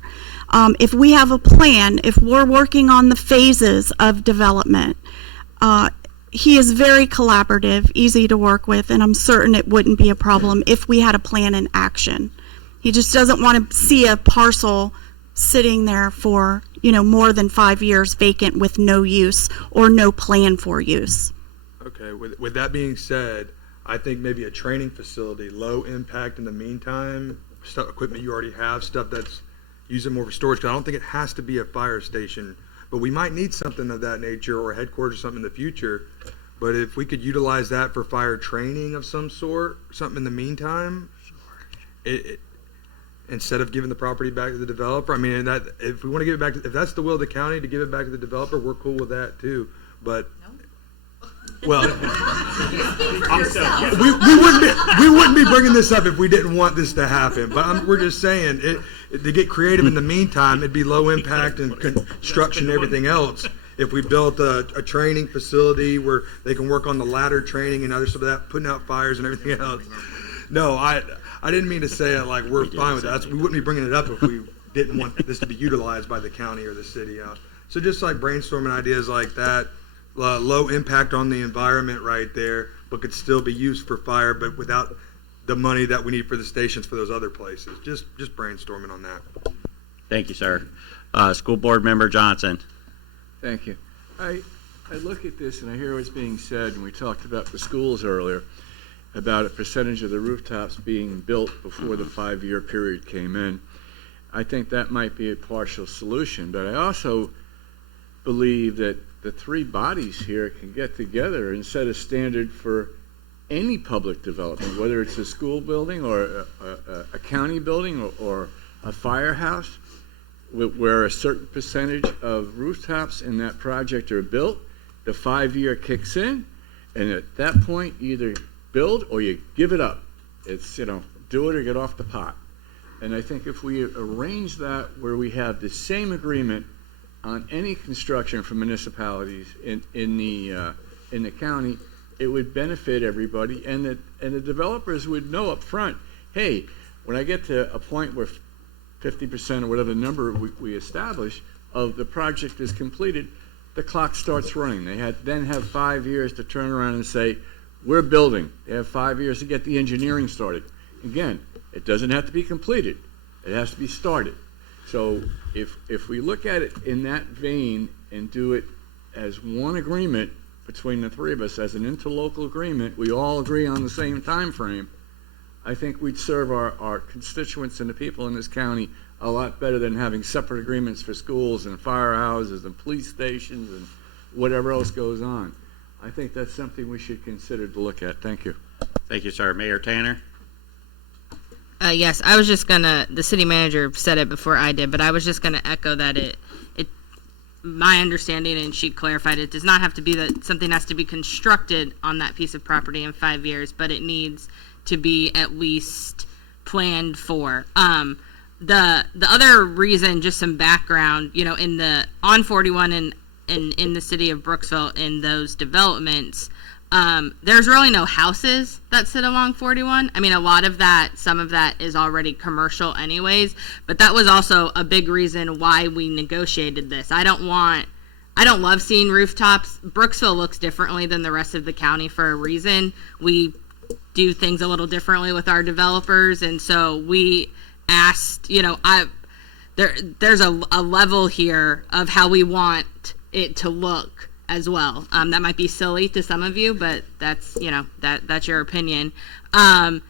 if we have a plan, if we're working on the phases of development, he is very collaborative, easy to work with, and I'm certain it wouldn't be a problem if we had a plan in action. He just doesn't want to see a parcel sitting there for, more than 5 years vacant with no use or no plan for use. Okay, with that being said, I think maybe a training facility, low impact in the meantime, stuff, equipment you already have, stuff that's using more for storage. 'Cause I don't think it has to be a fire station, but we might need something of that nature or headquarters or something in the future. But if we could utilize that for fire training of some sort, something in the meantime, instead of giving the property back to the developer, I mean, that if we want to give it back, if that's the will of the county to give it back to the developer, we're cool with that too. But well, we wouldn't be bringing this up if we didn't want this to happen. But we're just saying to get creative in the meantime, it'd be low impact and construction and everything else. If we built a training facility where they can work on the ladder training and other stuff like that, putting out fires and everything else. No, I didn't mean to say it like we're fine with that. We wouldn't be bringing it up if we didn't want this to be utilized by the county or the city. So just like brainstorming ideas like that, low impact on the environment right there, but could still be used for fire, but without the money that we need for the stations for those other places. Just brainstorming on that. Thank you, sir. School Board Member Johnson. Thank you. I look at this and I hear what's being said, and we talked about the schools earlier, about a percentage of the rooftops being built before the 5-year period came in. I think that might be a partial solution, but I also believe that the 3 bodies here can get together and set a standard for any public development, whether it's a school building or a county building or a firehouse, where a certain percentage of rooftops in that project are built, the 5-year kicks in, and at that point, you either build or you give it up. It's, do it or get off the pot. And I think if we arrange that where we have the same agreement on any construction for municipalities in the county, it would benefit everybody, and the developers would know up front, hey, when I get to a point where 50% or whatever number we establish of the project is completed, the clock starts running. They then have 5 years to turn around and say, we're building. They have 5 years to get the engineering started. Again, it doesn't have to be completed. It has to be started. So if we look at it in that vein and do it as one agreement between the 3 of us, as an interlocal agreement, we all agree on the same time frame, I think we'd serve our constituents and the people in this county a lot better than having separate agreements for schools and firehouses and police stations and whatever else goes on. I think that's something we should consider to look at. Thank you. Thank you, sir. Mayor Tanner? Yes, I was just gonna, the city manager said it before I did, but I was just gonna echo that my understanding, and she clarified, it does not have to be that something has to be constructed on that piece of property in 5 years, but it needs to be at least planned for. The other reason, just some background, on 41 and in the city of Brooksville, in those developments, there's really no houses that sit along 41. I mean, some of that is already commercial anyways, but that was also a big reason why we negotiated this. I don't love seeing rooftops. Brooksville looks differently than the rest of the county for a reason. We do things a little differently with our developers, and so we asked, there's a level here of how we want it to look as well. That might be silly to some of you, but that's, that's your opinion. I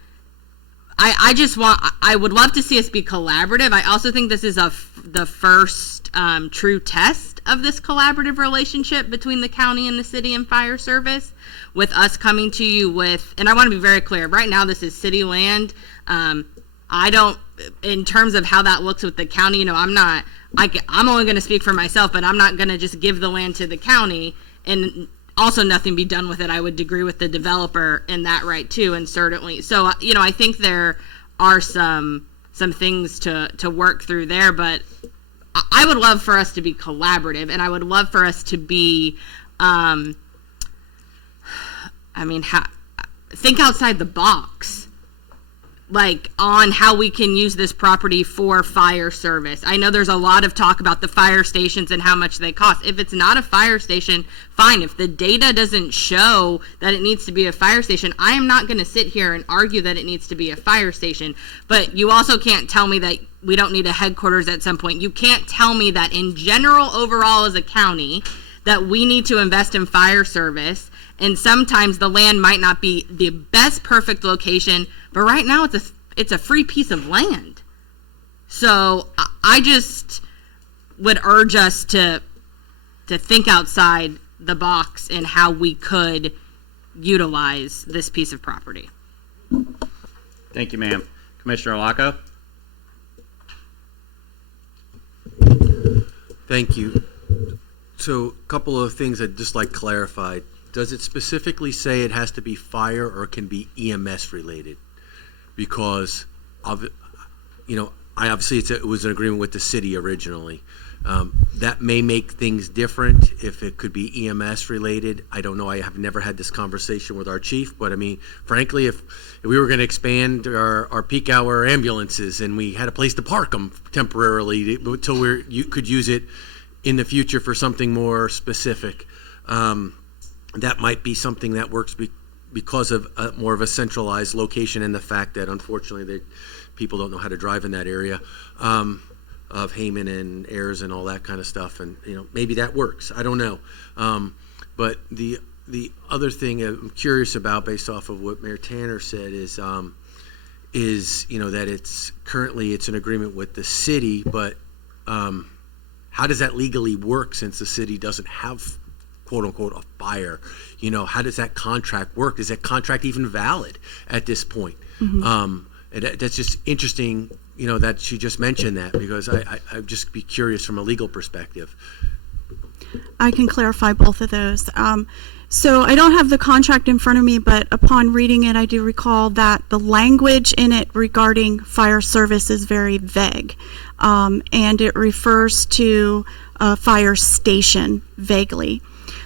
I would love to see us be collaborative. I also think this is the first true test of this collaborative relationship between the county and the city and fire service, with us coming to you with, and I want to be very clear, right now this is city land. I don't, in terms of how that looks with the county, you know, I'm only going to speak for myself, but I'm not going to just give the land to the county and also nothing be done with it. I would agree with the developer in that right too, and certainly. So, you know, I think there are some things to work through there, but I would love for us to be collaborative, and I would love for us to be, think outside the box, like on how we can use this property for fire service. I know there's a lot of talk about the fire stations and how much they cost. If it's not a fire station, fine. If the data doesn't show that it needs to be a fire station, I am not going to sit here and argue that it needs to be a fire station. But you also can't tell me that we don't need a headquarters at some point. You can't tell me that in general, overall as a county, that we need to invest in fire service. And sometimes the land might not be the best perfect location, but right now it's a free piece of land. So I just would urge us to think outside the box and how we could utilize this piece of property. Thank you, ma'am. Commissioner Locko? Thank you. So a couple of things I'd just like clarified. Does it specifically say it has to be fire or it can be EMS related? Because of, you know, it was an agreement with the city originally. That may make things different if it could be EMS related. I don't know. I have never had this conversation with our chief, but I mean, frankly, if we were going to expand our peak hour ambulances and we had a place to park them temporarily until you could use it in the future for something more specific, that might be something that works because of more of a centralized location and the fact that unfortunately people don't know how to drive in that area of Hayman and Ayers and all that kind of stuff, and you know, maybe that works. I don't know, but the other thing I'm curious about, based off of what Mayor Tanner said, is you know, that it's an agreement with the city, but how does that legally work since the city doesn't have, quote unquote, a fire? You know, how does that contract work? Is that contract even valid at this point? Mm-hmm. That's just interesting, you know, that she just mentioned that, because I'd just be curious from a legal perspective. I can clarify both of those. So I don't have the contract in front of me, but upon reading it, I do recall that the language in it regarding fire service is very vague, and it refers to a fire station vaguely.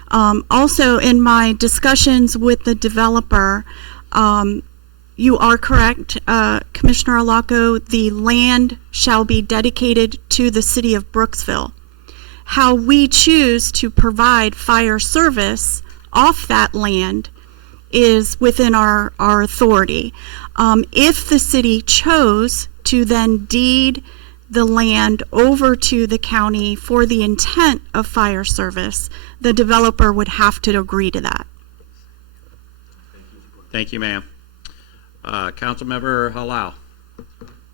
Also, in my discussions with the developer, you are correct, Commissioner Arlacco, the land shall be dedicated to the city of Brooksville. How we choose to provide fire service off that land is within our authority. If the city chose to then deed the land over to the county for the intent of fire service, the developer would have to agree to that. Thank you, ma'am. Councilmember Halal.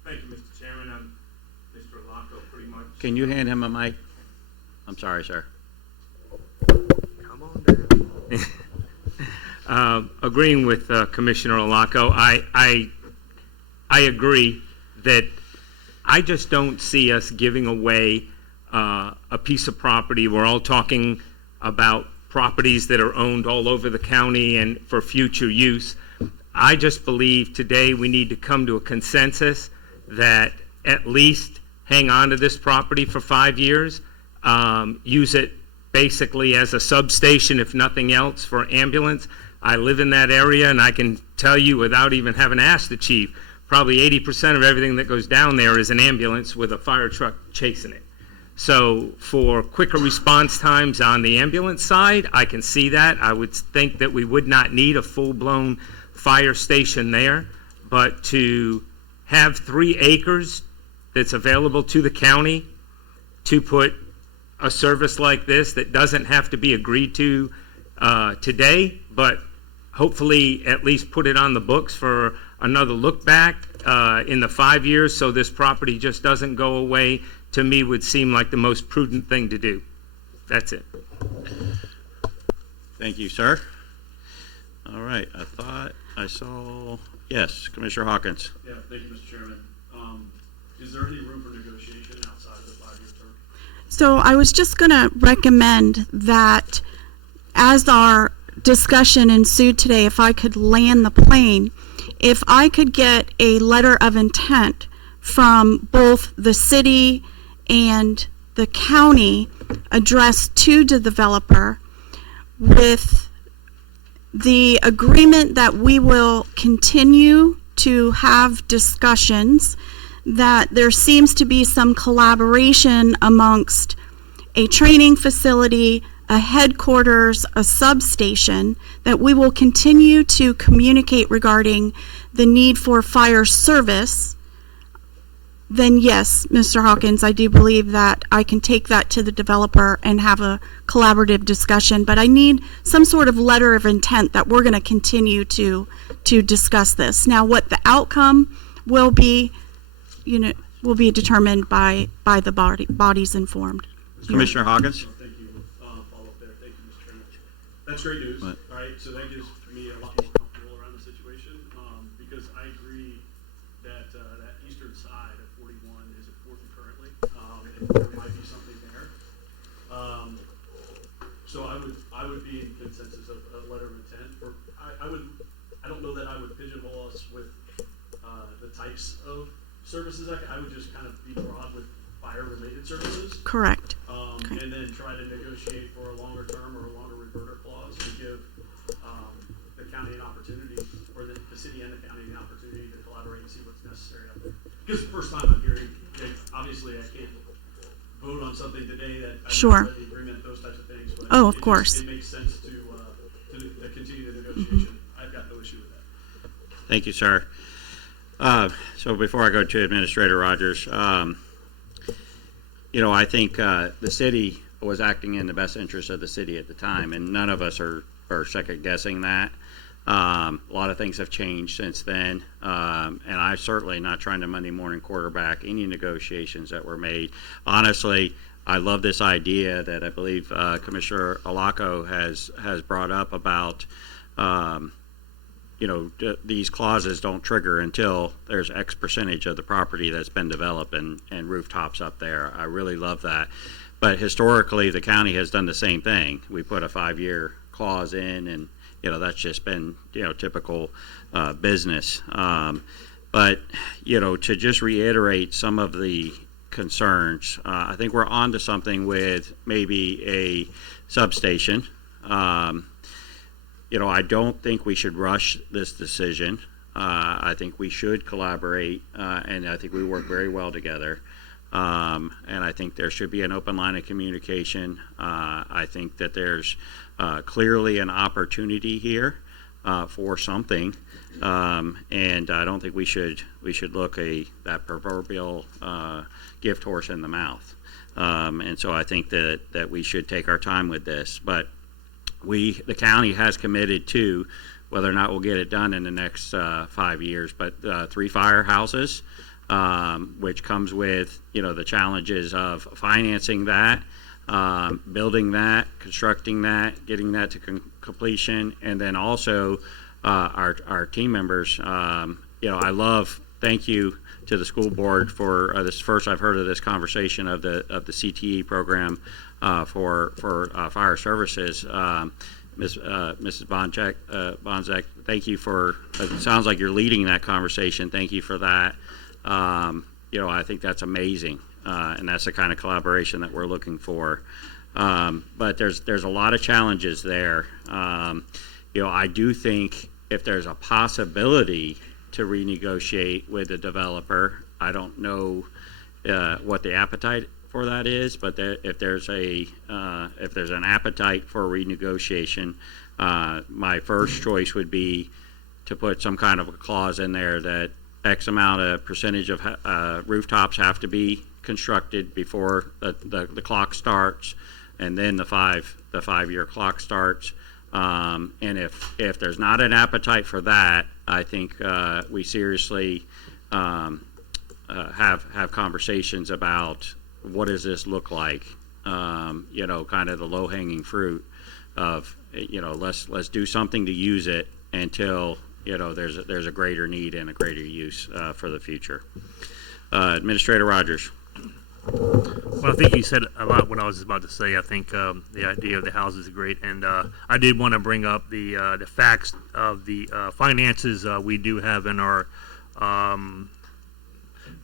Thank you, Mr. Chairman. Mr. Arlacco, pretty much. Can you hand him a mic? I'm sorry, sir. Come on down. Agreeing with Commissioner Arlacco, I agree that I just don't see us giving away a piece of property. We're all talking about properties that are owned all over the county and for future use. I just believe today we need to come to a consensus that at least hang on to this property for 5 years, use it basically as a substation, if nothing else, for ambulance. I live in that area, and I can tell you without even having asked the chief, probably 80% of everything that goes down there is an ambulance with a fire truck chasing it. So for quicker response times on the ambulance side, I can see that. I would think that we would not need a full-blown fire station there, but to have 3 acres that's available to the county to put a service like this that doesn't have to be agreed to today, but hopefully at least put it on the books for another look back in the 5 years so this property just doesn't go away, to me would seem like the most prudent thing to do. That's it. Thank you, sir. All right, I thought I saw, yes, Commissioner Hawkins. Yeah, thank you, Mr. Chairman. Is there any room for negotiation outside of the 5-year term? So I was just going to recommend that as our discussion ensued today, if I could land the plane, if I could get a letter of intent from both the city and the county addressed to the developer with the agreement that we will continue to have discussions, that there seems to be some collaboration amongst a training facility, a headquarters, a substation, that we will continue to communicate regarding the need for fire service, then yes, Mr. Hawkins, I do believe that I can take that to the developer and have a collaborative discussion. But I need some sort of letter of intent that we're going to continue to discuss this. Now, what the outcome will be, will be determined by the bodies informed. Commissioner Hawkins? Thank you. Follow up there. Thank you, Mr. Chairman. That's great news. All right, so that gives me a lot more comfortable around the situation because I agree that that eastern side of 41 is important currently, and there might be something there. So I would be in consensus of a letter of intent, or I don't know that I would pigeonhole us with the types of services. I would just kind of be broad with fire-related services. Correct. And then try to negotiate for a longer term or a longer reverter clause to give the county an opportunity, or the city and the county an opportunity to collaborate and see what's necessary out there. Because the first time I'm hearing, obviously I can't vote on something today that I Sure. the agreement, those types of things. But Oh, of course. It makes sense to continue the negotiation. I've got no issue with that. Thank you, sir. So before I go to Administrator Rogers, I think the city was acting in the best interest of the city at the time, and none of us are second guessing that. A lot of things have changed since then, and I'm certainly not trying to Monday morning quarterback any negotiations that were made. Honestly, I love this idea that I believe Commissioner Alaco has brought up about these clauses don't trigger until there's X percentage of the property that's been developed and rooftops up there. I really love that. But historically, the county has done the same thing. We put a 5-year clause in, and that's just been typical business. But to just reiterate some of the concerns, I think we're on to something with maybe a substation. I don't think we should rush this decision. I think we should collaborate, and I think we work very well together. And I think there should be an open line of communication. I think that there's clearly an opportunity here for something, and I don't think we should look that proverbial gift horse in the mouth. And so I think that we should take our time with this, but the county has committed to whether or not we'll get it done in the next 5 years, but 3 firehouses, which comes with the challenges of financing that, building that, constructing that, getting that to completion, and then also our team members. Thank you to the school board for this. First, I've heard of this conversation of the CTE program for fire services. Mrs. Bonzek, thank you for. It sounds like you're leading that conversation. Thank you for that. I think that's amazing, and that's the kind of collaboration that we're looking for. But there's a lot of challenges there. I do think if there's a possibility to renegotiate with the developer, I don't know what the appetite for that is, but if there's an appetite for renegotiation, my first choice would be to put some kind of a clause in there that X amount of percentage of rooftops have to be constructed before the clock starts, and then the 5-year clock starts. And if there's not an appetite for that, I think we seriously have conversations about what does this look like, you know, kind of the low-hanging fruit of, you know, let's do something to use it until, you know, there's a greater need and a greater use for the future. Administrator Rogers. Well, I think you said a lot what I was about to say. I think the idea of the house is great, and I did want to bring up the facts of the finances we do have in our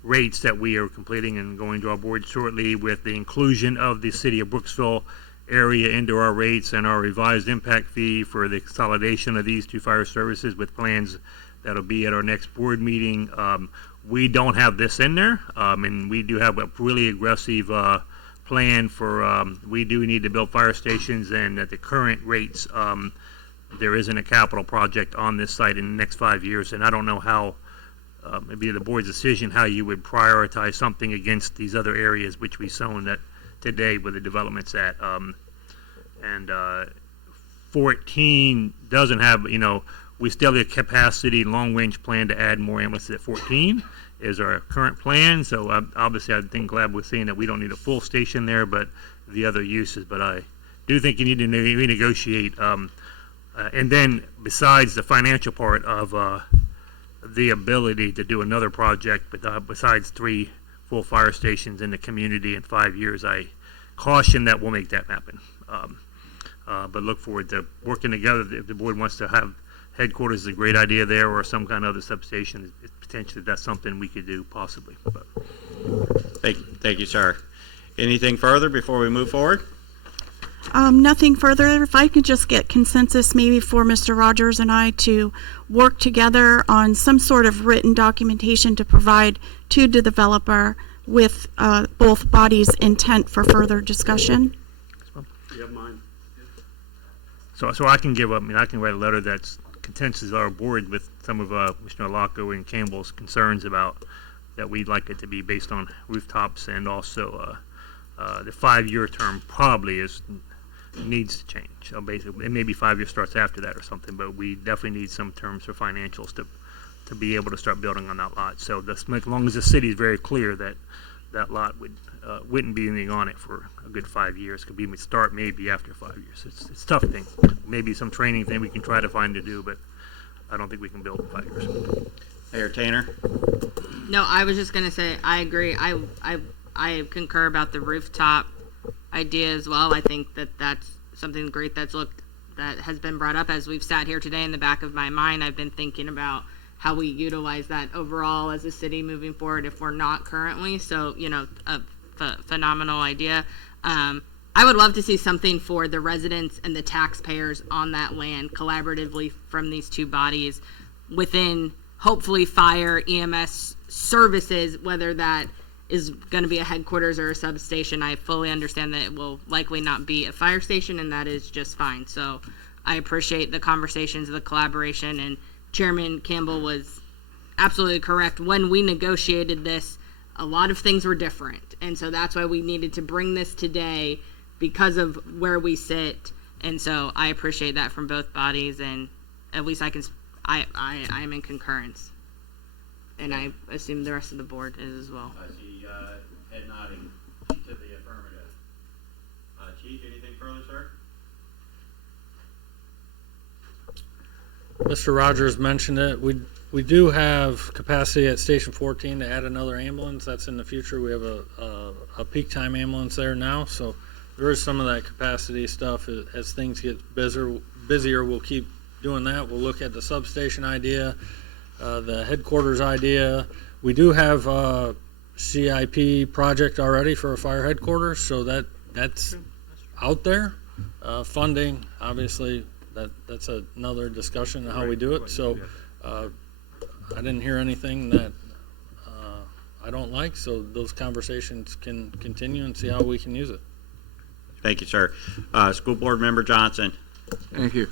rates that we are completing and going to our board shortly, with the inclusion of the city of Brooksville area into our rates and our revised impact fee for the consolidation of these two fire services, with plans that'll be at our next board meeting. We don't have this in there, and we do have a really aggressive plan for, we do need to build fire stations, and at the current rates, there isn't a capital project on this site in the next 5 years, and I don't know how, maybe the board's decision, how you would prioritize something against these other areas which we shown that today where the development's at. And 14 doesn't have, you know, we still have the capacity, long-range plan to add more ambulances at 14 is our current plan. So obviously I think glad we're seeing that we don't need a full station there, but the other uses. But I do think you need to renegotiate. And then besides the financial part of the ability to do another project, but besides 3 full fire stations in the community in 5 years, I caution that we'll make that happen. But look forward to working together. If the board wants to have headquarters, is a great idea there, or some kind of other substation, potentially that's something we could do possibly. But. Thank you, sir. Anything further before we move forward? Nothing further. If I could just get consensus maybe for Mr. Rogers and I to work together on some sort of written documentation to provide to the developer with both bodies' intent for further discussion. You have mine. So I can give up. I mean, I can write a letter that's consensus of our board with some of Commissioner Locko and Campbell's concerns about that we'd like it to be based on rooftops, and also the 5-year term probably needs to change. So basically, it maybe 5 years starts after that or something, but we definitely need some terms for financials to be able to start building on that lot. So as long as the city is very clear that that lot wouldn't be anything on it for a good 5 years, could be start maybe after 5 years. It's a tough thing. Maybe some training thing we can try to find to do, but I don't think we can build in 5 years. Mayor Tanner. No, I was just gonna say I agree. I concur about the rooftop idea as well. I think that's something great that has been brought up as we've sat here today. In the back of my mind, I've been thinking about how we utilize that overall as a city moving forward if we're not currently. So, you know, a phenomenal idea. I would love to see something for the residents and the taxpayers on that land collaboratively from these two bodies within hopefully fire, EMS services, whether that is going to be a headquarters or a substation. I fully understand that it will likely not be a fire station, and that is just fine. So I appreciate the conversations, the collaboration, and Chairman Campbell was absolutely correct. When we negotiated this, a lot of things were different, and so that's why we needed to bring this today because of where we sit. And so I appreciate that from both bodies, and at least I am in concurrence, and I assume the rest of the board is as well. I see head nodding to the affirmative. Chief, anything further, sir? Mr. Rogers mentioned it. We do have capacity at Station 14 to add another ambulance. That's in the future. We have a peak time ambulance there now, so there is some of that capacity stuff. As things get busier, we'll keep doing that. We'll look at the substation idea, the headquarters idea. We do have a CIP project already for a fire headquarters, so that's out there. Funding, obviously, that's another discussion on how we do it. So I didn't hear anything that I don't like, so those conversations can continue and see how we can use it. Thank you, sir. School Board Member Johnson. Thank you.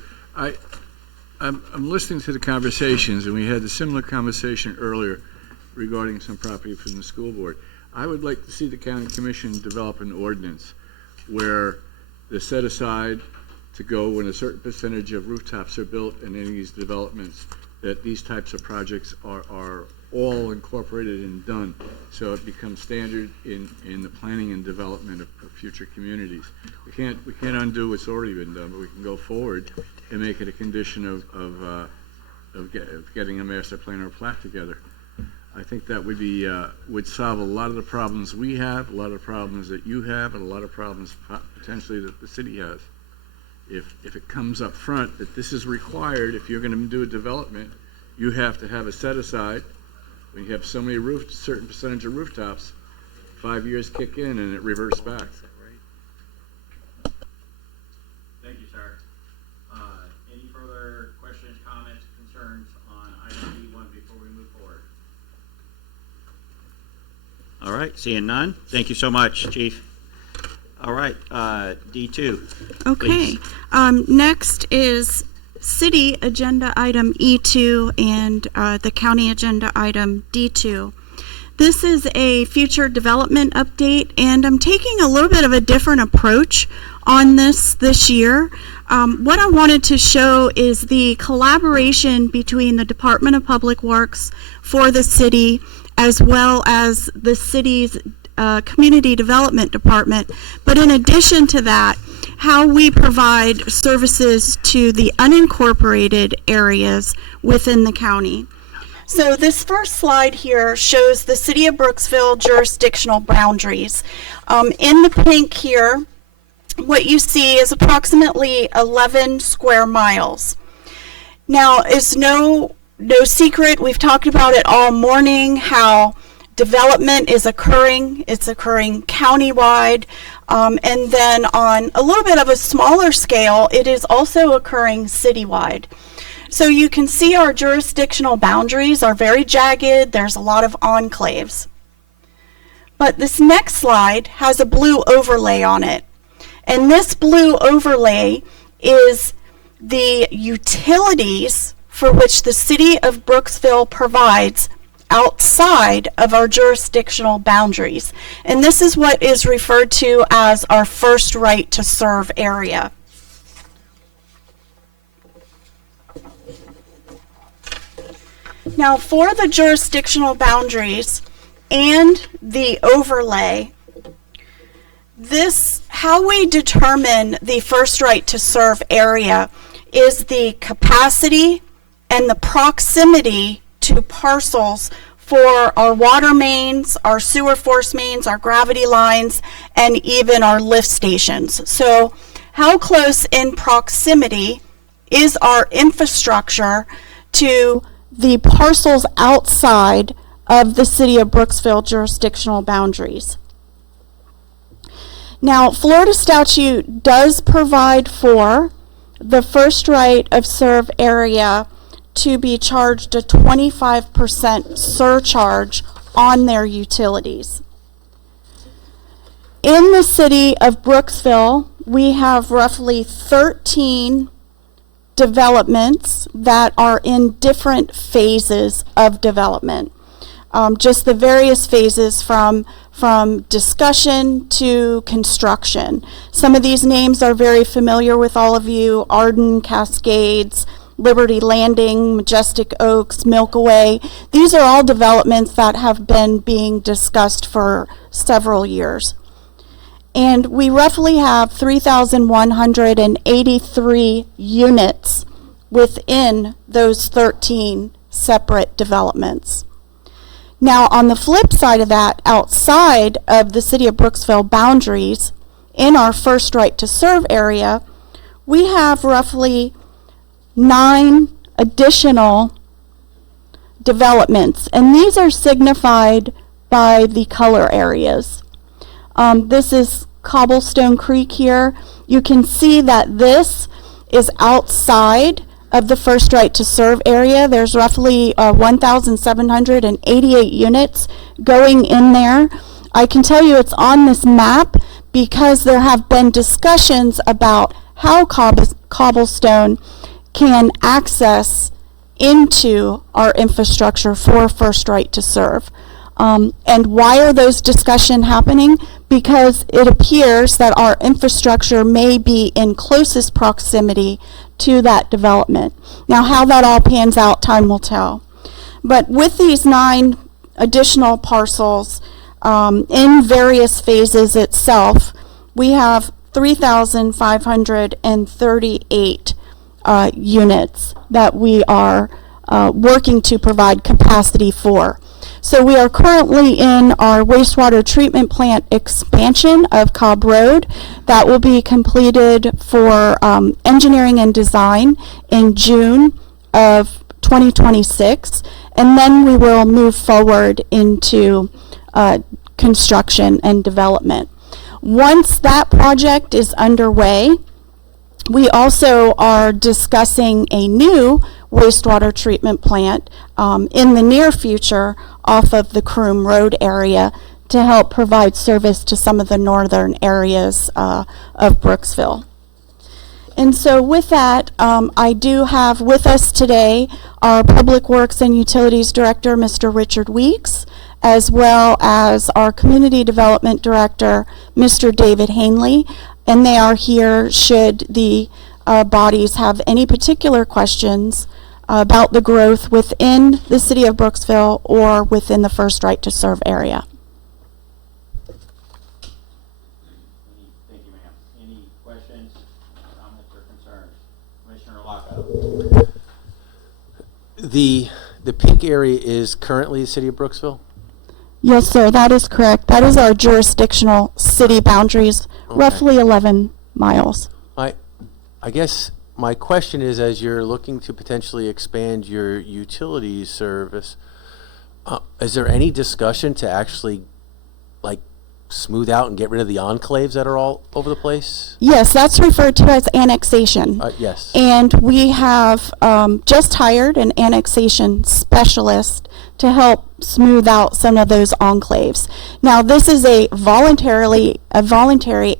I'm listening to the conversations, and we had a similar conversation earlier regarding some property from the school board. I would like to see the county commission develop an ordinance where the set aside to go when a certain percentage of rooftops are built in any of these developments, that these types of projects are all incorporated and done, so it becomes standard in the planning and development of future communities. We can't undo what's already been done, but we can go forward and make it a condition of getting a master plan or plat together. I think that would solve a lot of the problems we have, a lot of the problems that you have, and a lot of problems potentially that the city has. If it comes up front that this is required, if you're going to do a development, you have to have a set aside. When you have so many certain percentage of rooftops, 5 years kick in and it reverts back. Thank you, sir. Any further questions, comments, concerns on item D1 before we move forward? All right, seeing none. Thank you so much, Chief. All right, D2. Okay. Next is city agenda item E2 and the county agenda item D2. This is a future development update, and I'm taking a little bit of a different approach on this year. What I wanted to show is the collaboration between the Department of Public Works for the city, as well as the city's Community Development Department. But in addition to that, how we provide services to the unincorporated areas within the county. So this first slide here shows the City of Brooksville jurisdictional boundaries. In the pink here, what you see is approximately 11 square miles. Now, it's no secret, we've talked about it all morning, how development is occurring. It's occurring countywide. And then on a little bit of a smaller scale, it is also occurring citywide. So you can see our jurisdictional boundaries are very jagged. There's a lot of enclaves. But this next slide has a blue overlay on it. And this blue overlay is the utilities for which the City of Brooksville provides outside of our jurisdictional boundaries. And this is what is referred to as our first right to serve area. Now, for the jurisdictional boundaries and the overlay, how we determine the first right to serve area is the capacity and the proximity to parcels for our water mains, our sewer force mains, our gravity lines, and even our lift stations. So how close in proximity is our infrastructure to the parcels outside of the City of Brooksville jurisdictional boundaries? Now, Florida statute does provide for the first right of serve area to be charged a 25% surcharge on their utilities. In the City of Brooksville, we have roughly 13 developments that are in different phases of development. Just the various phases from discussion to construction. Some of these names are very familiar with all of you: Arden, Cascades, Liberty Landing, Majestic Oaks, Milkaway. These are all developments that have been being discussed for several years. And we roughly have 3,183 units within those 13 separate developments. Now, on the flip side of that, outside of the City of Brooksville boundaries, in our first right to serve area, we have roughly 9 additional developments, and these are signified by the color areas. This is Cobblestone Creek here. You can see that this is outside of the first right to serve area. There's roughly 1,788 units going in there. I can tell you it's on this map because there have been discussions about how Cobblestone can access into our infrastructure for first right to serve. And why are those discussions happening? Because it appears that our infrastructure may be in closest proximity to that development. Now, how that all pans out, time will tell. But with these 9 additional parcels in various phases itself, we have 3,538 units that we are working to provide capacity for. So we are currently in our wastewater treatment plant expansion of Cobb Road. That will be completed for engineering and design in June of 2026. And then we will move forward into construction and development. Once that project is underway, we also are discussing a new wastewater treatment plant in the near future off of the Croom Road area to help provide service to some of the northern areas of Brooksville. And so with that, I do have with us today our Public Works and Utilities Director, Mr. Richard Weeks, as well as our Community Development Director, Mr. David Hanley. And they are here should the bodies have any particular questions about the growth within the city of Brooksville or within the first right to serve area. Thank you, ma'am. Any questions, comments, or concerns? Commissioner Locko. The pink area is currently the city of Brooksville? Yes, sir, that is correct. That is our jurisdictional city boundaries, roughly 11 miles. I guess my question is, as you're looking to potentially expand your utilities service, is there any discussion to actually like smooth out and get rid of the enclaves that are all over the place? Yes, that's referred to as annexation. Yes. And we have just hired an annexation specialist to help smooth out some of those enclaves. Now, this is a voluntary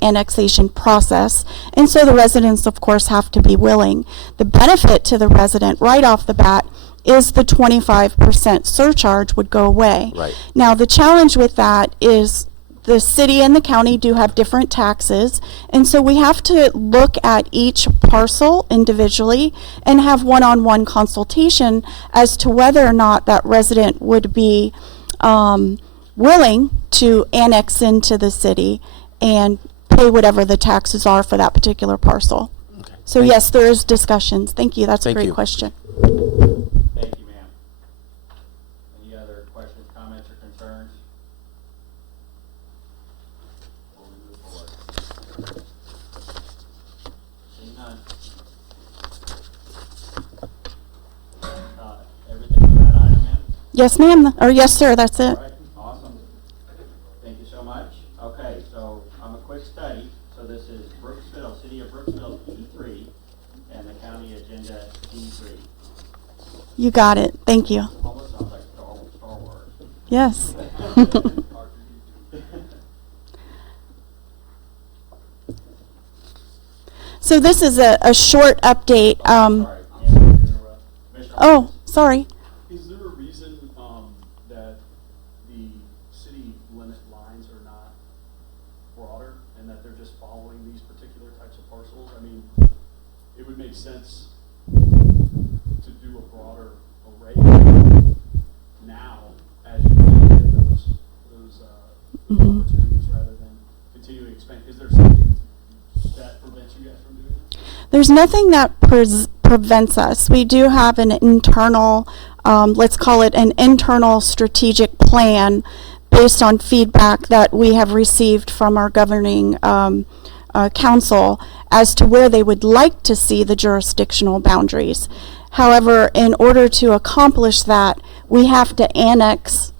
annexation process, and so the residents, of course, have to be willing. The benefit to the resident right off the bat is the 25% surcharge would go away. Right. Now, the challenge with that is the city and the county do have different taxes, and so we have to look at each parcel individually and have one-on-one consultation as to whether or not that resident would be willing to annex into the city and pay whatever the taxes are for that particular parcel. Okay. So yes, there is discussions. Thank you. That's a great you. question. Thank you, ma'am. Any other questions, comments, or concerns? Before we move forward. Seeing none. Everything for that item, ma'am? Yes, ma'am. Or yes, sir. That's it. All right, awesome. Thank you so much. Okay, so a quick study. So this is Brooksville, City of Brooksville E3, and the county agenda D3. You got it. Thank you. Almost sounds like Star Wars. Yes. So this is a short update. Oh, sorry. Is there a reason that the city limit lines are not broader and that they're just following these particular types of parcels? I mean, it would make sense to do a broader array now as you get those opportunities rather than continue to expand. Is there something that prevents you guys from doing that? There's nothing that prevents us. We do have an internal, let's call it an internal strategic plan based on feedback that we have received from our governing council as to where they would like to see the jurisdictional boundaries. However, in order to accomplish that, we have to annex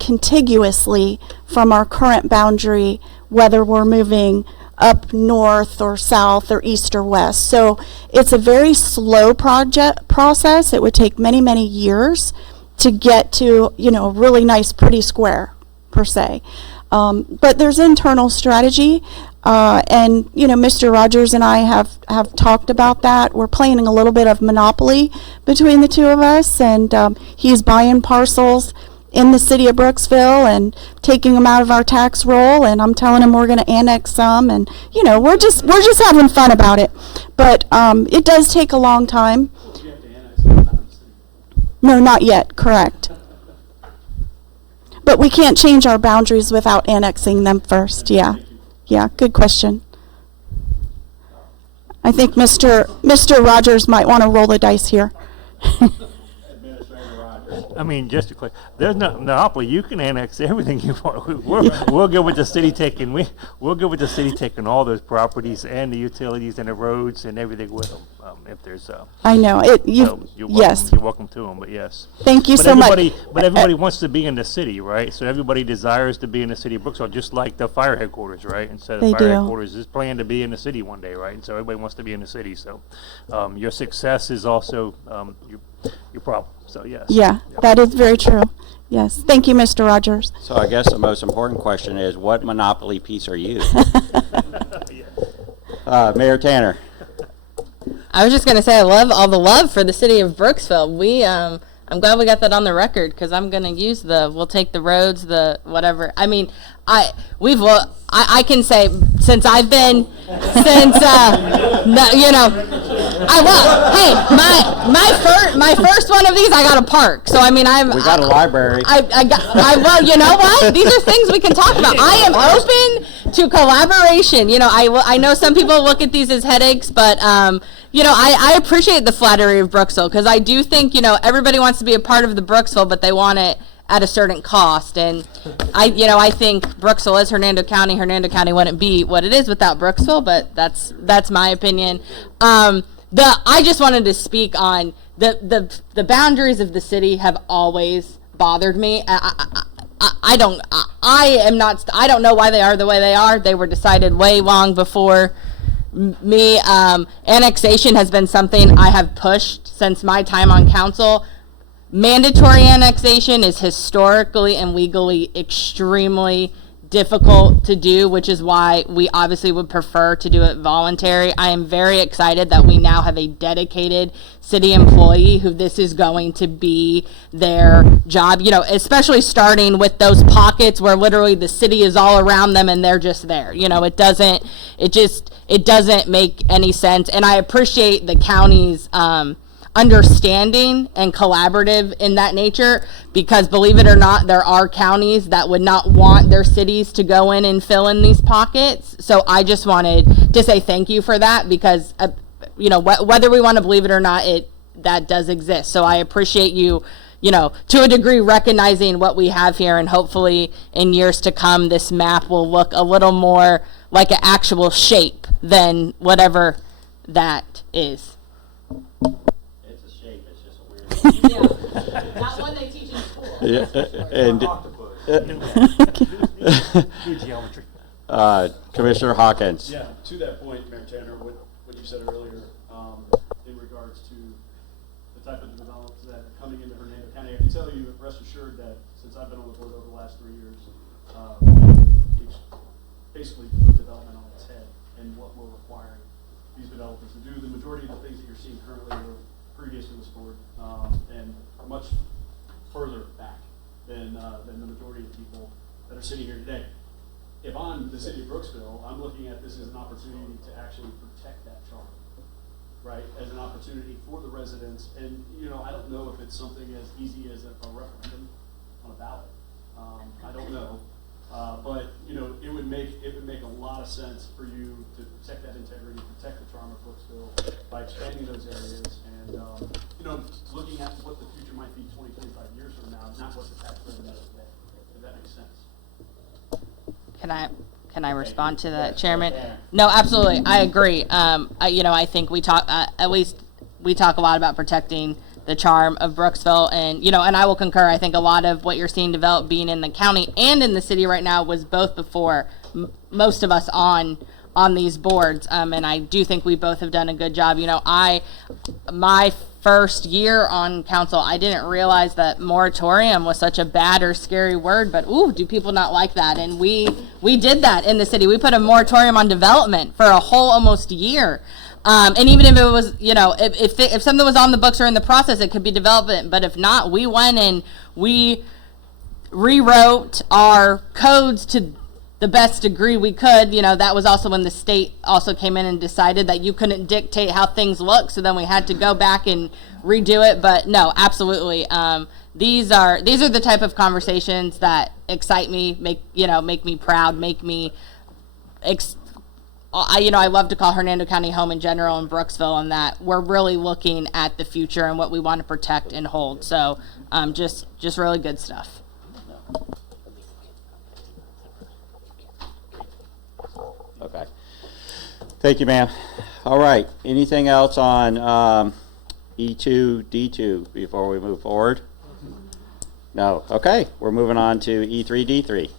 contiguously from our current boundary, whether we're moving up north or south or east or west. So it's a very slow process. It would take many, many years to get to, a really nice, pretty square, per se. But there's internal strategy. And, Mr. Rogers and I have talked about that. We're playing a little bit of Monopoly between the two of us, and he's buying parcels in the city of Brooksville and taking them out of our tax roll, and I'm telling them we're going to annex some, and we're just having fun about it. But it does take a long time. No, not yet. Correct. But we can't change our boundaries without annexing them first. Yeah. Good question. I think Mr. Rogers might want to roll the dice here. I mean, just to clear, there's no monopoly. You can annex everything you want. We'll go with the city taking. We'll go with the city taking all those properties and the utilities and the roads and everything with them. If there's I know it. you're welcome, Yes. you're welcome to them. But yes. Thank you so much. But everybody wants to be in the city, right? So everybody desires to be in the city of Brooksville, just like the fire headquarters, right? And so the They fire do. headquarters is planned to be in the city one day, right? And so everybody wants to be in the city. So your success is also your problem. So yes. Yeah, that is very true. Yes. Thank you, Mr. Rogers. So I guess the most important question is, what monopoly piece are you? Mayor Tanner. I was just going to say I love all the love for the city of Brooksville. I'm glad we got that on the record, because I'm going to use we'll take the roads, the whatever. I mean, I can say since I've been, my first one of these, I got a park. So I mean, We got a library. Well, you know what? These are things we can talk about. I am open to collaboration. I know some people look at these as headaches, but I appreciate the flattery of Brooksville, because I do think everybody wants to be a part of the Brooksville, but they want it at a certain cost. And I think Brooksville is Hernando County. Hernando County wouldn't be what it is without Brooksville, but that's my opinion. I just wanted to speak on the boundaries of the city have always bothered me. I don't know why they are the way they are. They were decided way long before me. Annexation has been something I have pushed since my time on council. Mandatory annexation is historically and legally extremely difficult to do, which is why we obviously would prefer to do it voluntary. I am very excited that we now have a dedicated city employee who this is going to be their job, especially starting with those pockets where literally the city is all around them and they're just there. It doesn't make any sense. And I appreciate the county's understanding and collaborative in that nature, because believe it or not, there are counties that would not want their cities to go in and fill in these pockets. So I just wanted to say thank you for that, because whether we want to believe it or not, that does exist. So I appreciate you to a degree recognizing what we have here, and hopefully in years to come this map will look a little more like an actual shape than whatever that is. Not one they teach in school. Commissioner Hawkins. Yeah, to that point, Mayor Tanner, what you said earlier in regards to the type of developments that are coming into Hernando County, I can tell you, rest assured, that since I've been on the board over the last 3 years, we've basically put development on its head and what we're requiring these developers to do. The majority of the things that you're seeing currently were previous to this board, and are much further back than the majority of people that are sitting here today. If I'm the city of Brooksville, I'm looking at this as an opportunity to actually protect that charter, right? As an opportunity for the residents. And, I don't know if it's something as easy as a referendum on a ballot. I don't know. But, it would make a lot of sense for you to protect that integrity, protect the charm of Brooksville by expanding those areas and, looking at what the future might be 20, 25 years from now, not what the tax revenue is today, if that makes sense. Can I respond to that, Chairman? No, absolutely. I agree. I think we talk a lot about protecting the charm of Brooksville, and and I will concur. I think a lot of what you're seeing develop being in the county and in the city right now was both before most of us on these boards, and I do think we both have done a good job. My first year on council, I didn't realize that moratorium was such a bad or scary word, but do people not like that? And we did that in the city. We put a moratorium on development for a whole almost year. And even if it was, if something was on the books or in the process, it could be development. But if not, we went and we rewrote our codes to the best degree we could. That was also when the state also came in and decided that you couldn't dictate how things look. So then we had to go back and redo it. But no, absolutely. These are the type of conversations that excite me, make me proud, make me, I love to call Hernando County home in general and Brooksville, and that we're really looking at the future and what we want to protect and hold. So just really good stuff. Okay. Thank you, ma'am. All right. Anything else on E2, D2 before we move forward? No. Okay. We're moving on to E3, D3.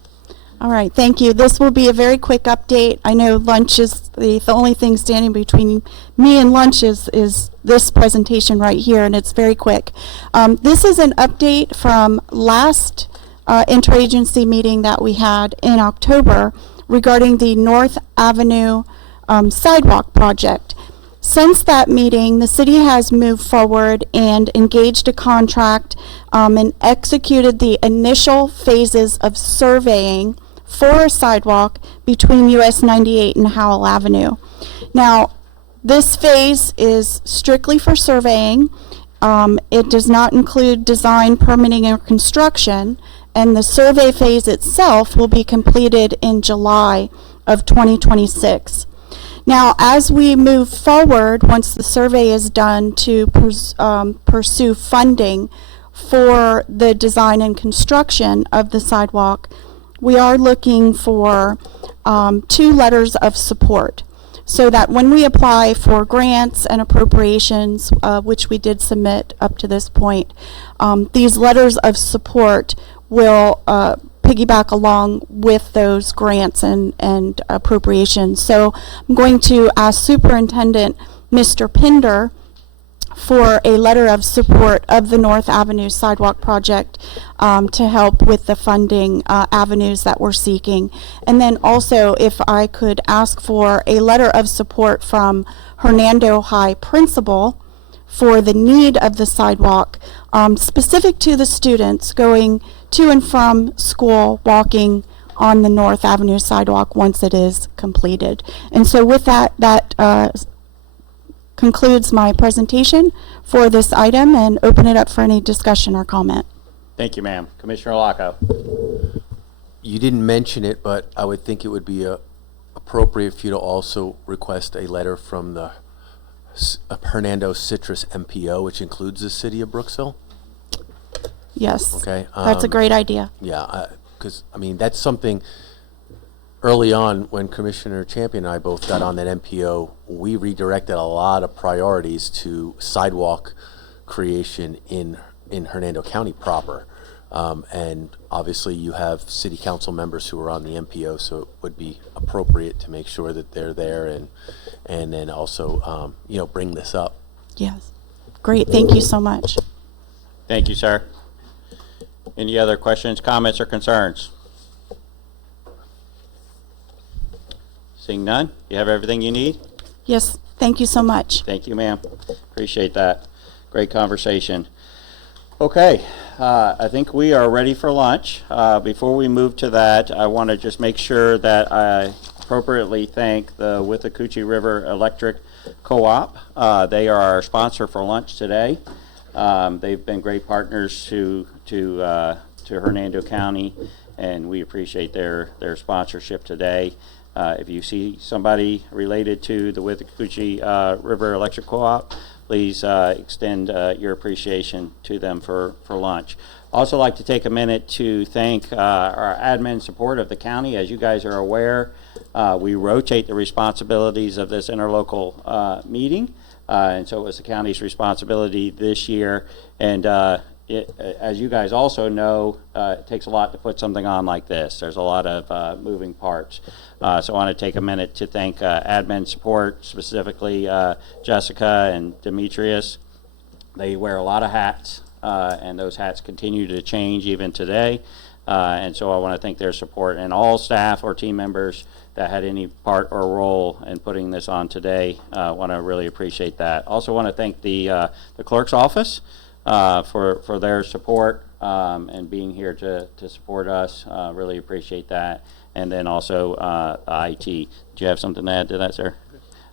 All right, thank you. This will be a very quick update. I know lunch is the only thing standing between me and lunch is this presentation right here, and it's very quick. This is an update from last interagency meeting that we had in October regarding the North Avenue sidewalk project. Since that meeting, the city has moved forward and engaged a contract and executed the initial phases of surveying for a sidewalk between US 98 and Howell Avenue. Now, this phase is strictly for surveying. It does not include design, permitting, or construction, and the survey phase itself will be completed in July of 2026. Now, as we move forward, once the survey is done to pursue funding for the design and construction of the sidewalk, we are looking for 2 letters of support, so that when we apply for grants and appropriations, which we did submit up to this point, these letters of support will piggyback along with those grants and appropriations. So I'm going to ask Superintendent Mr. Pinder for a letter of support of the North Avenue Sidewalk Project to help with the funding avenues that we're seeking. And then also, if I could ask for a letter of support from Hernando High Principal for the need of the sidewalk, specific to the students going to and from school, walking on the North Avenue sidewalk once it is completed. And so with that concludes my presentation for this item, and open it up for any discussion or comment. Thank you, ma'am. Commissioner Locko. You didn't mention it, but I would think it would be appropriate for you to also request a letter from the Hernando Citrus MPO, which includes the city of Brooksville. Yes. Okay. That's a great idea. Yeah, because that's something. Early on, when Commissioner Champion and I both got on that MPO, we redirected a lot of priorities to sidewalk creation in Hernando County proper. And obviously you have city council members who are on the MPO, so it would be appropriate to make sure that they're there and then also, bring this up. Yes. Great. Thank you so much. Thank you, sir. Any other questions, comments, or concerns? Seeing none, you have everything you need? Yes, thank you so much. Thank you, ma'am. Appreciate that. Great conversation. Okay, I think we are ready for lunch. Before we move to that, I want to just make sure that I appropriately thank the Withlacoochee River Electric Co-op. They are our sponsor for lunch today. They've been great partners to Hernando County, and we appreciate their sponsorship today. If you see somebody related to the Withlacoochee River Electric Co-op, please extend your appreciation to them for lunch. Also like to take a minute to thank our admin support of the county. As you guys are aware, we rotate the responsibilities of this interlocal meeting, and so it was the county's responsibility this year. And as you guys also know, it takes a lot to put something on like this. There's a lot of moving parts. So I want to take a minute to thank admin support, specifically Jessica and Demetrius. They wear a lot of hats, and those hats continue to change even today. And so I want to thank their support, and all staff or team members that had any part or role in putting this on today. I want to really appreciate that. Also want to thank the clerk's office for their support and being here to support us. Really appreciate that. And then also IT. Do you have something to add to that, sir?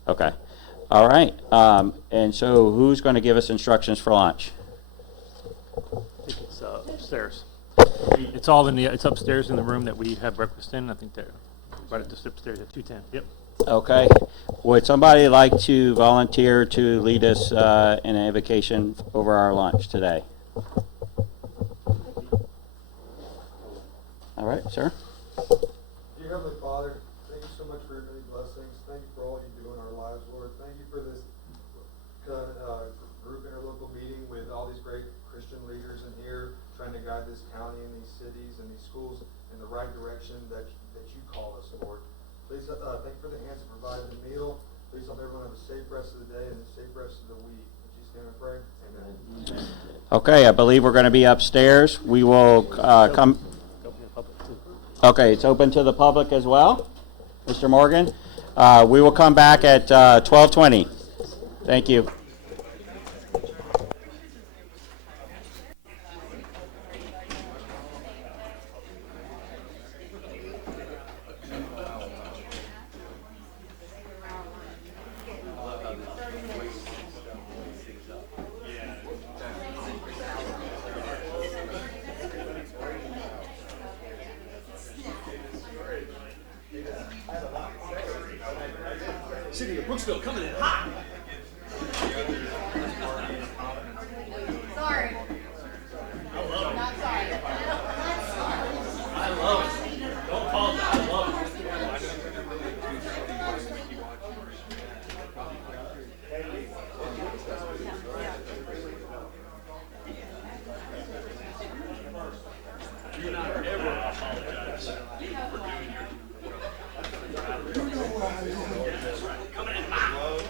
Okay. All right. And so who's going to give us instructions for lunch? I think it's upstairs. It's all in the. It's upstairs in the room that we have breakfast in. I think they're right at this upstairs at 210. Yep. Okay. Would somebody like to volunteer to lead us in an invocation over our lunch today? All right, sir. Dear Heavenly Father, thank you so much for your many blessings. Thank you for all you do in our lives, Lord. Thank you for this group interlocal meeting with all these great Christian leaders in here, trying to guide this county and these cities and these schools in the right direction that you call us, Lord. Please thank you for the hands that provided the meal. Please help everyone have a safe rest of the day and a safe rest of the week. In Jesus' name I pray. Amen. Okay, I believe we're going to be upstairs. We will come. Okay, it's open to the public as well, Mr. Morgan. We will come back at 12:20. Thank you. City of Brooksville coming in hot. Sorry. I love it. Not sorry. I love it. Don't apologize. I love it. Do not ever apologize for doing your coming in hot.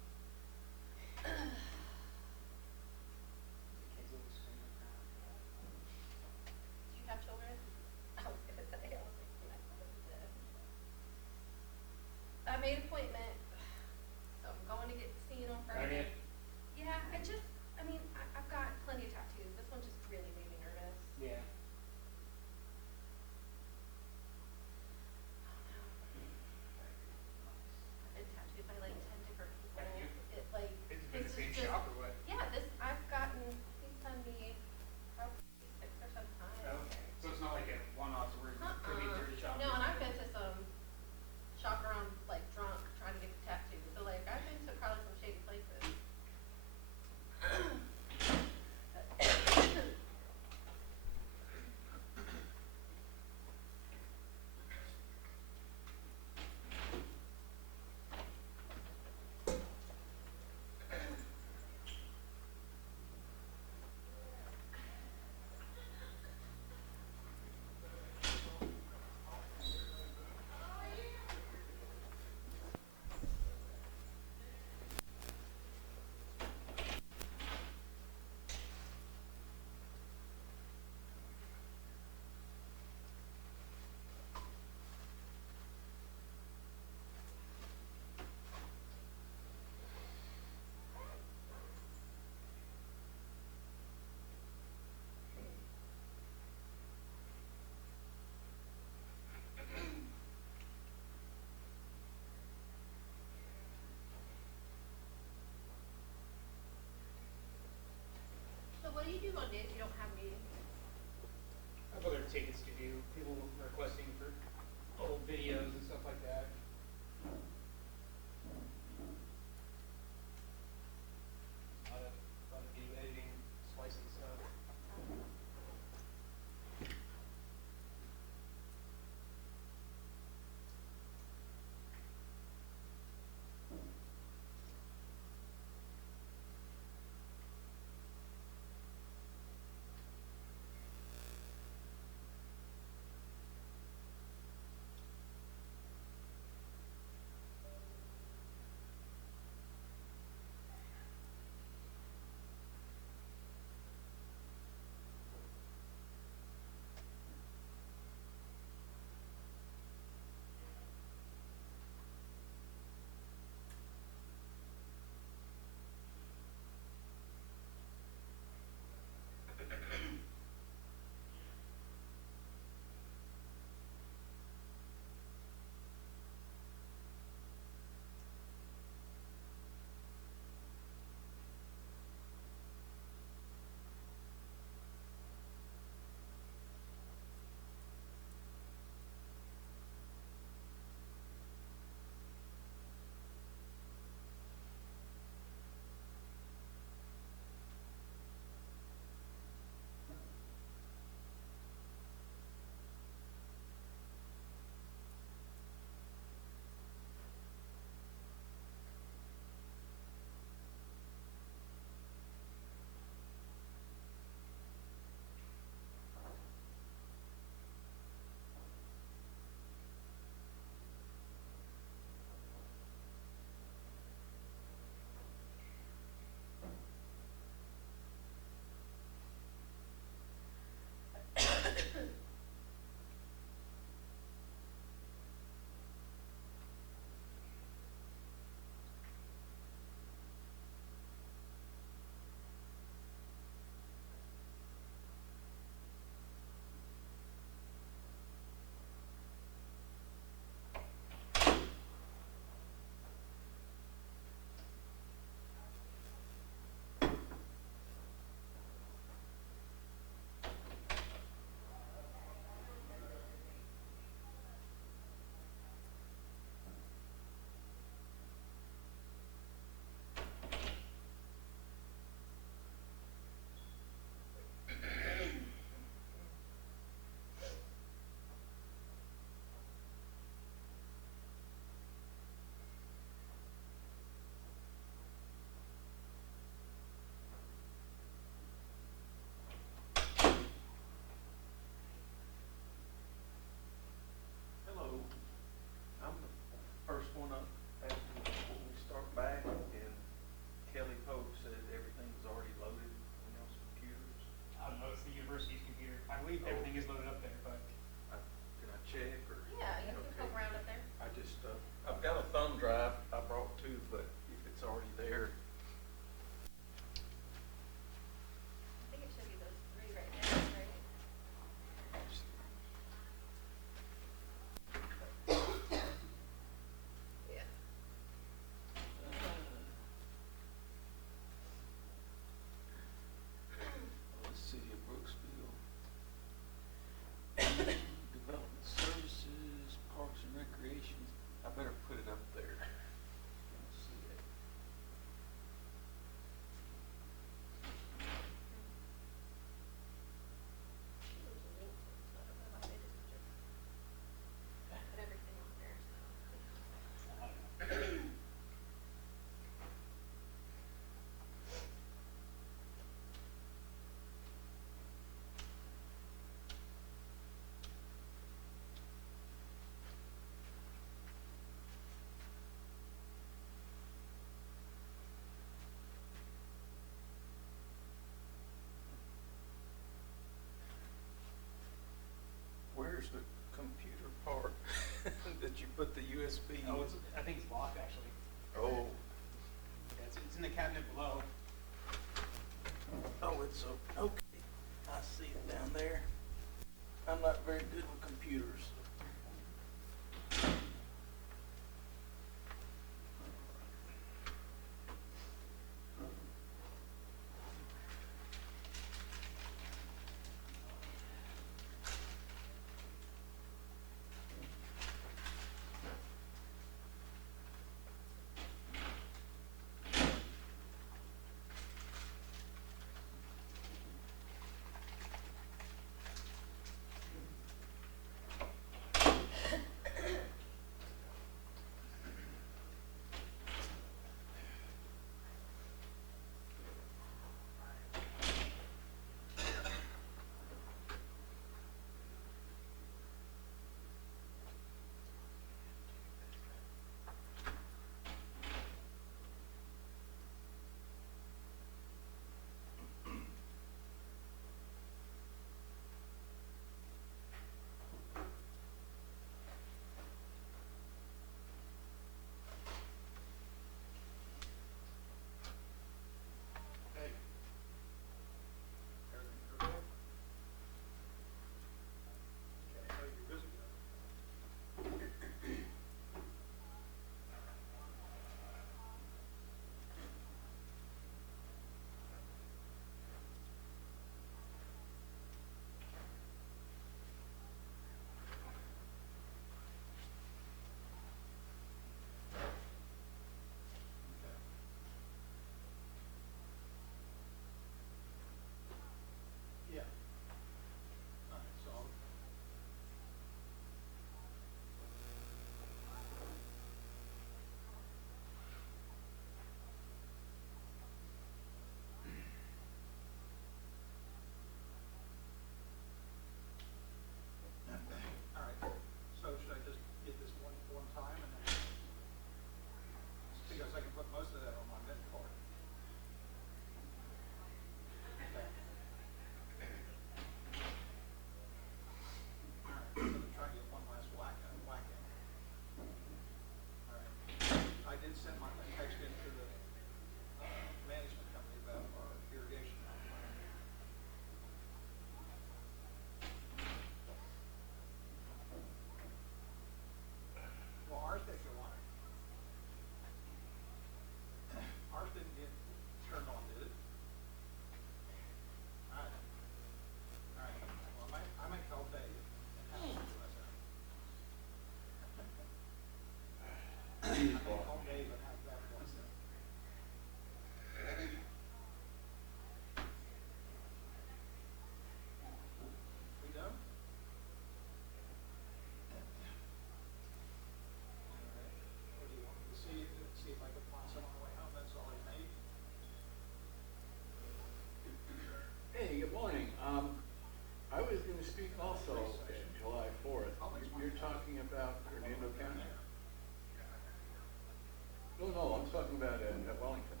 No, I'm talking about at Wellington.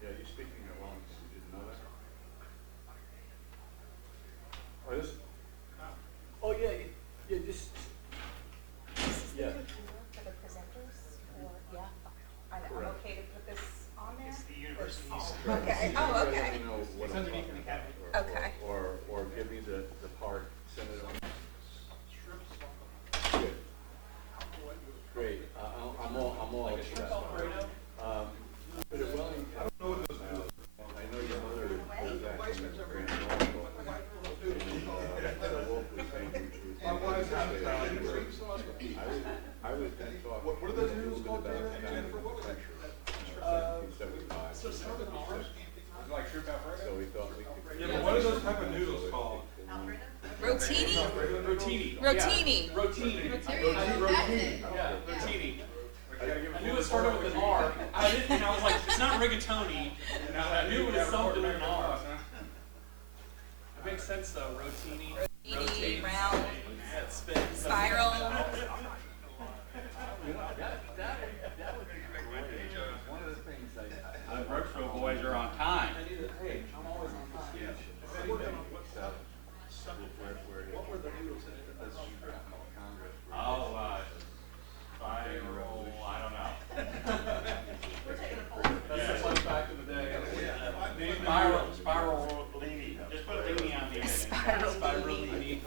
Yeah, you're speaking at Wellington. You didn't know that? Oh, this? Oh, yeah, yeah, this. Yeah. For the presenters, or, yeah, I'm Correct. okay to put this on there? It's the university's. Okay, oh, okay. Let me know what I'm talking about. Okay. Or give me the part, send it on. Good. Great, I'm all. Like a shrimp Alfredo? But at Wellington, I don't know what those are. I know your mother is actually Grand Norfolk. My wife's out of town. I was then taught. What are those noodles called, Jennifer? What were they? 1775. Like shrimp Alfredo? So we thought we could. Yeah, but what are those type of noodles called? Rotini? Rotini. Rotini. Rotini. Rotini. Yeah, rotini. I knew it started with an R. I didn't, and I was like, it's not rigatoni. And I knew it was something with an R. It makes sense though, rotini. Rotini, round, That spins. spiral. That would be great. One of the things The Brooksville boys are on time. Hey, I'm always on time. What were the noodles in it? Congress. Oh, spiral, I don't know. That's the fun fact of the day. Spiral leaning. Just put leaning on the end. Spiral Spiralini.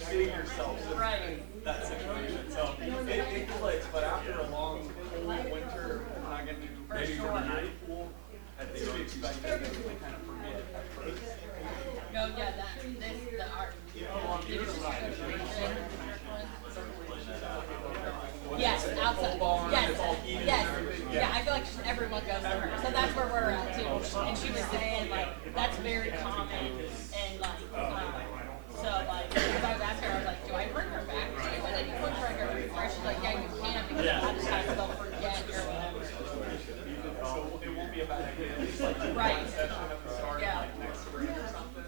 you're seeing yourself in that situation. So it clicks, but after a long, cold winter, not getting to maybe even a night pool, I think we expect that they kind of forget at first. No, yeah, the art. Yes, outside. Yes, yes. Yeah, I feel like just everyone goes to her. So that's where we're at too. And she was saying like that's very common and like so like if I was asking her, I was like, do I bring her back to you? And then you put her in her refresh. She's like, yeah, you can because a lot of times they'll forget or whatever. So it won't be a bad idea. At least like Right. session at the start of like next spring or something.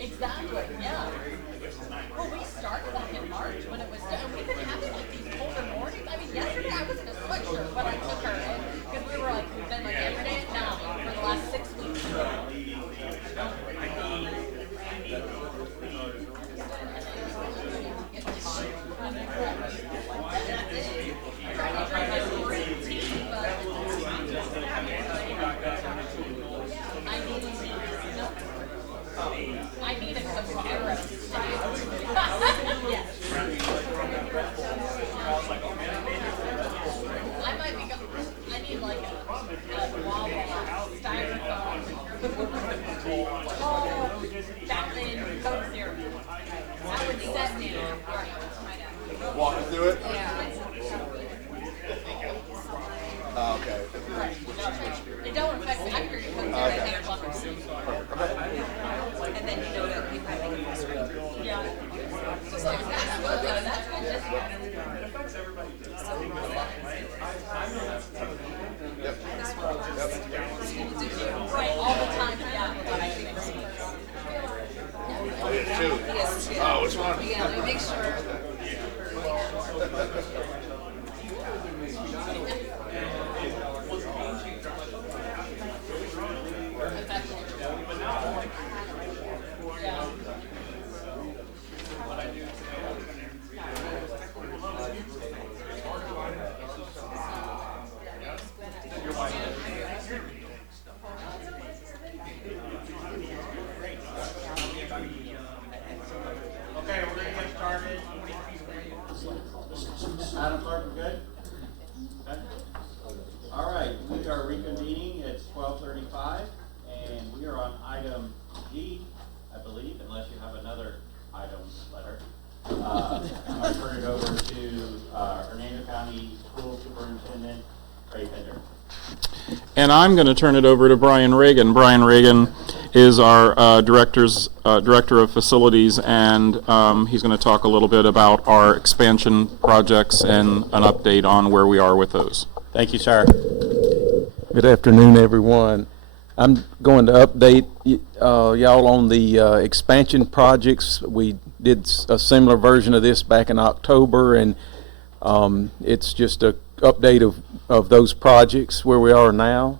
Exactly. Yeah. Well, we started like in March when it was done. We've been having like these colder mornings. I mean, yesterday I was in a sweatshirt, but I took her in because we were like, we've been like every day now for the last 6 weeks. I need a Comptroller. Yes. I might be. I need like a wall styrofoam. Oh, that thing Coke Zero. That would set me. Right. Walk us through it? Yeah. Oh, okay. It don't affect me. I figure you Coke Zero right there. And then you know that people have to frustrated. Yeah. Just like that's good. That's good. It affects everybody. Yep. Right, all the time. Yeah. But I think it's Oh, yeah, two. Yes, two. Oh, which one? Yeah, let me make sure. Okay, we're gonna get started. Madam Clerk, we're good? Okay. All right, we are reconvening. It's 12:35, and we are on item G, I believe, unless you have another item letter. I'll turn it over to Hernando County School Superintendent Ray Pender. And I'm going to turn it over to Brian Reagan. Brian Reagan is our director of facilities, and he's going to talk a little bit about our expansion projects and an update on where we are with those. Thank you, sir. Good afternoon, everyone. I'm going to update y'all on the expansion projects. We did a similar version of this back in October, and it's just a update of those projects where we are now.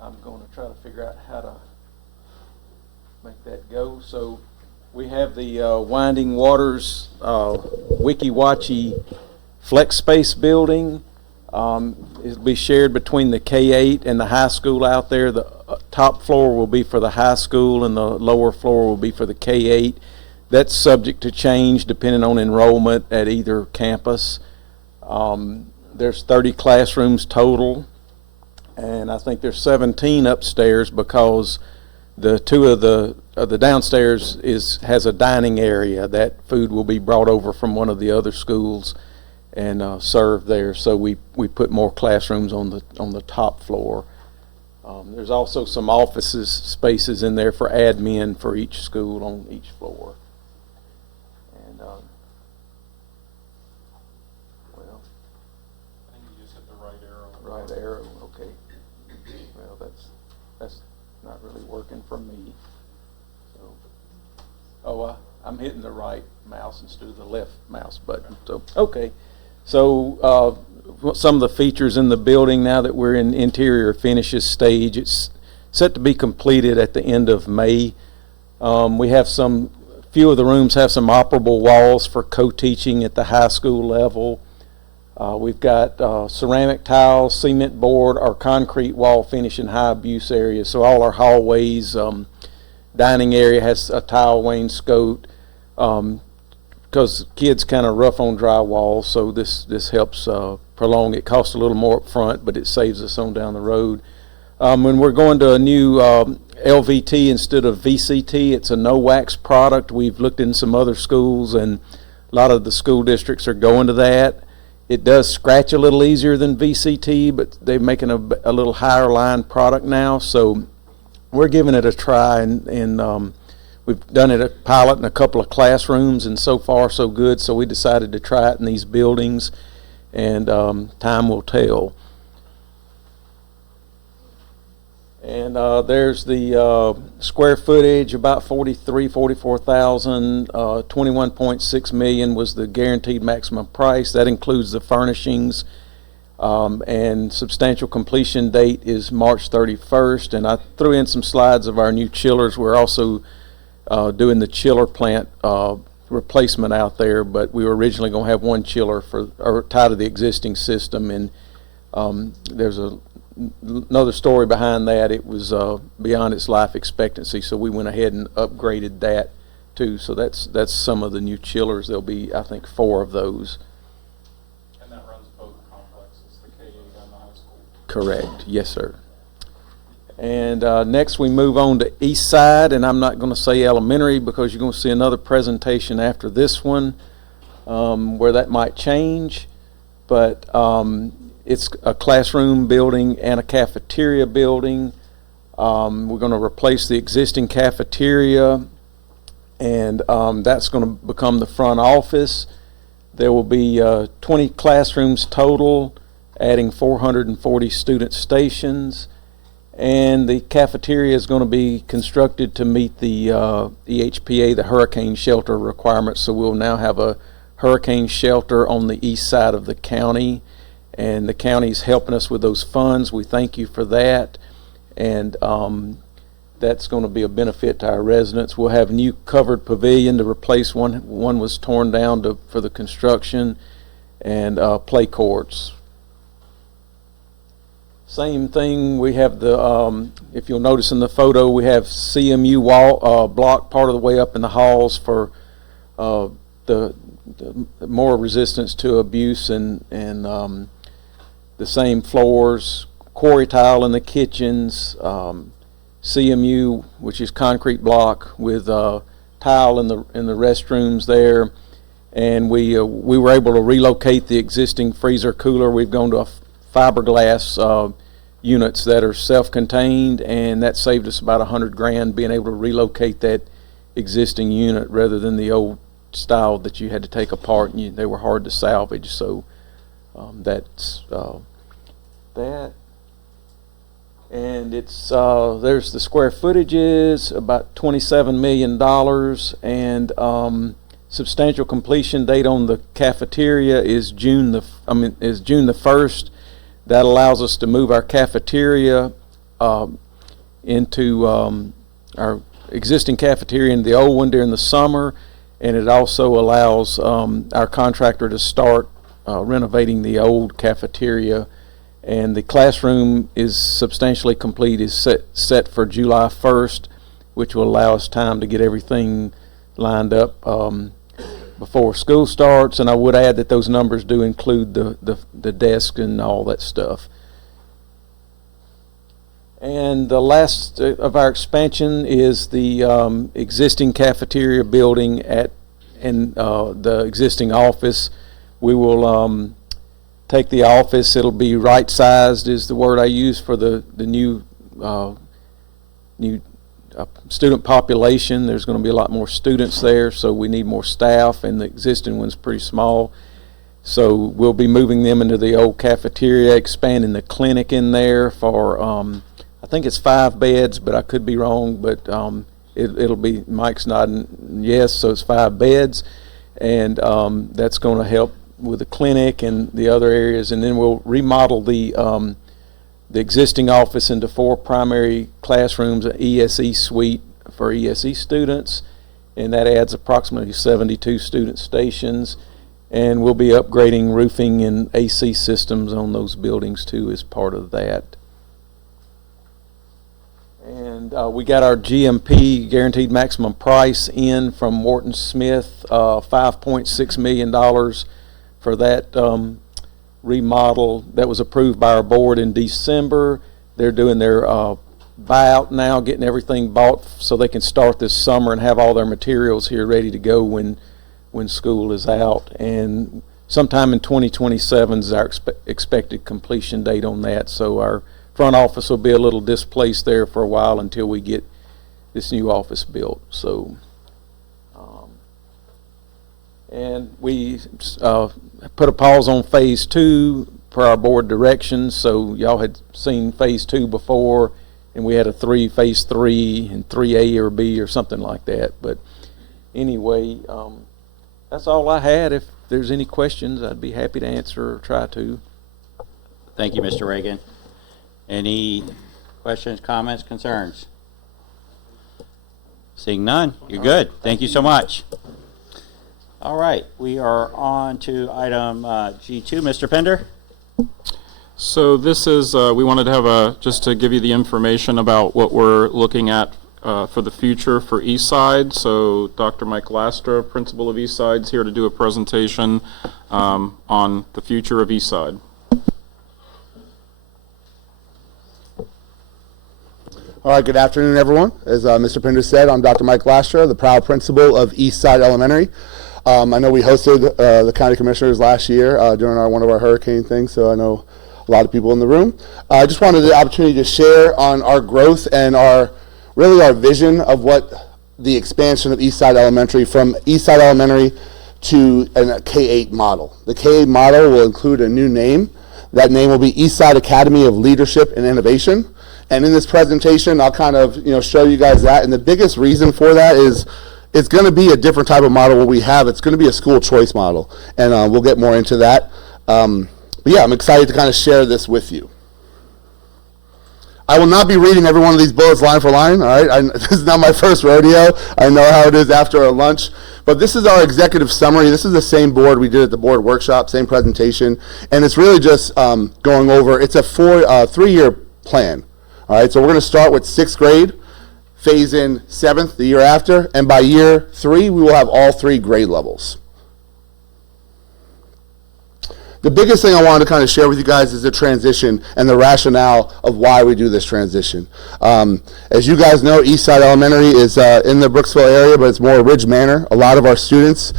I'm going to try to figure out how to make that go. So we have the Winding Waters Wiki Watchy Flex Space building. It'll be shared between the K-8 and the high school out there. The top floor will be for the high school and the lower floor will be for the K-8. That's subject to change depending on enrollment at either campus. There's 30 classrooms total, and I think there's 17 upstairs because the two of the downstairs has a dining area. That food will be brought over from one of the other schools and served there. So we put more classrooms on the top floor. There's also some offices spaces in there for admin for each school on each floor. And well, I think you just hit the right arrow. right arrow. Okay. Well, that's not really working for me. So, I'm hitting the right mouse instead of the left mouse button. So okay. So some of the features in the building now that we're in interior finishes stage, it's set to be completed at the end of May. We have few of the rooms have some operable walls for co-teaching at the high school level. We've got ceramic tiles, cement board, or concrete wall finish in high abuse areas. So all our hallways, dining area has a tile wainscot, because kids kind of rough on drywall, so this helps prolong. It costs a little more up front, but it saves us on down the road. When we're going to a new LVT instead of VCT, it's a no-wax product. We've looked in some other schools, and a lot of the school districts are going to that. It does scratch a little easier than VCT, but they're making a little higher line product now, so we're giving it a try, and we've done it a pilot in a couple of classrooms, and so far so good, so we decided to try it in these buildings, and time will tell. And there's the square footage, about 44,000. 21.6 million was the guaranteed maximum price. That includes the furnishings, and substantial completion date is March 31st. And I threw in some slides of our new chillers. We're also doing the chiller plant replacement out there, but we were originally going to have one chiller tied to the existing system, and there's another story behind that. It was beyond its life expectancy, so we went ahead and upgraded that too. So that's some of the new chillers. There'll be, I think, 4 of those. And that runs both complexes, the K-8 and the high school. Correct. Yes, sir. And next we move on to East Side, and I'm not going to say elementary because you're going to see another presentation after this one where that might change, but it's a classroom building and a cafeteria building. We're going to replace the existing cafeteria, and that's going to become the front office. There will be 20 classrooms total, adding 440 student stations. And the cafeteria is going to be constructed to meet the EHPA, the hurricane shelter requirements. So we'll now have a hurricane shelter on the east side of the county, and the county is helping us with those funds. We thank you for that, and that's going to be a benefit to our residents. We'll have new covered pavilion to replace one was torn down for the construction, and play courts. Same thing, we have the, if you'll notice in the photo, we have CMU wall block part of the way up in the halls for the more resistance to abuse, and the same floors, quarry tile in the kitchens, CMU, which is concrete block with tile in the restrooms there, and we were able to relocate the existing freezer cooler. We've gone to a fiberglass units that are self-contained, and that saved us about $100,000 being able to relocate that existing unit rather than the old style that you had to take apart and they were hard to salvage. So that's that. And it's there's the square footages, about $27 million, and substantial completion date on the cafeteria is June the 1st. That allows us to move our cafeteria into our existing cafeteria into the old one during the summer, and it also allows our contractor to start renovating the old cafeteria. And the classroom is substantially complete, is set for July 1st, which will allow us time to get everything lined up before school starts. And I would add that those numbers do include the desk and all that stuff. And the last of our expansion is the existing cafeteria building in the existing office. We will take the office. It'll be right-sized is the word I use for the new student population. There's going to be a lot more students there, so we need more staff, and the existing one's pretty small. So we'll be moving them into the old cafeteria, expanding the clinic in there for, I think it's 5 beds, but I could be wrong, but it'll be, Mike's nodding yes, so it's 5 beds, and that's going to help with the clinic and the other areas. And then we'll remodel the existing office into 4 primary classrooms, an ESE suite for ESE students, and that adds approximately 72 student stations. And we'll be upgrading roofing and AC systems on those buildings too as part of that. And we got our GMP, guaranteed maximum price, in from Morton Smith, $5.6 million for that remodel that was approved by our board in December. They're doing their buyout now, getting everything bought so they can start this summer and have all their materials here ready to go when school is out. And sometime in 2027 is our expected completion date on that. So our front office will be a little displaced there for a while until we get this new office built. So, and we put a pause on phase 2 per our board directions. So y'all had seen phase 2 before, and we had a phase 3 and 3A or B or something like that. But anyway, that's all I had. If there's any questions, I'd be happy to answer or try to. Thank you, Mr. Reagan. Any questions, comments, concerns? Seeing none, you're good. Thank you so much. All right, we are on to item G2. Mr. Pender? So this is, we wanted to have just to give you the information about what we're looking at for the future for Eastside. So Dr. Mike Lastra, principal of Eastside, is here to do a presentation on the future of Eastside. All right, good afternoon, everyone. As Mr. Pinder said, I'm Dr. Mike Lastra, the proud principal of Eastside Elementary. I know we hosted the county commissioners last year during one of our hurricane things, so I know a lot of people in the room. I just wanted the opportunity to share on our growth and our vision of what the expansion of Eastside Elementary from Eastside Elementary to a K-8 model. The K-8 model will include a new name. That name will be Eastside Academy of Leadership and Innovation. And in this presentation, I'll kind of show you guys that. And the biggest reason for that is it's going to be a different type of model what we have. It's going to be a school choice model. And we'll get more into that. But yeah, I'm excited to kind of share this with you. I will not be reading every one of these bullets line for line. All right, this is not my first rodeo. I know how it is after a lunch. But this is our executive summary. This is the same board we did at the board workshop, same presentation. And it's really just going over, it's a 3-year plan. All right, so we're going to start with 6th grade, phase in 7th the year after, and by year 3, we will have all 3 grade levels. The biggest thing I wanted to kind of share with you guys is the transition and the rationale of why we do this transition. As you guys know, Eastside Elementary is in the Brooksville area, but it's more Ridge Manor. A lot of our students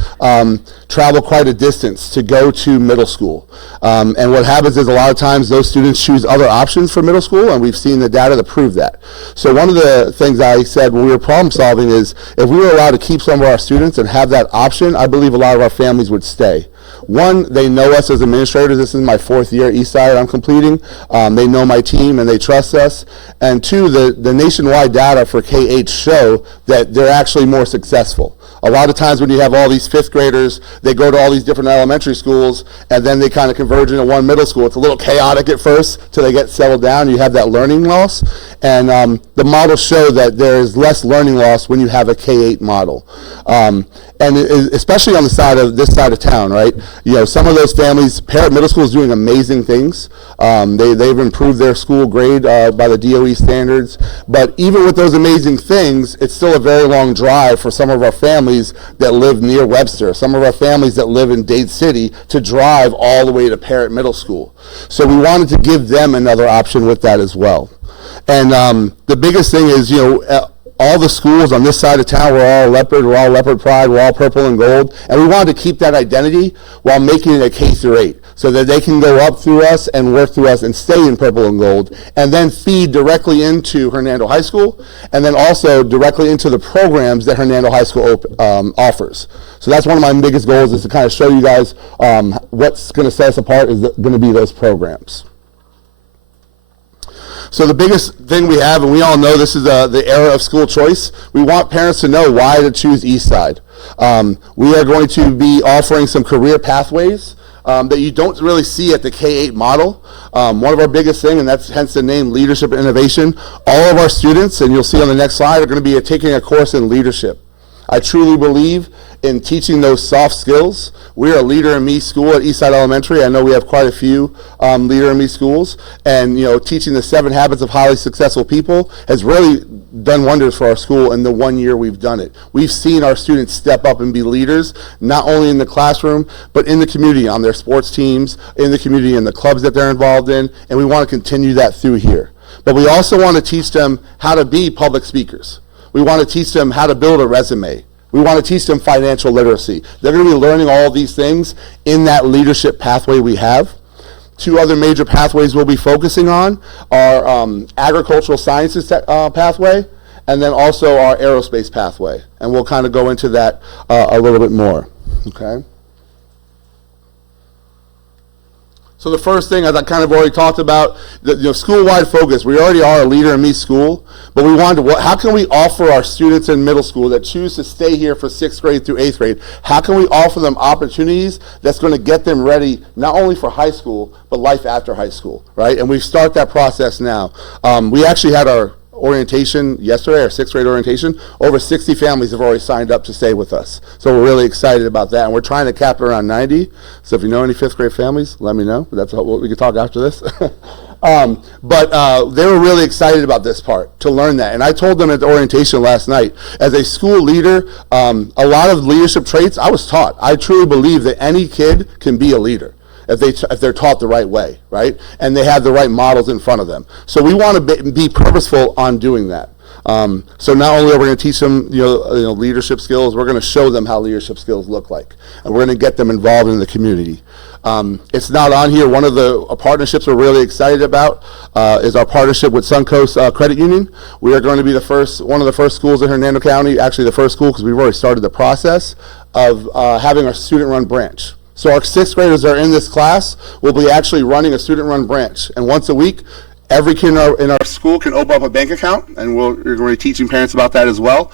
travel quite a distance to go to middle school. And what happens is a lot of times those students choose other options for middle school, and we've seen the data to prove that. So one of the things I said when we were problem solving is if we were allowed to keep some of our students and have that option, I believe a lot of our families would stay. One, they know us as administrators. This is my 4th year at Eastside I'm completing. They know my team and they trust us. And 2, the nationwide data for K-8 show that they're actually more successful. A lot of times when you have all these 5th graders, they go to all these different elementary schools and then they kind of converge into one middle school. It's a little chaotic at first till they get settled down. You have that learning loss. And the models show that there is less learning loss when you have a K-8 model. And especially on the side of this side of town, right? Some of those families, Parrott Middle School is doing amazing things. They've improved their school grade by the DOE standards. But even with those amazing things, it's still a very long drive for some of our families that live near Webster, some of our families that live in Dade City to drive all the way to Parrott Middle School. So we wanted to give them another option with that as well. And the biggest thing is, all the schools on this side of town, we're all Leopard Pride, we're all purple and gold, and we wanted to keep that identity while making it a K-8 so that they can go up through us and work through us and stay in purple and gold, and then feed directly into Hernando High School, and then also directly into the programs that Hernando High School offers. So that's one of my biggest goals, is to kind of show you guys what's going to set us apart is going to be those programs. So the biggest thing we have, and we all know this is the era of school choice, we want parents to know why to choose Eastside. We are going to be offering some career pathways that you don't really see at the K-8 model. One of our biggest thing, and that's hence the name Leadership and Innovation, all of our students, and you'll see on the next slide, are going to be taking a course in leadership. I truly believe in teaching those soft skills. We're a Leader in Me school at Eastside Elementary. I know we have quite a few Leader in Me schools, and teaching the 7 habits of highly successful people has really done wonders for our school in the 1 year we've done it. We've seen our students step up and be leaders, not only in the classroom, but in the community, on their sports teams, in the community, in the clubs that they're involved in, and we want to continue that through here. But we also want to teach them how to be public speakers. We want to teach them how to build a resume. We want to teach them financial literacy. They're going to be learning all these things in that leadership pathway we have. 2 other major pathways we'll be focusing on are agricultural sciences pathway, and then also our aerospace pathway. And we'll kind of go into that a little bit more. Okay. So the first thing, as I kind of already talked about, the school-wide focus. We already are a Leader in Me school, but we wanted to, how can we offer our students in middle school that choose to stay here for 6th grade through 8th grade, how can we offer them opportunities that's going to get them ready not only for high school, but life after high school, right? And we start that process now. We actually had our orientation yesterday, our 6th grade orientation. Over 60 families have already signed up to stay with us. So we're really excited about that, and we're trying to cap it around 90. So if you know any 5th grade families, let me know. That's what we can talk after this. But they were really excited about this part, to learn that. And I told them at the orientation last night, as a school leader, a lot of leadership traits I was taught. I truly believe that any kid can be a leader if they're taught the right way, right? And they have the right models in front of them. So we want to be purposeful on doing that. So not only are we going to teach them, leadership skills, we're going to show them how leadership skills look like, and we're going to get them involved in the community. It's not on here. One of the partnerships we're really excited about is our partnership with Suncoast Credit Union. We are going to be one of the first schools in Hernando County, actually the first school because we've already started the process of having our student-run branch. So our 6th graders that are in this class will be actually running a student-run branch, and once a week, every kid in our school can open up a bank account, and we're going to be teaching parents about that as well.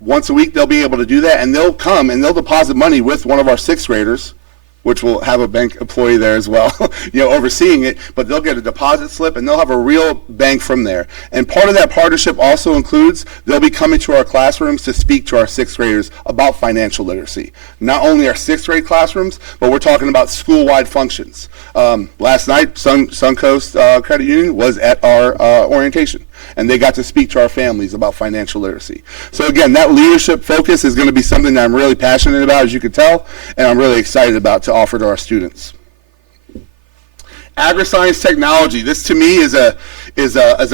Once a week, they'll be able to do that, and they'll come and they'll deposit money with one of our 6th graders, which will have a bank employee there as well, overseeing it, but they'll get a deposit slip and they'll have a real bank from there. And part of that partnership also includes they'll be coming to our classrooms to speak to our 6th graders about financial literacy. Not only our 6th grade classrooms, but we're talking about school-wide functions. Last night, Suncoast Credit Union was at our orientation, and they got to speak to our families about financial literacy. So again, that leadership focus is going to be something that I'm really passionate about, as you can tell, and I'm really excited about to offer to our students. Agri-science technology. This to me is a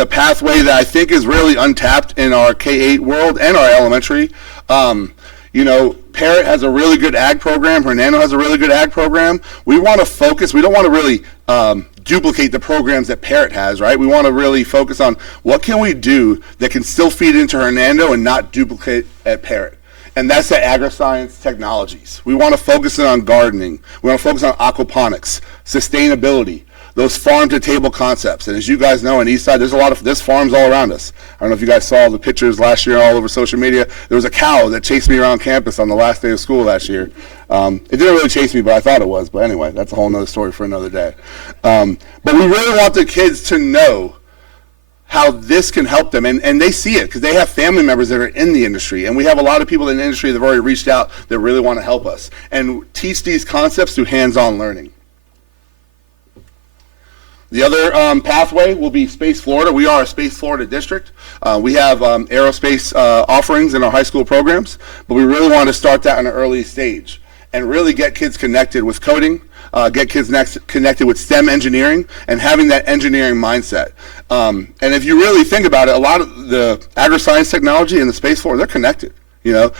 pathway that I think is really untapped in our K-8 world and our elementary. Parrott has a really good ag program. Hernando has a really good ag program. We want to focus. We don't want to really duplicate the programs that Parrott has, right? We want to really focus on what can we do that can still feed into Hernando and not duplicate at Parrott. And that's the agri-science technologies. We want to focus on gardening. We want to focus on aquaponics, sustainability, those farm-to-table concepts. And as you guys know, in Eastside, there's farms all around us. I don't know if you guys saw the pictures last year all over social media. There was a cow that chased me around campus on the last day of school last year. It didn't really chase me, but I thought it was. But anyway, that's a whole nother story for another day. But we really want the kids to know how this can help them, and they see it because they have family members that are in the industry, and we have a lot of people in the industry that have already reached out that really want to help us and teach these concepts through hands-on learning. The other pathway will be Space Florida. We are a Space Florida district. We have aerospace offerings in our high school programs, but we really want to start that in an early stage and really get kids connected with coding, get kids connected with STEM engineering and having that engineering mindset. And if you really think about it, a lot of the agri-science technology and the Space Florida, they're connected. There's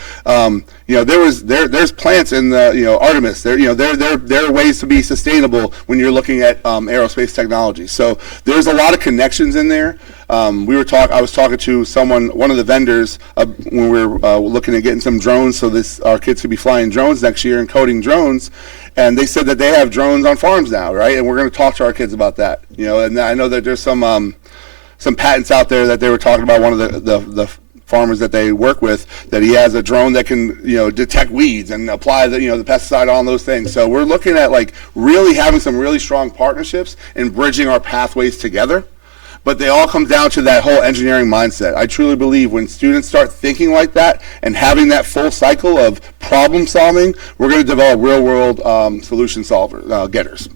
plants in the Artemis. There are ways to be sustainable when you're looking at aerospace technology. So there's a lot of connections in there. I was talking to one of the vendors when we were looking at getting some drones, so our kids could be flying drones next year and coding drones. And they said that they have drones on farms now, right? And we're going to talk to our kids about that. And I know that there's some patents out there that they were talking about. One of the farmers that they work with, that he has a drone that can detect weeds and apply the pesticide on those things. So we're looking at really having some really strong partnerships and bridging our pathways together. but they all come down to that whole engineering mindset. I truly believe when students start thinking like that and having that full cycle of problem solving, we're going to develop real world solution getters.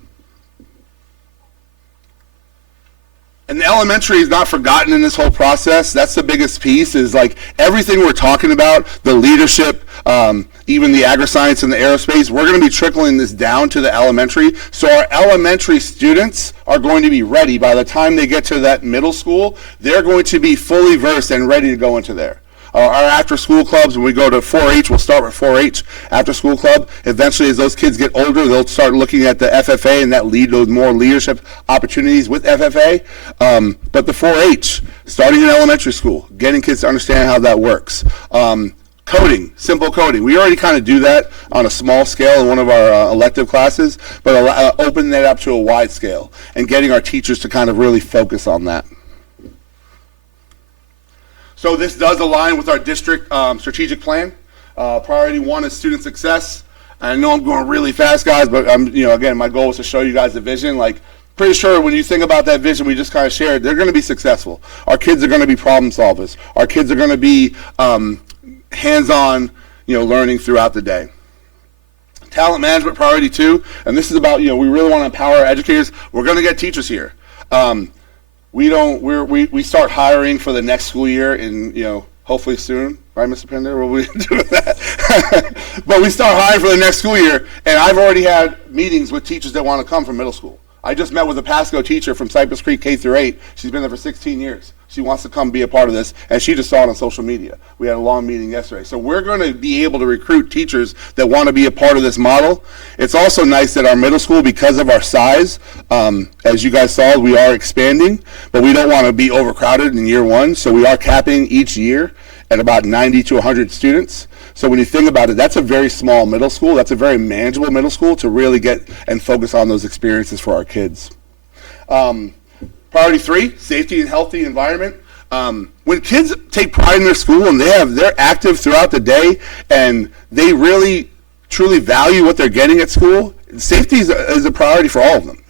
And the elementary is not forgotten in this whole process. That's the biggest piece, is like everything we're talking about, the leadership, even the agri-science and the aerospace, we're going to be trickling this down to the elementary. So our elementary students are going to be ready by the time they get to that middle school. They're going to be fully versed and ready to go into there. Our after-school clubs, when we go to 4-H, we'll start with 4-H after-school club. Eventually, as those kids get older, they'll start looking at the FFA, and that lead those more leadership opportunities with FFA. But the 4-H, starting in elementary school, getting kids to understand how that works. Coding, simple coding. We already kind of do that on a small scale in one of our elective classes, but open that up to a wide scale and getting our teachers to kind of really focus on that. So this does align with our district strategic plan. Priority 1 is student success. I know I'm going really fast, guys, but again, my goal is to show you guys the vision. Like, pretty sure when you think about that vision we just kind of shared, they're going to be successful. Our kids are going to be problem solvers. Our kids are going to be hands-on, learning throughout the day. Talent management, priority 2, and this is about, we really want to empower our educators. We're going to get teachers here. We start hiring for the next school year in, hopefully soon, right, Mr. Pender? We'll be doing that. But we start hiring for the next school year, and I've already had meetings with teachers that want to come from middle school. I just met with a Pasco teacher from Cypress Creek K-8. She's been there for 16 years. She wants to come be a part of this, and she just saw it on social media. We had a long meeting yesterday. So we're going to be able to recruit teachers that want to be a part of this model. It's also nice that our middle school, because of our size, as you guys saw, we are expanding, but we don't want to be overcrowded in year 1, so we are capping each year at about 90 to 100 students. So when you think about it, that's a very small middle school. That's a very manageable middle school to really get and focus on those experiences for our kids. Priority 3, safety and healthy environment. When kids take pride in their school and they're active throughout the day and they really truly value what they're getting at school, safety is a priority for all of them,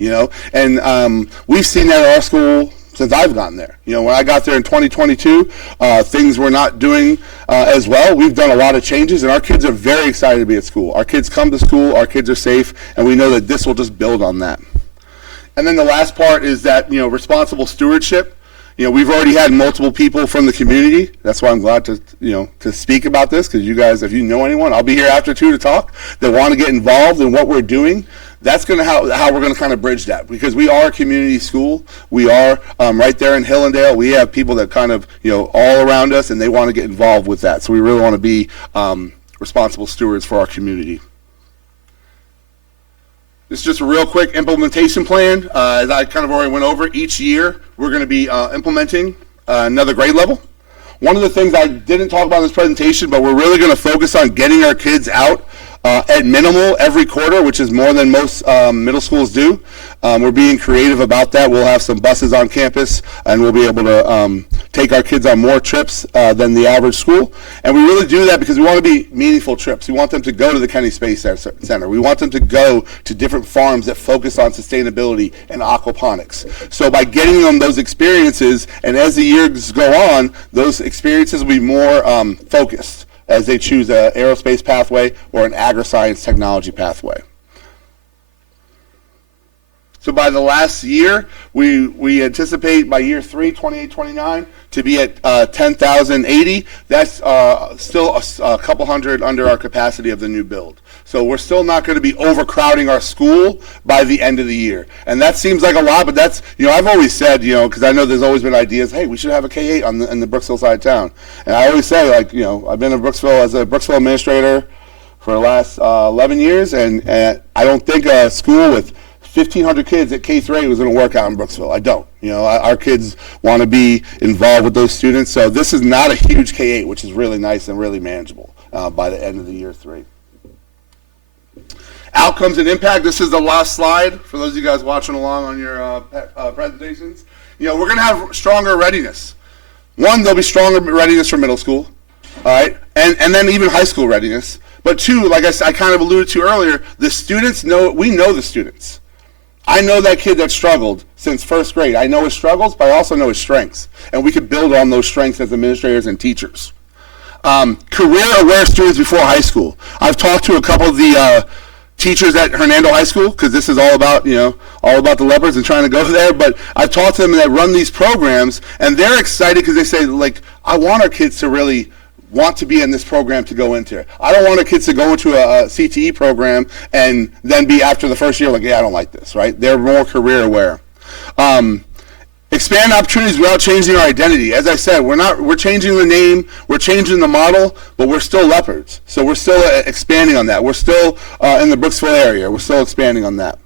And we've seen that at our school since I've gotten there. When I got there in 2022, things were not doing as well. We've done a lot of changes, and our kids are very excited to be at school. Our kids come to school, our kids are safe, and we know that this will just build on that. And then the last part is that, responsible stewardship. We've already had multiple people from the community. That's why I'm glad to speak about this, because you guys, if you know anyone, I'll be here after 2 to talk, that want to get involved in what we're doing. That's going to how we're going to kind of bridge that, because we are a community school. We are right there in Hillendale. We have people that kind of, all around us, and they want to get involved with that. So we really want to be responsible stewards for our community. This is just a real quick implementation plan. As I kind of already went over, each year we're going to be implementing another grade level. One of the things I didn't talk about in this presentation, but we're really going to focus on getting our kids out at minimal every quarter, which is more than most middle schools do. We're being creative about that. We'll have some buses on campus, and we'll be able to take our kids on more trips than the average school. And we really do that because we want to be meaningful trips. We want them to go to the Kennedy Space Center. We want them to go to different farms that focus on sustainability and aquaponics. So by getting them those experiences, and as the years go on, those experiences will be more focused as they choose an aerospace pathway or an agri-science technology pathway. So by the last year, we anticipate by year 3, 28, 29, to be at 10,080. That's still a couple hundred under our capacity of the new build. So we're still not going to be overcrowding our school by the end of the year. And that seems like a lot, but that's, I've always said, because I know there's always been ideas, hey, we should have a K-8 in the Brooksville side of town. And I always say, I've been in Brooksville as a Brooksville administrator for the last 11 years, and I don't think a school with 1,500 kids at K-8 was going to work out in Brooksville. I don't. Our kids want to be involved with those students. So this is not a huge K-8, which is really nice and really manageable by the end of the year 3. Outcomes and impact. This is the last slide for those of you guys watching along on your presentations. We're going to have stronger readiness. One, there'll be stronger readiness for middle school, all right, and then even high school readiness. But 2, like I kind of alluded to earlier, the students we know the students. I know that kid that struggled since first grade. I know his struggles, but I also know his strengths. And we could build on those strengths as administrators and teachers. Career-aware students before high school. I've talked to a couple of the teachers at Hernando High School, because this is all about, all about the leopards and trying to go there. But I've talked to them that run these programs, and they're excited because they say, like, I want our kids to really want to be in this program to go into. I don't want our kids to go into a CTE program and then be after the first year like, yeah, I don't like this, right? They're more career aware. Expand opportunities without changing our identity. As I said, we're changing the name, we're changing the model, but we're still leopards. So we're still expanding on that. We're still in the Brooksville area. We're still expanding on that.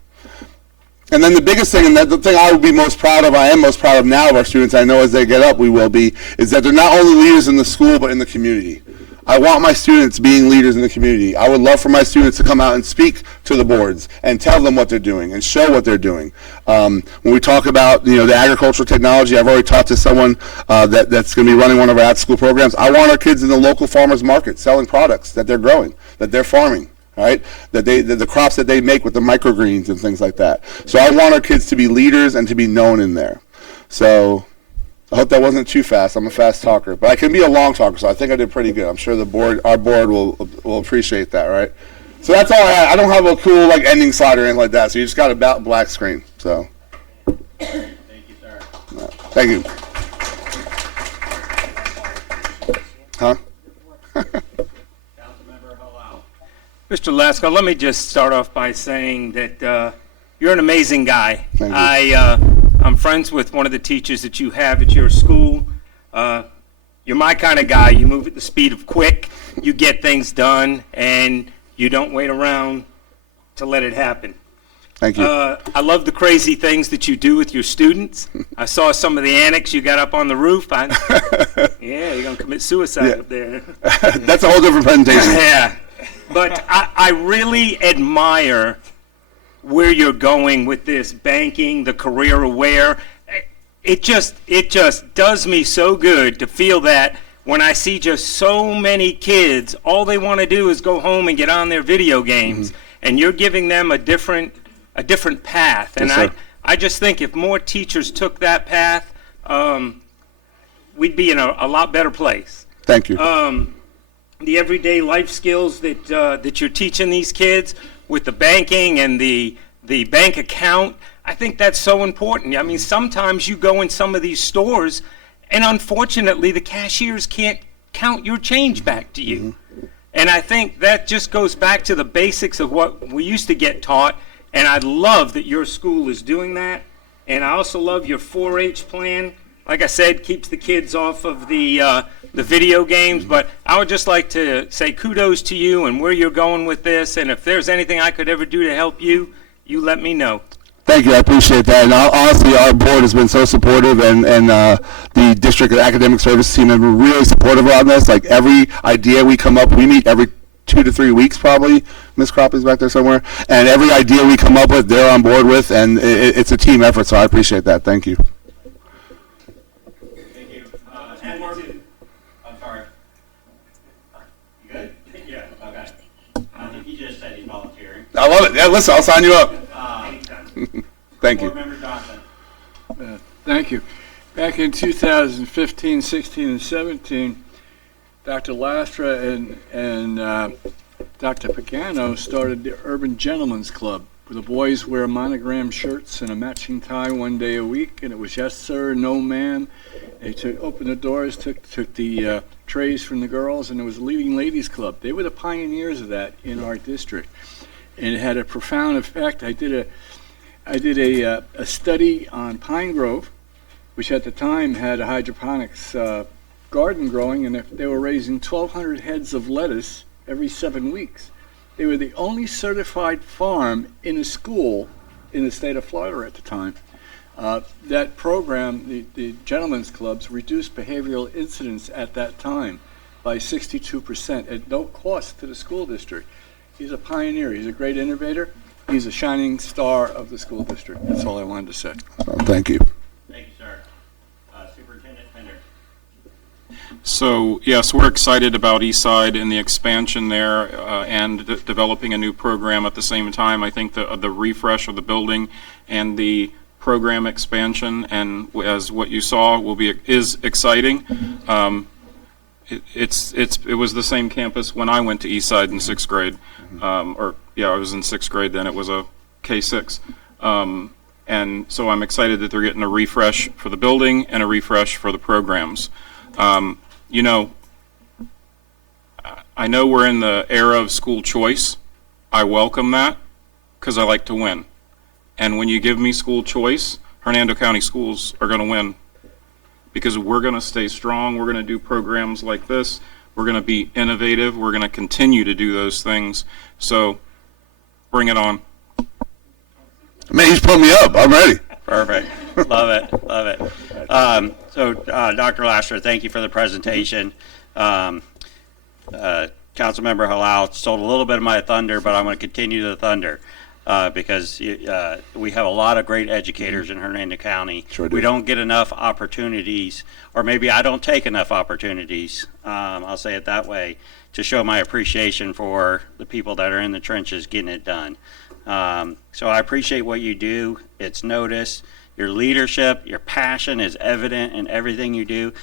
And then the biggest thing, and the thing I would be most proud of, I am most proud of now of our students, I know as they get up we will be, is that they're not only leaders in the school but in the community. I want my students being leaders in the community. I would love for my students to come out and speak to the boards and tell them what they're doing and show what they're doing. When we talk about the agricultural technology, I've already talked to someone that's going to be running one of our after-school programs. I want our kids in the local farmers market selling products that they're growing, that they're farming. Right? That the crops that they make with the microgreens and things like that. So I want our kids to be leaders and to be known in there. So I hope that wasn't too fast. I'm a fast talker, but I can be a long talker, so I think I did pretty good. I'm sure our board will appreciate that, right? So that's all I had. I don't have a cool ending slide or anything like that. So you just got a black screen. So Thank you, sir. Thank you. Huh? Mr. Lasko, let me just start off by saying that you're an amazing guy. Thank you. I'm friends with one of the teachers that you have at your school. You're my kind of guy. You move at the speed of quick, you get things done, and you don't wait around to let it happen. Thank you. I love the crazy things that you do with your students. I saw some of the annex you got up on the roof. Yeah, you're going to commit suicide up there. That's a whole different presentation. Yeah. But I really admire where you're going with this banking, the career aware. It just does me so good to feel that when I see just so many kids, all they want to do is go home and get on their video games, and you're giving them a different path. And Yes, sir. I just think if more teachers took that path, we'd be in a lot better place. Thank you. The everyday life skills that you're teaching these kids with the banking and the bank account, I think that's so important. I mean, sometimes you go in some of these stores, and unfortunately, the cashiers can't count your change back to you. And I think that just goes back to the basics of what we used to get taught, and I love that your school is doing that. And I also love your 4-H plan. Like I said, keeps the kids off of the video games, but I would just like to say kudos to you and where you're going with this, and if there's anything I could ever do to help you, you let me know. Thank you. I appreciate that. And honestly, our board has been so supportive, and the district academic service team have been really supportive on this. Like every idea we come up, we meet every 2 to 3 weeks probably. Miss Croppy's back there somewhere. And every idea we come up with, they're on board with, and it's a team effort, so I appreciate that. Thank you. Thank you. I'm sorry. You good? Yeah. Okay. He just said he's volunteering. I love it. Yeah, listen, I'll sign you up. Thank you. Board Member Johnson. Thank you. Back in 2015, 16, and 17, Dr. Lastra and Dr. Pagano started the Urban Gentlemen's Club, where the boys wear monogram shirts and a matching tie one day a week, and it was yes sir, no ma'am. They opened the doors, took the trays from the girls, and it was a leading ladies club. They were the pioneers of that in our district, and it had a profound effect. I did a study on Pine Grove, which at the time had a hydroponics garden growing, and they were raising 1,200 heads of lettuce every 7 weeks. They were the only certified farm in a school in the state of Florida at the time. That program, the Gentlemen's Clubs, reduced behavioral incidents at that time by 62% at no cost to the school district. He's a pioneer. He's a great innovator. He's a shining star of the school district. That's all I wanted to say. Thank you. Thank you, sir. Superintendent Pender. So, yes, we're excited about Eastside and the expansion there and developing a new program at the same time. I think the refresh of the building and the program expansion, and as what you saw, is exciting. It was the same campus when I went to Eastside in 6th grade. I was in 6th grade then. It was a K6. And so I'm excited that they're getting a refresh for the building and a refresh for the programs. You know, I know we're in the era of school choice. I welcome that because I like to win. And when you give me school choice, Hernando County schools are going to win because we're going to stay strong. We're going to do programs like this. We're going to be innovative. We're going to continue to do those things. So bring it on. Man, he's putting me up. I'm ready. Perfect. Love it. Love it. Dr. Lasher, thank you for the presentation. Councilmember Halal stole a little bit of my thunder, but I'm going to continue the thunder because we have a lot of great educators in Hernando County. Sure do. We don't get enough opportunities, or maybe I don't take enough opportunities, I'll say it that way, to show my appreciation for the people that are in the trenches getting it done. So I appreciate what you do. It's noticed. Your leadership, your passion is evident in everything you do.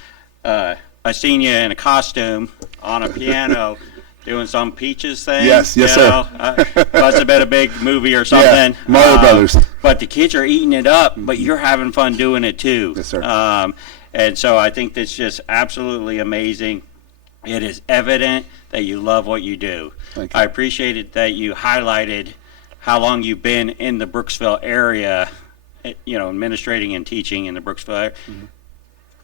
I seen you in a costume on a piano doing some Peaches thing. Yes, sir. Must have been a big movie or something. Yeah, Mario Brothers. But the kids are eating it up, but you're having fun doing it too. Yes, sir. And so I think that's just absolutely amazing. It is evident that you love what you do. Thank you. I appreciated that you highlighted how long you've been in the Brooksville area, administrating and teaching in the Brooksville area. Mm-hmm.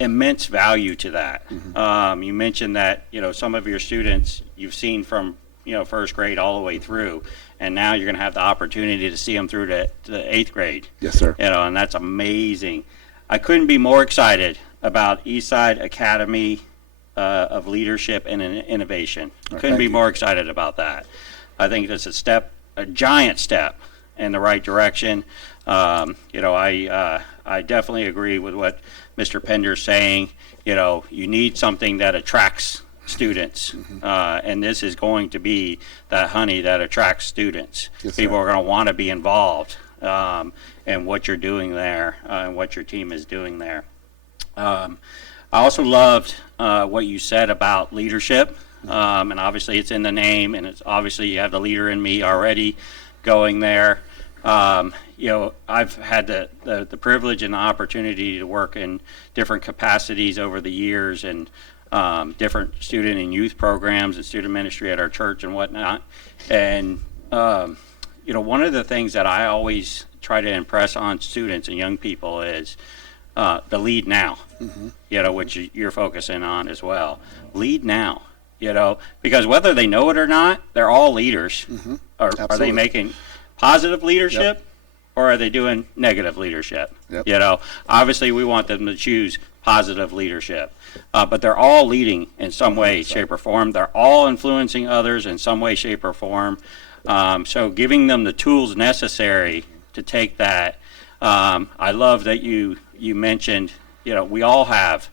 Immense value to that. Mm-hmm. You mentioned that, some of your students you've seen from, first grade all the way through, and now you're going to have the opportunity to see them through to 8th grade. Yes, sir. And that's amazing. I couldn't be more excited about Eastside Academy of Leadership and Innovation. Couldn't be more excited about that. I think that's a giant step in the right direction. I definitely agree with what Mr. Pender's saying. You need something that attracts students, and this is going to be that honey that attracts students. Yes, sir. People are going to want to be involved in what you're doing there and what your team is doing there. I also loved what you said about leadership, and obviously it's in the name, and it's obviously you have the leader in me already going there. I've had the privilege and the opportunity to work in different capacities over the years and different student and youth programs and student ministry at our church and whatnot. And, one of the things that I always try to impress on students and young people is the lead now, which you're focusing on as well. Lead now, because whether they know it or not, they're all leaders. Are they making positive leadership, or are they doing negative leadership? Yep. Obviously we want them to choose positive leadership, but they're all leading in some way, shape, or form. They're all influencing others in some way, shape, or form. So giving them the tools necessary to take that. I love that you mentioned, we all have,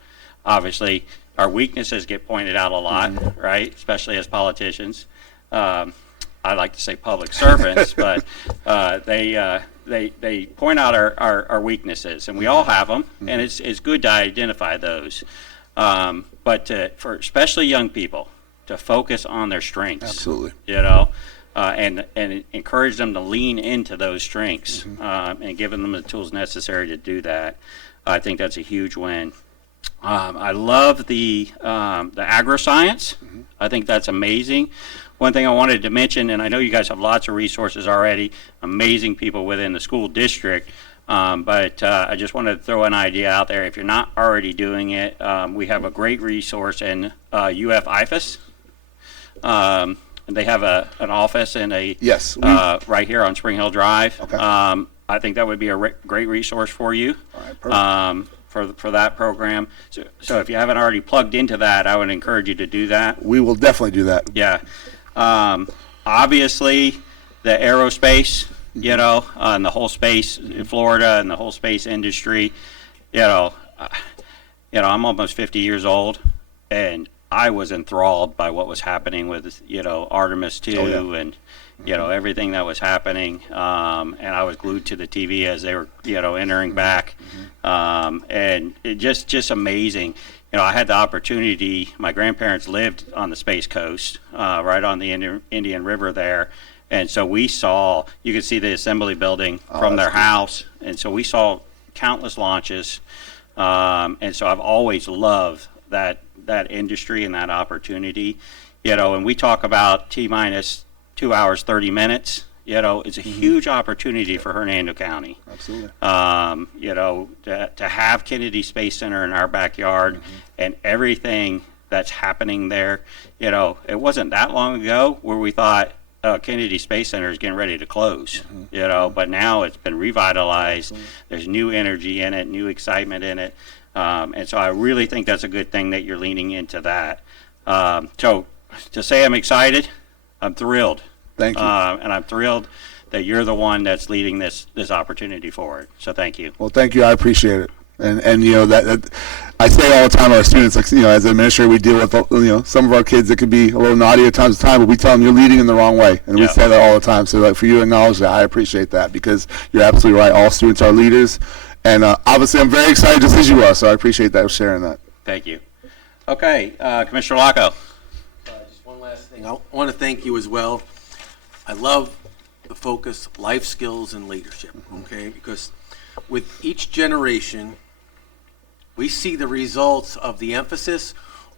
obviously, our weaknesses get pointed out a lot, right? Especially as politicians. I like to say public servants, but they point out our weaknesses, and we all have them, and it's good to identify those. But for especially young people, to focus on their strengths. Absolutely. And encourage them to lean into those strengths, and giving them the tools necessary to do that. I think that's a huge win. I love the agri-science. I think that's amazing. One thing I wanted to mention, and I know you guys have lots of resources already, amazing people within the school district, but I just wanted to throw an idea out there. If you're not already doing it, we have a great resource in UF IFAS. They have an office in right here on Spring Hill Drive. Okay. I think that would be a great resource for you. All right, perfect. For that program. So if you haven't already plugged into that, I would encourage you to do that. We will definitely do that. Yeah. Obviously, the aerospace, and the whole space in Florida and the whole space industry, I'm almost 50 years old. and I was enthralled by what was happening with, Artemis 2 and, everything that was happening. And I was glued to the TV as they were, entering back. And it just amazing. I had the opportunity, my grandparents lived on the Space Coast, right on the Indian River there. And so we saw, you could see the assembly building from their house. And so we saw countless launches. And so I've always loved that industry and that opportunity, and we talk about T-minus 2 hours, 30 minutes, it's a huge opportunity for Hernando County. Absolutely. To have Kennedy Space Center in our backyard and everything that's happening there, it wasn't that long ago where we thought, Kennedy Space Center is getting ready to close, but now it's been revitalized. There's new energy in it, new excitement in it. And so I really think that's a good thing that you're leaning into that. So to say I'm excited, I'm thrilled. Thank you. And I'm thrilled that you're the one that's leading this opportunity forward. So thank you. Well, thank you. I appreciate it. And that I say all the time to our students, like, as an administrator, we deal with, some of our kids that could be a little naughty at times, but we tell them you're leading in the wrong way. And we say that all the time. So for you to acknowledge that, I appreciate that, because you're absolutely right. All students are leaders. And obviously, I'm very excited, just as you are. So I appreciate that, sharing that. Thank you. Okay, Commissioner Locko. Just one last thing. I want to thank you as well. I love the focus, life skills and leadership, okay? Because with each generation, we see the results of the emphasis,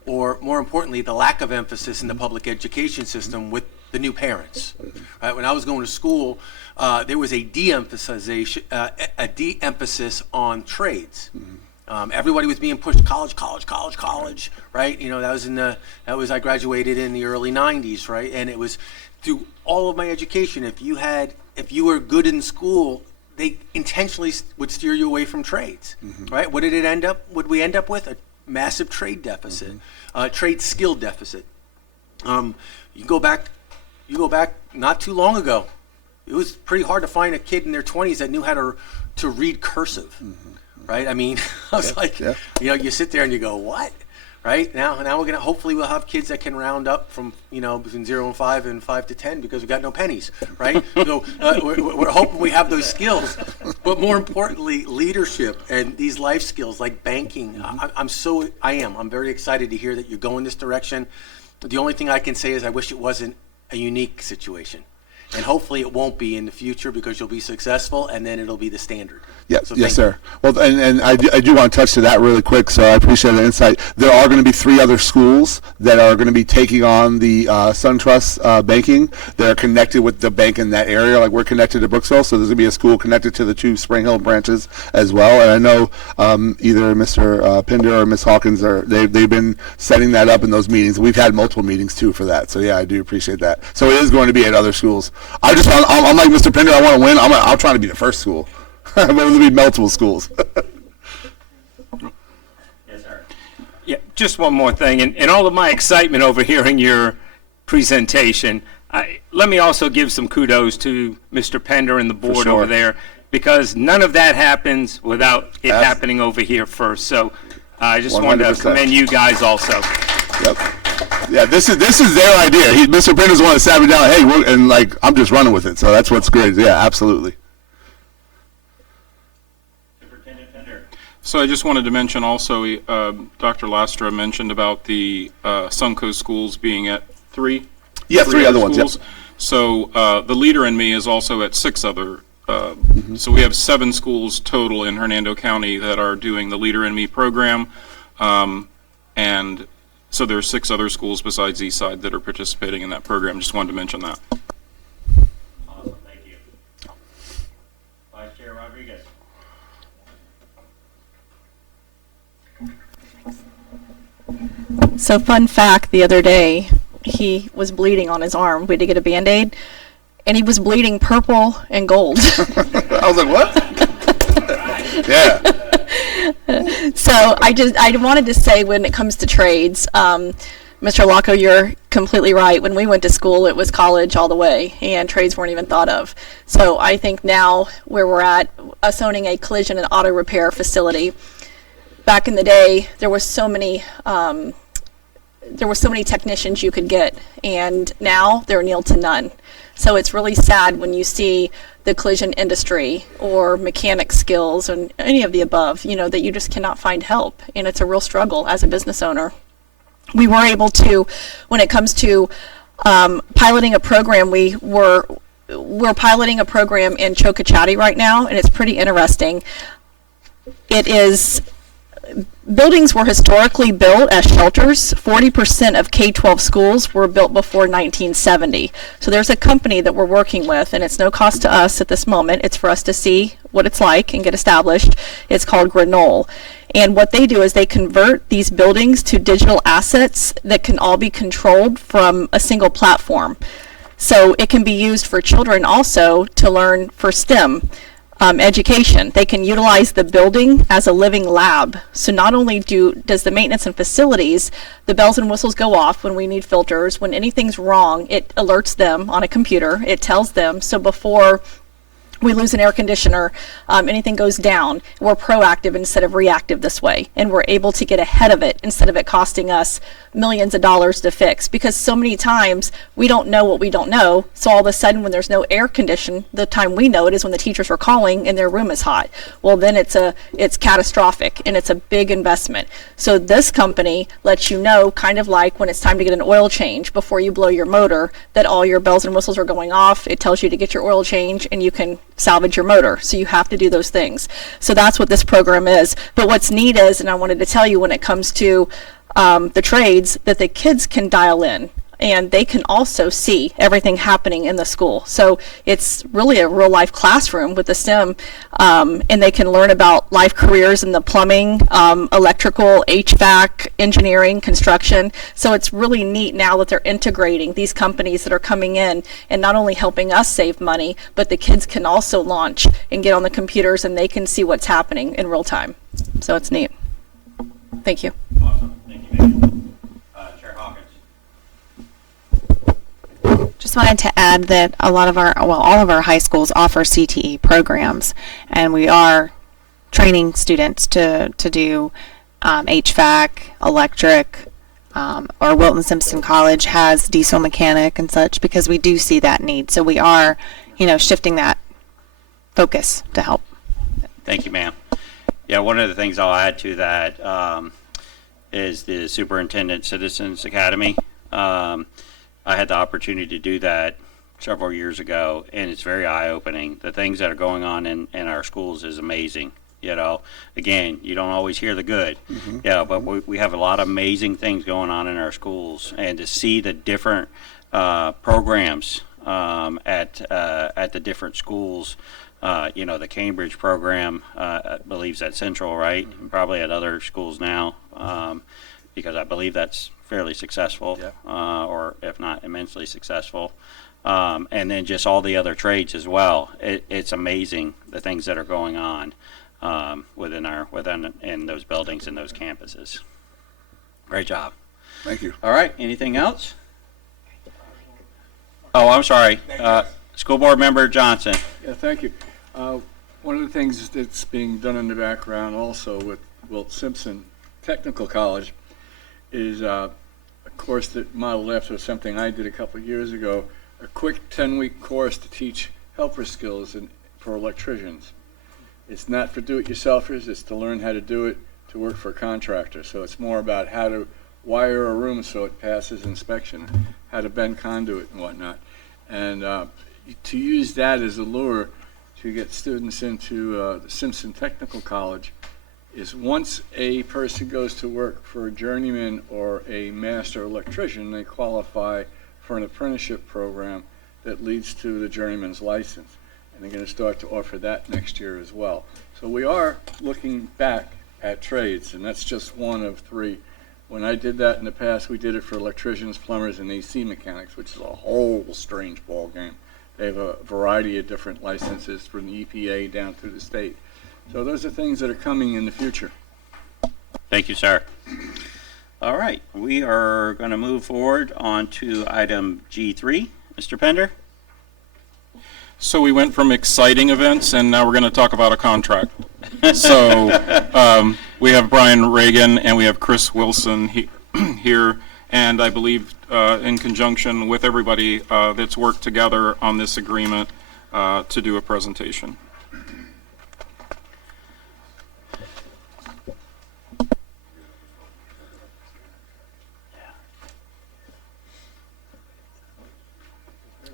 or more importantly, the lack of emphasis in the public education system with the new parents. Right? When I was going to school, there was a de-emphasis on trades. Everybody was being pushed college, right? I graduated in the early 90s, right? And it was through all of my education. If you were good in school, they intentionally would steer you away from trades, right? What did we end up with? A massive trade deficit, trade skill deficit. You go back not too long ago. It was pretty hard to find a kid in their 20s that knew how to read cursive, right? I mean, I was you sit there and you go, what? Right now hopefully we'll have kids that can round up from between 0 and 5 and 5 to 10 because we've got no pennies, right? So we're hoping we have those skills, but more importantly, leadership and these life skills like banking. I'm very excited to hear that you're going this direction. The only thing I can say is I wish it wasn't a unique situation, and hopefully it won't be in the future, because you'll be successful and then it'll be the standard. Yeah, So yes, thank you. sir. Well, and I do want to touch to that really quick, so I appreciate the insight. There are going to be 3 other schools that are going to be taking on the SunTrust banking. They're connected with the bank in that area, like we're connected to Brooksville, so there's going to be a school connected to the 2 Spring Hill branches as well. And I know either Mr. Pinder or Ms. Hawkins, they've been setting that up in those meetings. We've had multiple meetings, too, for that. So, yeah, I do appreciate that. So it is going to be at other schools. I'm like Mr. Pinder, I want to win. I'll try to be the first school. But there'll be multiple schools. Yes, sir. Yeah, just one more thing. In all of my excitement over hearing your presentation, let me also give some kudos to Mr. Pender and the board over there, because none of that happens without it happening over here first. So I just wanted to 100%. commend you guys also. Yep. Yeah, this is their idea. Mr. Pender's the one that sat me down. Hey, I'm just running with it. So that's what's great. Yeah, absolutely. So I just wanted to mention also, Dr. Lastra mentioned about the Suncoast schools being at 3. Yeah, 3 other ones. Yep. So the Leader in Me is also at 6 other. So we have 7 schools total in Hernando County that are doing the Leader in Me program, and so there's 6 other schools besides Eastside that are participating in that program. Just wanted to mention that. Awesome, thank you. Vice Chair Rodriguez. So fun fact, the other day, he was bleeding on his arm. We had to get a Band-Aid, and he was bleeding purple and gold. I was like, what? Yeah. So I wanted to say, when it comes to trades, Mr. Locko, you're completely right. When we went to school, it was college all the way, and trades weren't even thought of. So I think now where we're at, us owning a collision and auto repair facility, back in the day, there was so many there were so many technicians you could get, and now they're nil to none. So it's really sad when you see the collision industry or mechanic skills and any of the above, that you just cannot find help, and it's a real struggle as a business owner. We were able to, when it comes to piloting a program, we're piloting a program in Chocachati right now, and it's pretty interesting. Buildings were historically built as shelters. 40% of K-12 schools were built before 1970. So there's a company that we're working with, and it's no cost to us at this moment. It's for us to see what it's like and get established. It's called Granole. And what they do is they convert these buildings to digital assets that can all be controlled from a single platform. So it can be used for children also to learn for STEM. Education. They can utilize the building as a living lab. So not only does the maintenance and facilities, the bells and whistles go off when we need filters. When anything's wrong, it alerts them on a computer. It tells them. So before we lose an air conditioner, anything goes down, we're proactive instead of reactive this way. And we're able to get ahead of it instead of it costing us millions of dollars to fix. Because so many times we don't know what we don't know. So all of a sudden when there's no air condition, the time we know it is when the teachers are calling and their room is hot. Well, then it's catastrophic and it's a big investment. So this company lets you know, kind of like when it's time to get an oil change before you blow your motor, that all your bells and whistles are going off. It tells you to get your oil change and you can salvage your motor. So you have to do those things. So that's what this program is. But what's neat is, and I wanted to tell you when it comes to the trades, that the kids can dial in and they can also see everything happening in the school. So it's really a real life classroom with the STEM, and they can learn about life careers in the plumbing, electrical, HVAC, engineering, construction. So it's really neat now that they're integrating these companies that are coming in and not only helping us save money, but the kids can also launch and get on the computers and they can see what's happening in real time. So it's neat. Thank you. Awesome. Thank you, ma'am. Chair Hawkins. Just wanted to add that all of our high schools offer CTE programs, and we are training students to do HVAC, electric, or Wilton Simpson College has diesel mechanic and such, because we do see that need. So we are, shifting that focus to help. Thank you, ma'am. Yeah, one of the things I'll add to that is the Superintendent Citizens Academy. I had the opportunity to do that several years ago, and it's very eye-opening. The things that are going on in our schools is amazing. Again, you don't always hear the good. But we have a lot of amazing things going on in our schools, and to see the different programs at the different schools. The Cambridge program, I believe is at Central, right? Probably at other schools now, because I believe that's fairly successful, or if not immensely successful. And then just all the other trades as well. It's amazing the things that are going on in those buildings and those campuses. Great job. Thank you. All right. Anything else? Oh, I'm sorry. School Board Member Johnson. Yeah, thank you. One of the things that's being done in the background also with Wilt Simpson Technical College is a course that modeled after something I did a couple of years ago, a quick 10-week course to teach helper skills for electricians. It's not for do-it-yourselfers, it's to learn how to do it to work for a contractor. So it's more about how to wire a room so it passes inspection, how to bend conduit and whatnot. And to use that as a lure to get students into the Simpson Technical College is once a person goes to work for a journeyman or a master electrician, they qualify for an apprenticeship program that leads to the journeyman's license. And they're going to start to offer that next year as well. So we are looking back at trades, and that's just one of three. When I did that in the past, we did it for electricians, plumbers, and AC mechanics, which is a whole strange ball game. They have a variety of different licenses from the EPA down through the state. So those are things that are coming in the future. Thank you, sir. All right, we are going to move forward on to item G3. Mr. Pender? So we went from exciting events, and now we're going to talk about a contract. So we have Brian Reagan and we have Chris Wilson here, and I believe in conjunction with everybody that's worked together on this agreement to do a presentation.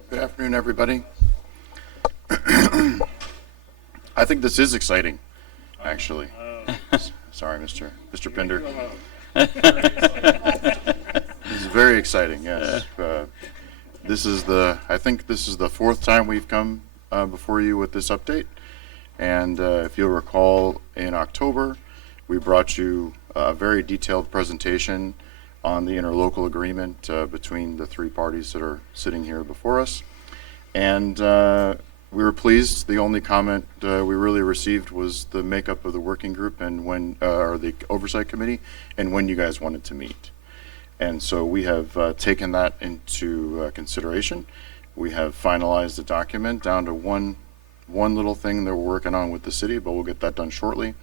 Good afternoon, everybody. I think this is exciting, actually. Sorry, Mr. Pinder. This is very exciting, yes. I think this is the fourth time we've come before you with this update. And if you'll recall, in October, we brought you a very detailed presentation on the interlocal agreement between the three parties that are sitting here before us. And we were pleased. The only comment we really received was the makeup of the working group and when, or the oversight committee, and when you guys wanted to meet. And so we have taken that into consideration. We have finalized the document down to one little thing that we're working on with the city, but we'll get that done shortly.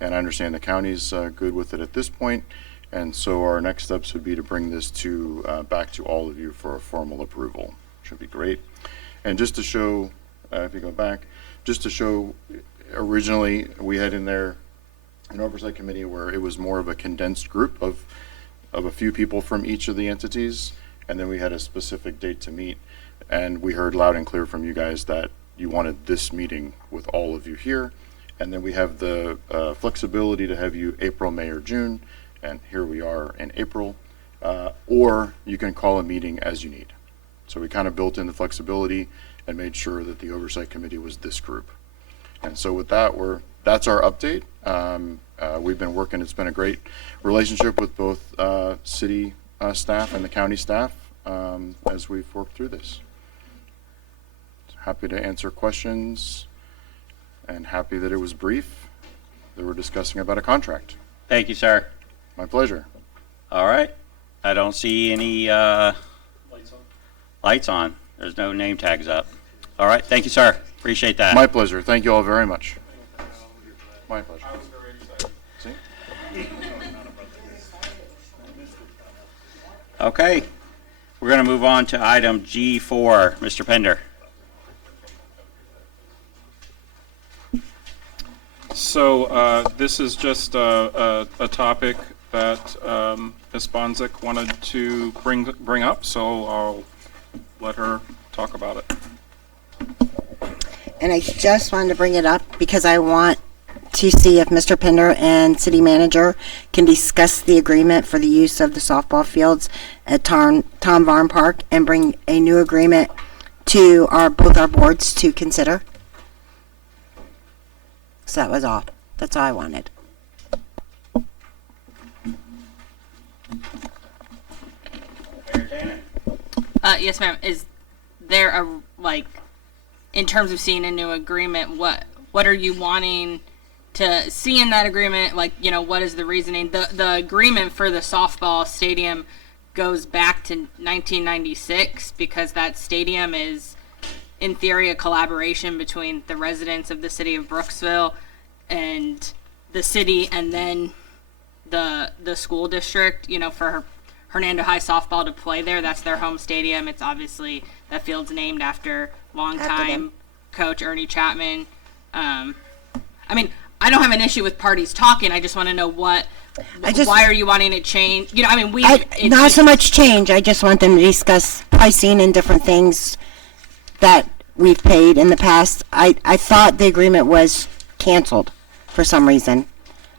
And I understand the county's good with it at this point. And so our next steps would be to bring this back to all of you for a formal approval. Should be great. And just to show, if you go back, just to show, originally we had in there an oversight committee where it was more of a condensed group of a few people from each of the entities, and then we had a specific date to meet. And we heard loud and clear from you guys that you wanted this meeting with all of you here. And then we have the flexibility to have you April, May, or June, and here we are in April, or you can call a meeting as you need. So we kind of built in the flexibility and made sure that the oversight committee was this group. And so with that, that's our update. We've been working, it's been a great relationship with both city staff and the county staff as we've worked through this. Happy to answer questions and happy that it was brief, that we're discussing about a contract. Thank you, sir. My pleasure. All right. I don't see any lights on. There's no name tags up. All right. Thank you, sir. Appreciate that. My pleasure. Thank you all very much. My pleasure. See? Okay. We're going to move on to item G4. Mr. Pender. So this is just a topic that Ms. Bonzik wanted to bring up, so I'll let her talk about it. And I just wanted to bring it up because I want to see if Mr. Pinder and City Manager can discuss the agreement for the use of the softball fields at Tom Varn Park and bring a new agreement to both our boards to consider. So that was all. That's all I wanted. Yes, ma'am. Is there a, like, in terms of seeing a new agreement, what are you wanting to see in that agreement? Like, you know, what is the reasoning? The agreement for the softball stadium goes back to 1996 because that stadium is, in theory, a collaboration between the residents of the city of Brooksville and the city, and then the school district, you know, for Hernando High softball to play there. That's their home stadium. It's obviously, that field's named after longtime coach Ernie Chapman. I mean, I don't have an issue with parties talking. I just want to know why are you wanting it changed? You know, I mean, not so much change. I just want them to discuss pricing and different things that we've paid in the past. I thought the agreement was canceled for some reason.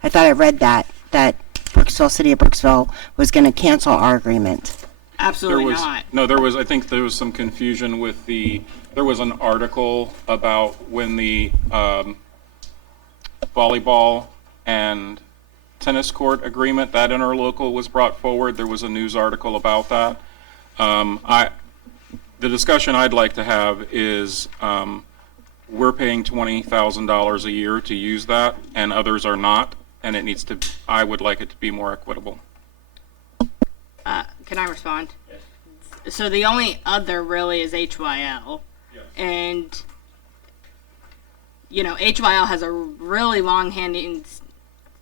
I thought I read that Brooksville, City of Brooksville was going to cancel our agreement. Absolutely not. No, I think there was some confusion with there was an article about when the volleyball and tennis court agreement, that interlocal was brought forward. There was a news article about that. The discussion I'd like to have is we're paying $20,000 a year to use that, and others are not, and I would like it to be more equitable. Can I respond? Yes. So the only other really is HYL. Yes. And, you know, HYL has a really long-standing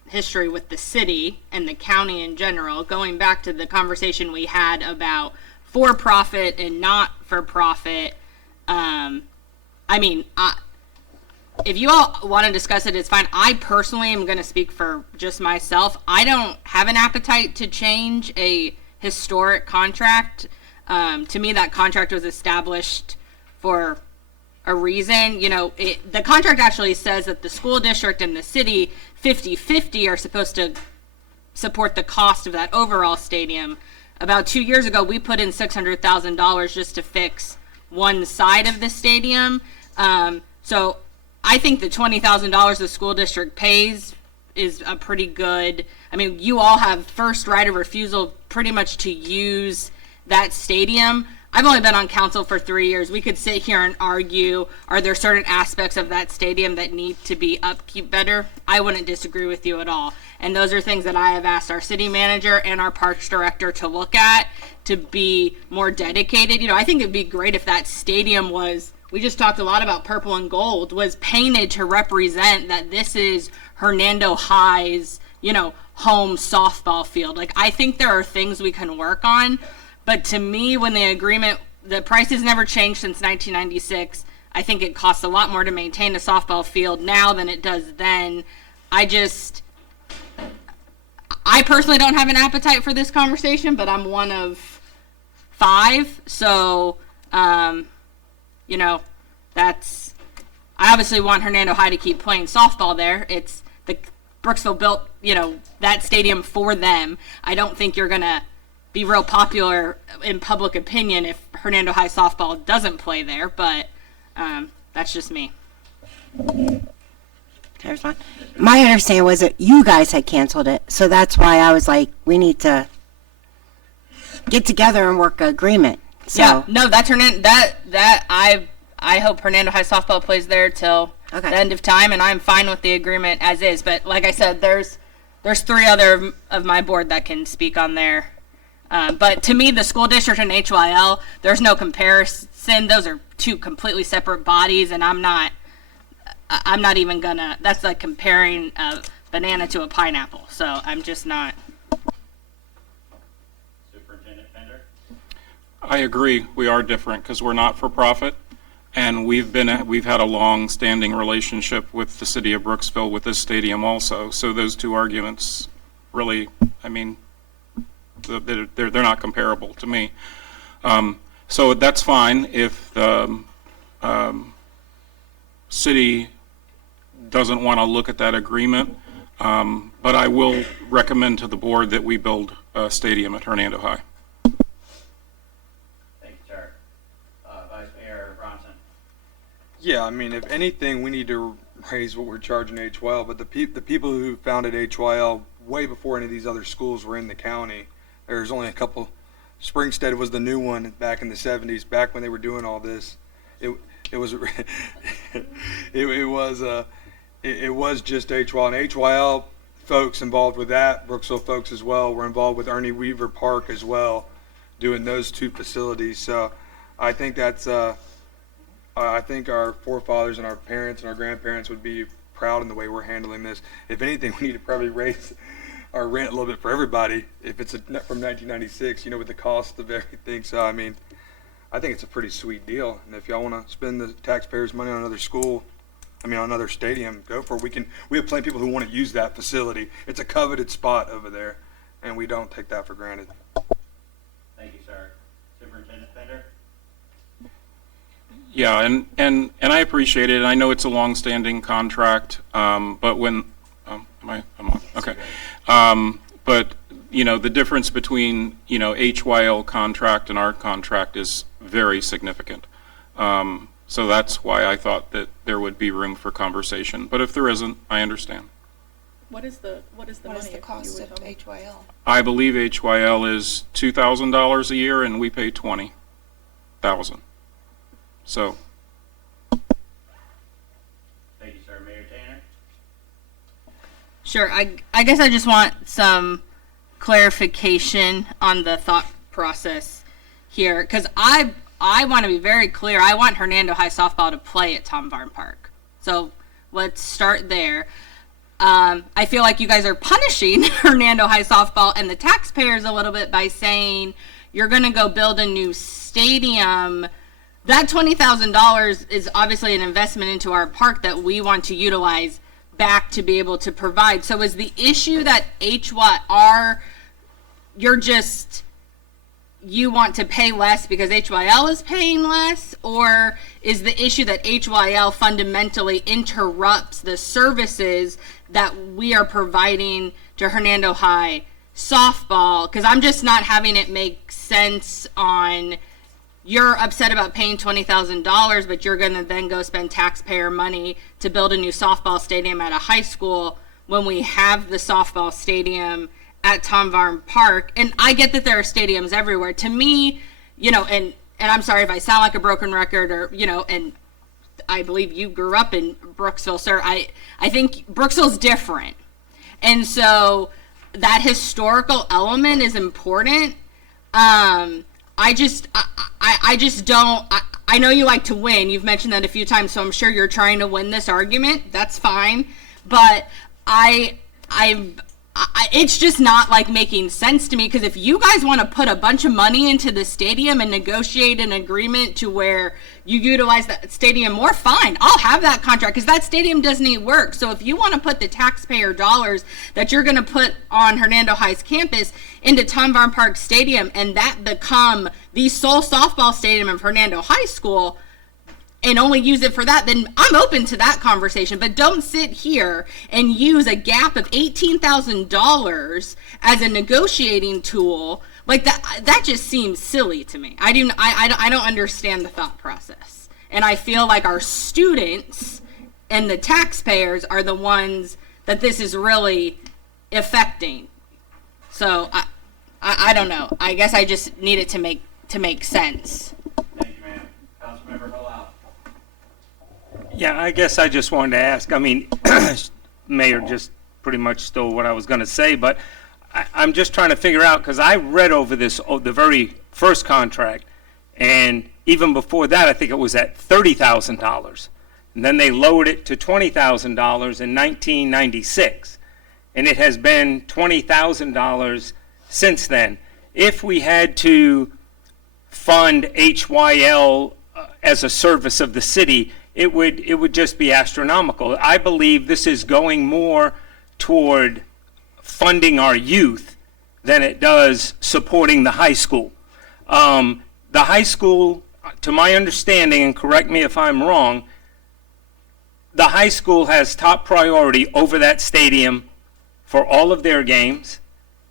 history with the city and the county in general, going back to the conversation we had about for-profit and not for-profit. If you all want to discuss it, it's fine. I personally am going to speak for just myself. I don't have an appetite to change a historic contract. To me, that contract was established for a reason. The contract actually says that the school district and the city 50-50 are supposed to support the cost of that overall stadium. About 2 years ago, we put in $600,000 just to fix one side of the stadium. So I think the $20,000 the school district pays is a pretty good, you all have first right of refusal pretty much to use that stadium. I've only been on council for 3 years. We could sit here and argue, are there certain aspects of that stadium that need to be upkeep better? I wouldn't disagree with you at all. And those are things that I have asked our city manager and our parks director to look at, to be more dedicated. I think it'd be great if that stadium was, we just talked a lot about purple and gold, was painted to represent that this is Hernando High's, home softball field. I think there are things we can work on. But to me, when the price has never changed since 1996. I think it costs a lot more to maintain a softball field now than it does then. I personally don't have an appetite for this conversation, but I'm one of 5. So, I obviously want Hernando High to keep playing softball there. It's Brooksville built, that stadium for them. I don't think you're going to be real popular in public opinion if Hernando High softball doesn't play there, but that's just me. My understanding was that you guys had canceled it, so that's why I was like, we need to get together and work an agreement. So. Yeah, no, that's I hope Hernando High softball plays there till the end of time, and I'm fine with the agreement as is. But like I said, there's 3 other of my board that can speak on there. But to me, the school district and HYL, there's no comparison. Those are 2 completely separate bodies, and I'm not even gonna, that's like comparing a banana to a pineapple. So I'm just not. Superintendent Pender? I agree. We are different because we're not for profit, and we've had a long-standing relationship with the city of Brooksville with this stadium also. So those 2 arguments really, they're not comparable to me. So that's fine if the city doesn't want to look at that agreement, but I will recommend to the board that we build a stadium at Hernando High. Thank you, sir. Vice Mayor Bronson. Yeah, if anything, we need to raise what we're charging HYL, but the people who founded HYL way before any of these other schools were in the county. There's only a couple. Springstead was the new one back in the 70s, back when they were doing all this. It was just HYL, and HYL folks involved with that, Brooksville folks as well, were involved with Ernie Weaver Park as well, doing those 2 facilities. So I think that's I think our forefathers and our parents and our grandparents would be proud in the way we're handling this. If anything, we need to probably raise our rent a little bit for everybody if it's from 1996, with the cost of everything. So, I think it's a pretty sweet deal. And if y'all want to spend the taxpayers' money on another school, on another stadium, go for it. We have plenty of people who want to use that facility. It's a coveted spot over there, and we don't take that for granted. Thank you, sir. Superintendent Pender? Yeah, and I appreciate it. I know it's a long-standing contract, but when I'm on. Okay. But the difference between HYL contract and our contract is very significant. So that's why I thought that there would be room for conversation. But if there isn't, I understand. What is the cost of HYL? I believe HYL is $2,000 a year, and we pay $20,000. So. Thank you, sir. Mayor Tanner? Sure. I guess I just want some clarification on the thought process here, because I want to be very clear. I want Hernando High softball to play at Tom Varn Park. So let's start there. I feel like you guys are punishing Hernando High softball and the taxpayers a little bit by saying you're going to go build a new stadium. That $20,000 is obviously an investment into our park that we want to utilize back to be able to provide. So is the issue that you want to pay less because HYL is paying less, or is the issue that HYL fundamentally interrupts the services that we are providing to Hernando High softball? Because I'm just not having it make sense on, you're upset about paying $20,000, but you're going to then go spend taxpayer money to build a new softball stadium at a high school when we have the softball stadium at Tom Varn Park. And I get that there are stadiums everywhere. To me, and I'm sorry if I sound like a broken record, or, and I believe you grew up in Brooksville, sir. I think Brooksville's different. And so that historical element is important. I know you like to win. You've mentioned that a few times, so I'm sure you're trying to win this argument. That's fine. But it's just not like making sense to me, because if you guys want to put a bunch of money into the stadium and negotiate an agreement to where you utilize that stadium more, fine, I'll have that contract, because that stadium doesn't need work. So if you want to put the taxpayer dollars that you're going to put on Hernando High's campus into Tom Varn Park Stadium, and that become the sole softball stadium of Hernando High School, and only use it for that, then I'm open to that conversation. But don't sit here and use a gap of $18,000 as a negotiating tool. Like that just seems silly to me. I don't understand the thought process. And I feel like our students and the taxpayers are the ones that this is really affecting. So I don't know. I guess I just need it to make sense. Thank you, ma'am. Councilmember Halal. Yeah, I guess I just wanted to ask. I mean, Mayor just pretty much stole what I was going to say, but I'm just trying to figure out, because I read over the very first contract, and even before that, I think it was at $30,000. And then they lowered it to $20,000 in 1996. And it has been $20,000 since then. If we had to fund HYL as a service of the city, it would just be astronomical. I believe this is going more toward funding our youth than it does supporting the high school. The high school, to my understanding, and correct me if I'm wrong, the high school has top priority over that stadium for all of their games.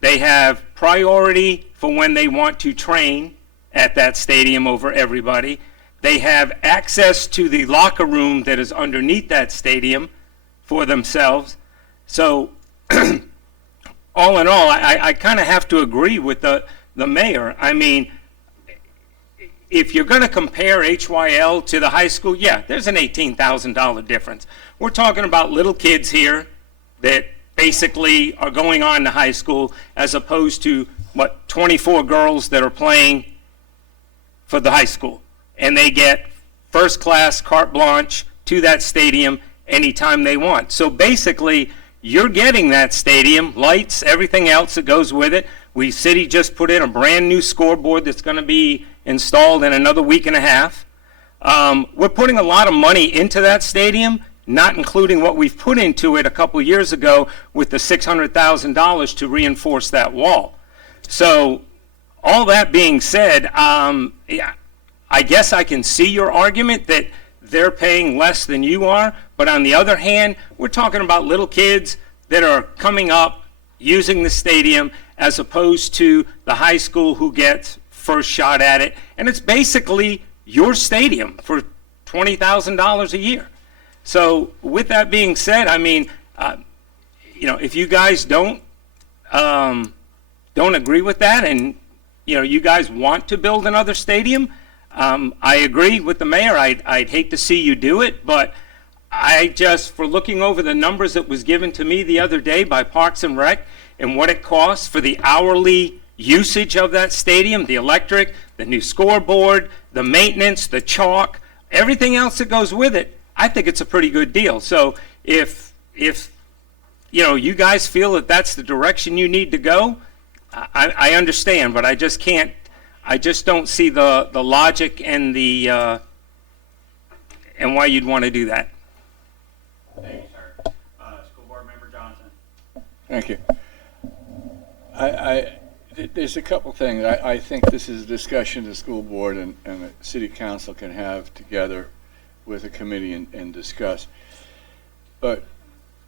They have priority for when they want to train at that stadium over everybody. They have access to the locker room that is underneath that stadium for themselves. So all in all, I kind of have to agree with the mayor. I mean, if you're going to compare HYL to the high school, yeah, there's an $18,000 difference. We're talking about little kids here that basically are going on to high school, as opposed to, 24 girls that are playing for the high school. And they get first class carte blanche to that stadium anytime they want. So basically, you're getting that stadium, lights, everything else that goes with it. City just put in a brand new scoreboard that's going to be installed in another week and a half. We're putting a lot of money into that stadium, not including what we've put into it a couple years ago with the $600,000 to reinforce that wall. So all that being said, I guess I can see your argument that they're paying less than you are, but on the other hand, we're talking about little kids that are coming up using the stadium, as opposed to the high school who gets first shot at it. And it's basically your stadium for $20,000 a year. So with that being said, I mean, if you guys don't agree with that, and you guys want to build another stadium, I agree with the mayor. I'd hate to see you do it, but for looking over the numbers that was given to me the other day by Parks and Rec and what it costs for the hourly usage of that stadium, the electric, the new scoreboard, the maintenance, the chalk, everything else that goes with it, I think it's a pretty good deal. So if you know, you guys feel that that's the direction you need to go, I understand, but I just can't, I just don't see the logic and the, and why you'd want to do that. Thank you, sir. School Board Member Johnson. Thank you. There's a couple things. I think this is a discussion the school board and the city council can have together with a committee and discuss. But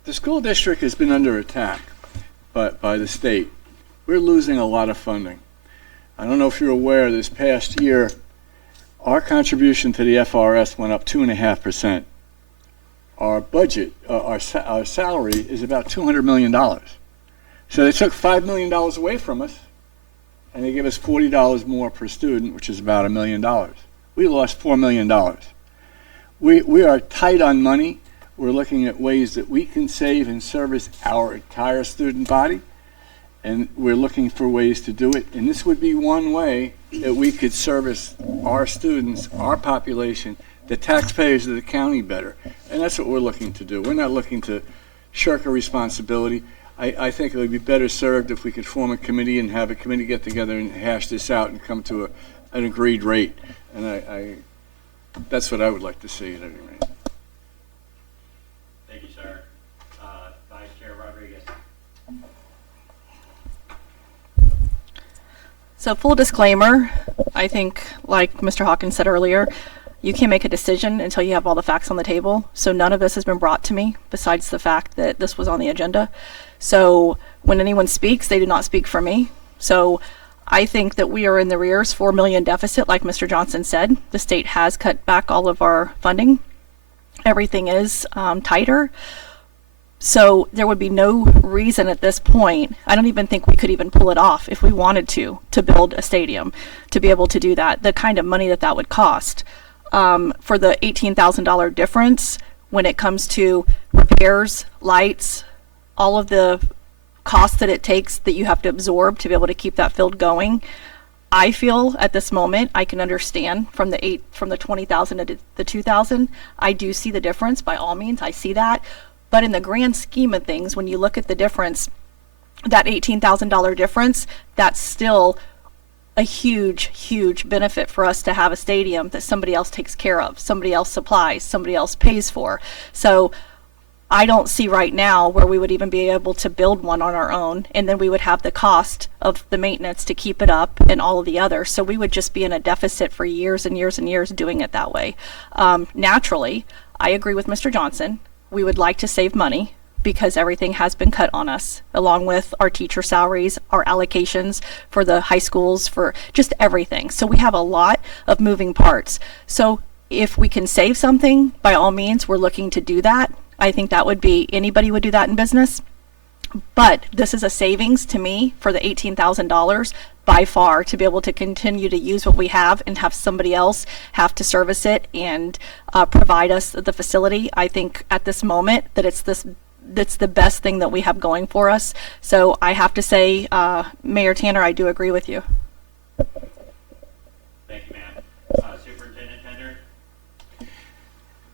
the school district has been under attack by the state. We're losing a lot of funding. I don't know if you're aware, this past year, our contribution to the FRS went up 2.5%. Our budget, our salary is about $200 million. So they took $5 million away from us, and they gave us $40 more per student, which is about $1 million. We lost $4 million. We are tight on money. We're looking at ways that we can save and service our entire student body, and we're looking for ways to do it. And this would be one way that we could service our students, our population, the taxpayers of the county better. And that's what we're looking to do. We're not looking to shirk a responsibility. I think it would be better served if we could form a committee and have a committee get together and hash this out and come to an agreed rate. And that's what I would like to see at any rate. Thank you, sir. Vice Chair Rodriguez. So full disclaimer, I think, like Mr. Hawkins said earlier, you can't make a decision until you have all the facts on the table. So none of this has been brought to me besides the fact that this was on the agenda. So when anyone speaks, they do not speak for me. So I think that we are in the rears, $4 million deficit, like Mr. Johnson said. The state has cut back all of our funding. Everything is tighter. So there would be no reason at this point, I don't even think we could even pull it off if we wanted to build a stadium, to be able to do that, the kind of money that would cost. For the $18,000 difference when it comes to repairs, lights, all of the costs that it takes that you have to absorb to be able to keep that field going. I feel at this moment I can understand from the 20,000 to the 2,000. I do see the difference, by all means, I see that. But in the grand scheme of things, when you look at the difference, that $18,000 difference, that's still a huge, huge benefit for us to have a stadium that somebody else takes care of, somebody else supplies, somebody else pays for. So I don't see right now where we would even be able to build one on our own, and then we would have the cost of the maintenance to keep it up and all of the others. So we would just be in a deficit for years and years and years doing it that way. Naturally, I agree with Mr. Johnson. We would like to save money because everything has been cut on us, along with our teacher salaries, our allocations for the high schools, for just everything. So we have a lot of moving parts. So if we can save something, by all means, we're looking to do that. I think that would be, anybody would do that in business. But this is a savings to me for the $18,000 by far, to be able to continue to use what we have and have somebody else have to service it and provide us the facility. I think at this moment that it's the best thing that we have going for us. So I have to say, Mayor Tanner, I do agree with you. Thank you, ma'am. Superintendent Tender.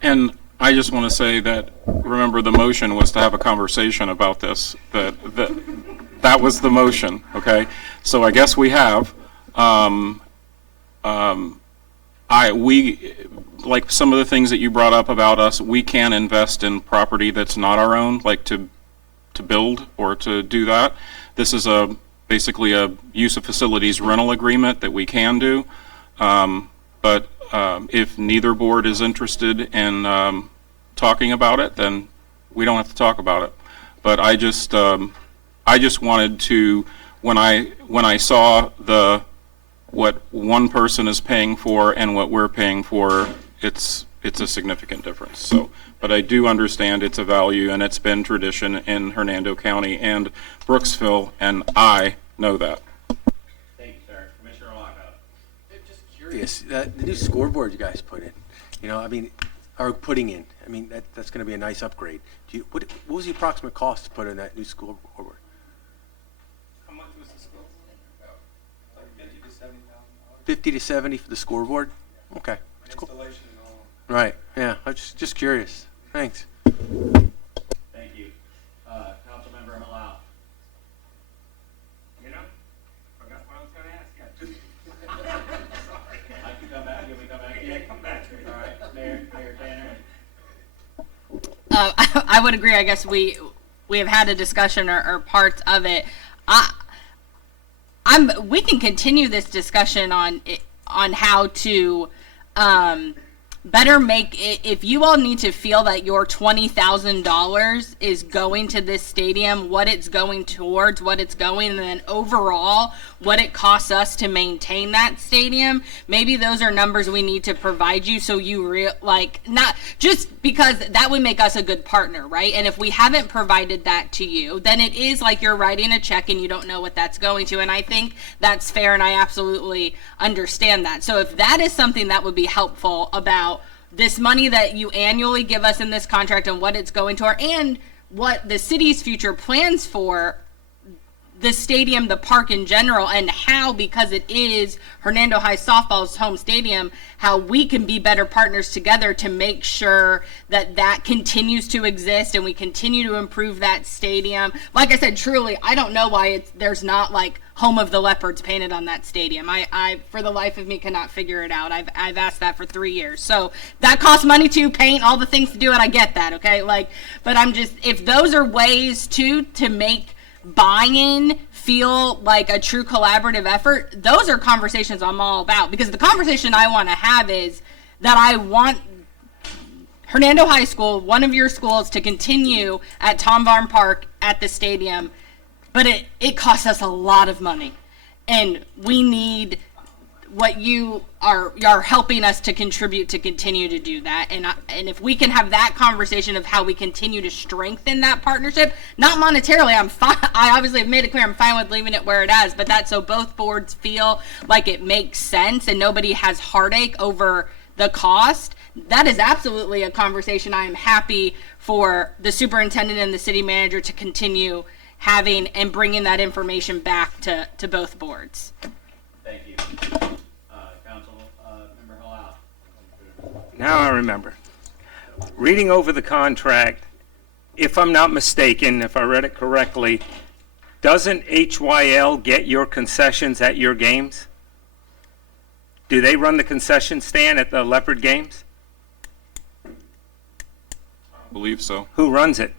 And I just want to say that, remember, the motion was to have a conversation about this. That was the motion, okay? So I guess we have. We like some of the things that you brought up about us. We can invest in property that's not our own, like to build or to do that. This is basically a use of facilities rental agreement that we can do. But if neither board is interested in talking about it, then we don't have to talk about it. But I just wanted to, when I saw what one person is paying for and what we're paying for, it's a significant difference. So, but I do understand it's a value, and it's been tradition in Hernando County and Brooksville, and I know that. Thank you, sir. Commissioner Lockout. Just curious, the new scoreboard you guys put in, are putting in, that's going to be a nice upgrade. What was the approximate cost to put in that new scoreboard? How much was the score? Like 50 to 70,000. 50 to 70 for the scoreboard? Okay, that's cool. Installation and all. Right, yeah, I was just curious. Thanks. Thank you. Councilman Mayor Tanner? I would agree. I guess we have had a discussion or parts of it. We can continue this discussion on how to better make it. If you all need to feel that your $20,000 is going to this stadium, what it's going towards, what it's going, and then overall what it costs us to maintain that stadium, maybe those are numbers we need to provide you, so you not just because that would make us a good partner, right? And if we haven't provided that to you, then it is like you're writing a check and you don't know what that's going to. And I think that's fair, and I absolutely understand that. So if that is something that would be helpful about this money that you annually give us in this contract and what it's going to, and what the city's future plans for the stadium, the park in general, and how, because it is Hernando High Softball's home stadium, how we can be better partners together to make sure that that continues to exist and we continue to improve that stadium. Like I said, truly, I don't know why there's not like Home of the Leopards painted on that stadium. I for the life of me cannot figure it out. I've asked that for 3 years. So that costs money to paint, all the things to do it. I get that, okay? But I'm just, if those are ways to make buy-in feel like a true collaborative effort, those are conversations I'm all about. Because the conversation I want to have is that I want Hernando High School, one of your schools, to continue at Tom Varn Park at the stadium, but it costs us a lot of money, and we need what you are helping us to contribute to continue to do that. And if we can have that conversation of how we continue to strengthen that partnership, not monetarily, I'm fine. I obviously have made it clear I'm fine with leaving it where it is, but that's so both boards feel like it makes sense and nobody has heartache over the cost. That is absolutely a conversation I am happy for the superintendent and the city manager to continue having and bringing that information back to both boards. Thank you. Council Member Halal. Now I remember. Reading over the contract, if I'm not mistaken, if I read it correctly, doesn't HYL get your concessions at your games? Do they run the concession stand at the Leopard games? I believe so. Who runs it?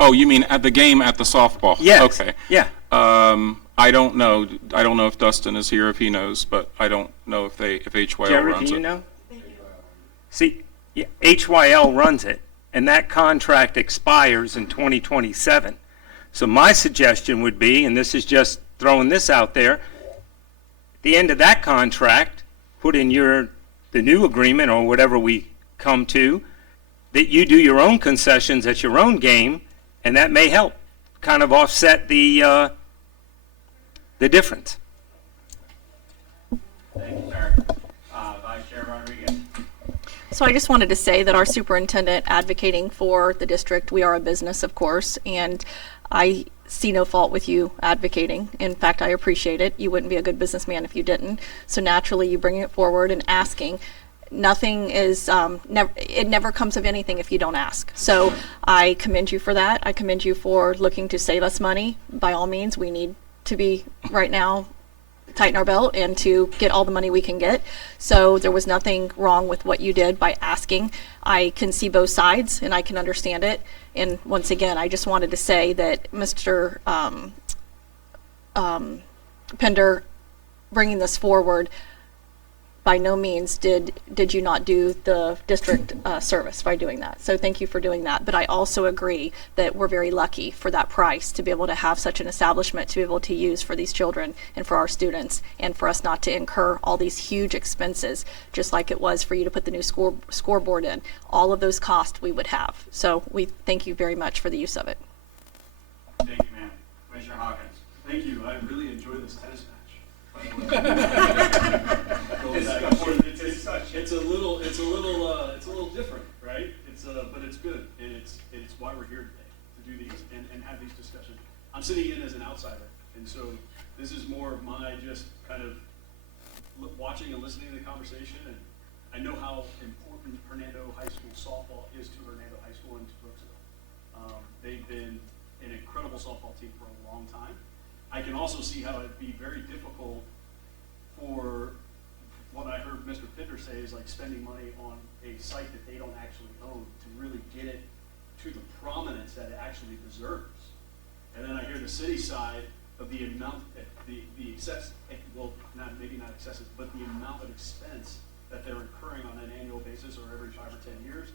Oh, you mean at the game at the softball? Yes. Okay. Yeah. I don't know. I don't know if Dustin is here, if he knows, but I don't know if HYL Jerry, runs do you it. know? See, yeah, HYL runs it, and that contract expires in 2027. So my suggestion would be, and this is just throwing this out there, at the end of that contract, put in the new agreement or whatever we come to, that you do your own concessions at your own game, and that may help kind of offset the difference. Thank you, sir. Vice Chair Rodriguez. So I just wanted to say that our superintendent advocating for the district, we are a business, of course, and I see no fault with you advocating. In fact, I appreciate it. You wouldn't be a good businessman if you didn't. So naturally, you bringing it forward and asking. Nothing is, it never comes of anything if you don't ask. So I commend you for that. I commend you for looking to save us money. By all means, we need to be right now tighten our belt and to get all the money we can get. So there was nothing wrong with what you did by asking. I can see both sides and I can understand it. And once again, I just wanted to say that Mr. Pender bringing this forward, by no means did you not do the district service by doing that. So thank you for doing that. But I also agree that we're very lucky for that price to be able to have such an establishment to be able to use for these children and for our students, and for us not to incur all these huge expenses, just like it was for you to put the new scoreboard in. All of those costs we would have. So we thank you very much for the use of it. Thank you, ma'am. Commissioner Hawkins. Thank you. I really enjoyed this tennis match. It's a little different, right? But it's good, and it's why we're here today, to do these and have these discussions. I'm sitting in as an outsider, and so this is more of my just kind of watching and listening to the conversation, and I know how important Hernando High School softball is to Hernando High School and to Brooksville. They've been an incredible softball team for a long time. I can also see how it'd be very difficult for what I heard Mr. Pinder say is like spending money on a site that they don't actually own to really get it to the prominence that it actually deserves. And then I hear the city side of the amount, the excess, well, maybe not excessive, but the amount of expense that they're incurring on an annual basis or every 5 or 10 years.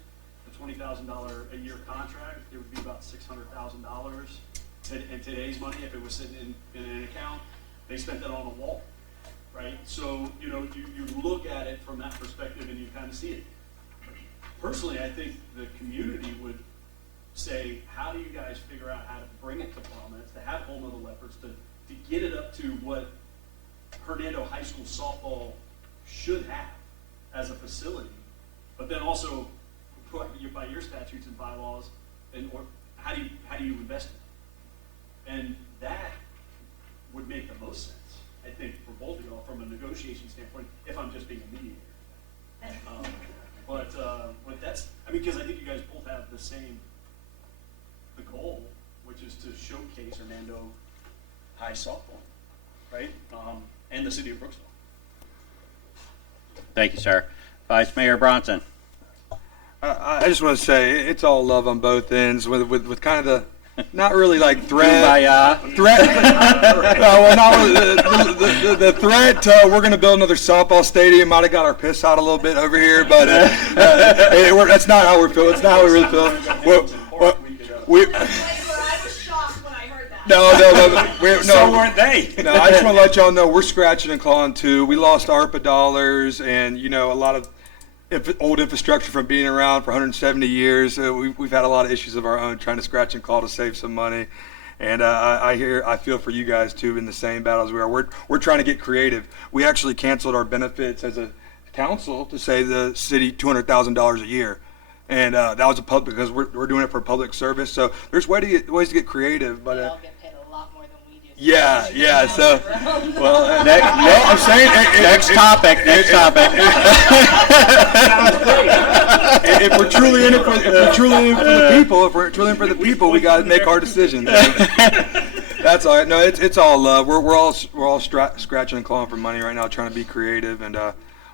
The $20,000 a year contract, it would be about $600,000. In today's money, if it was sitting in an account, they spent that on a wall, right? So, you know, you look at it from that perspective and you kind of see it. Personally, I think the community would say, how do you guys figure out how to bring it to prominence, to have whole nother efforts, to get it up to what Hernando High School softball should have as a facility, but then also by your statutes and bylaws, or how do you invest it? And that would make the most sense, I think, for both of y'all from a negotiation standpoint, if I'm just being a mediator. But that's, I mean, because I think you guys both have the goal, which is to showcase Hernando High softball, right? And the city of Brooksville. Thank you, sir. Vice Mayor Bronson. I just want to say it's all love on both ends with kind of the not really like threat. Well, not really, the threat. We're going to build another softball stadium. Might have got our piss out a little bit over here, but that's not how we're feeling. It's not how we really feel. No, so weren't they? No, I just want to let y'all know we're scratching and clawing too. We lost ARPA dollars and, you know, a lot of old infrastructure from being around for 170 years. We've had a lot of issues of our own trying to scratch and claw to save some money. And I feel for you guys too in the same battle as we are. We're trying to get creative. We actually canceled our benefits as a council to save the city $200,000 a year. And that was because we're doing it for public service. So there's ways to get creative, but. They all get paid a lot more than we do. Yeah. So, I'm saying Next topic. If we're truly in it for the people, we got to make our decisions. That's all right. No, it's all love. We're all scratching and clawing for money right now, trying to be creative, and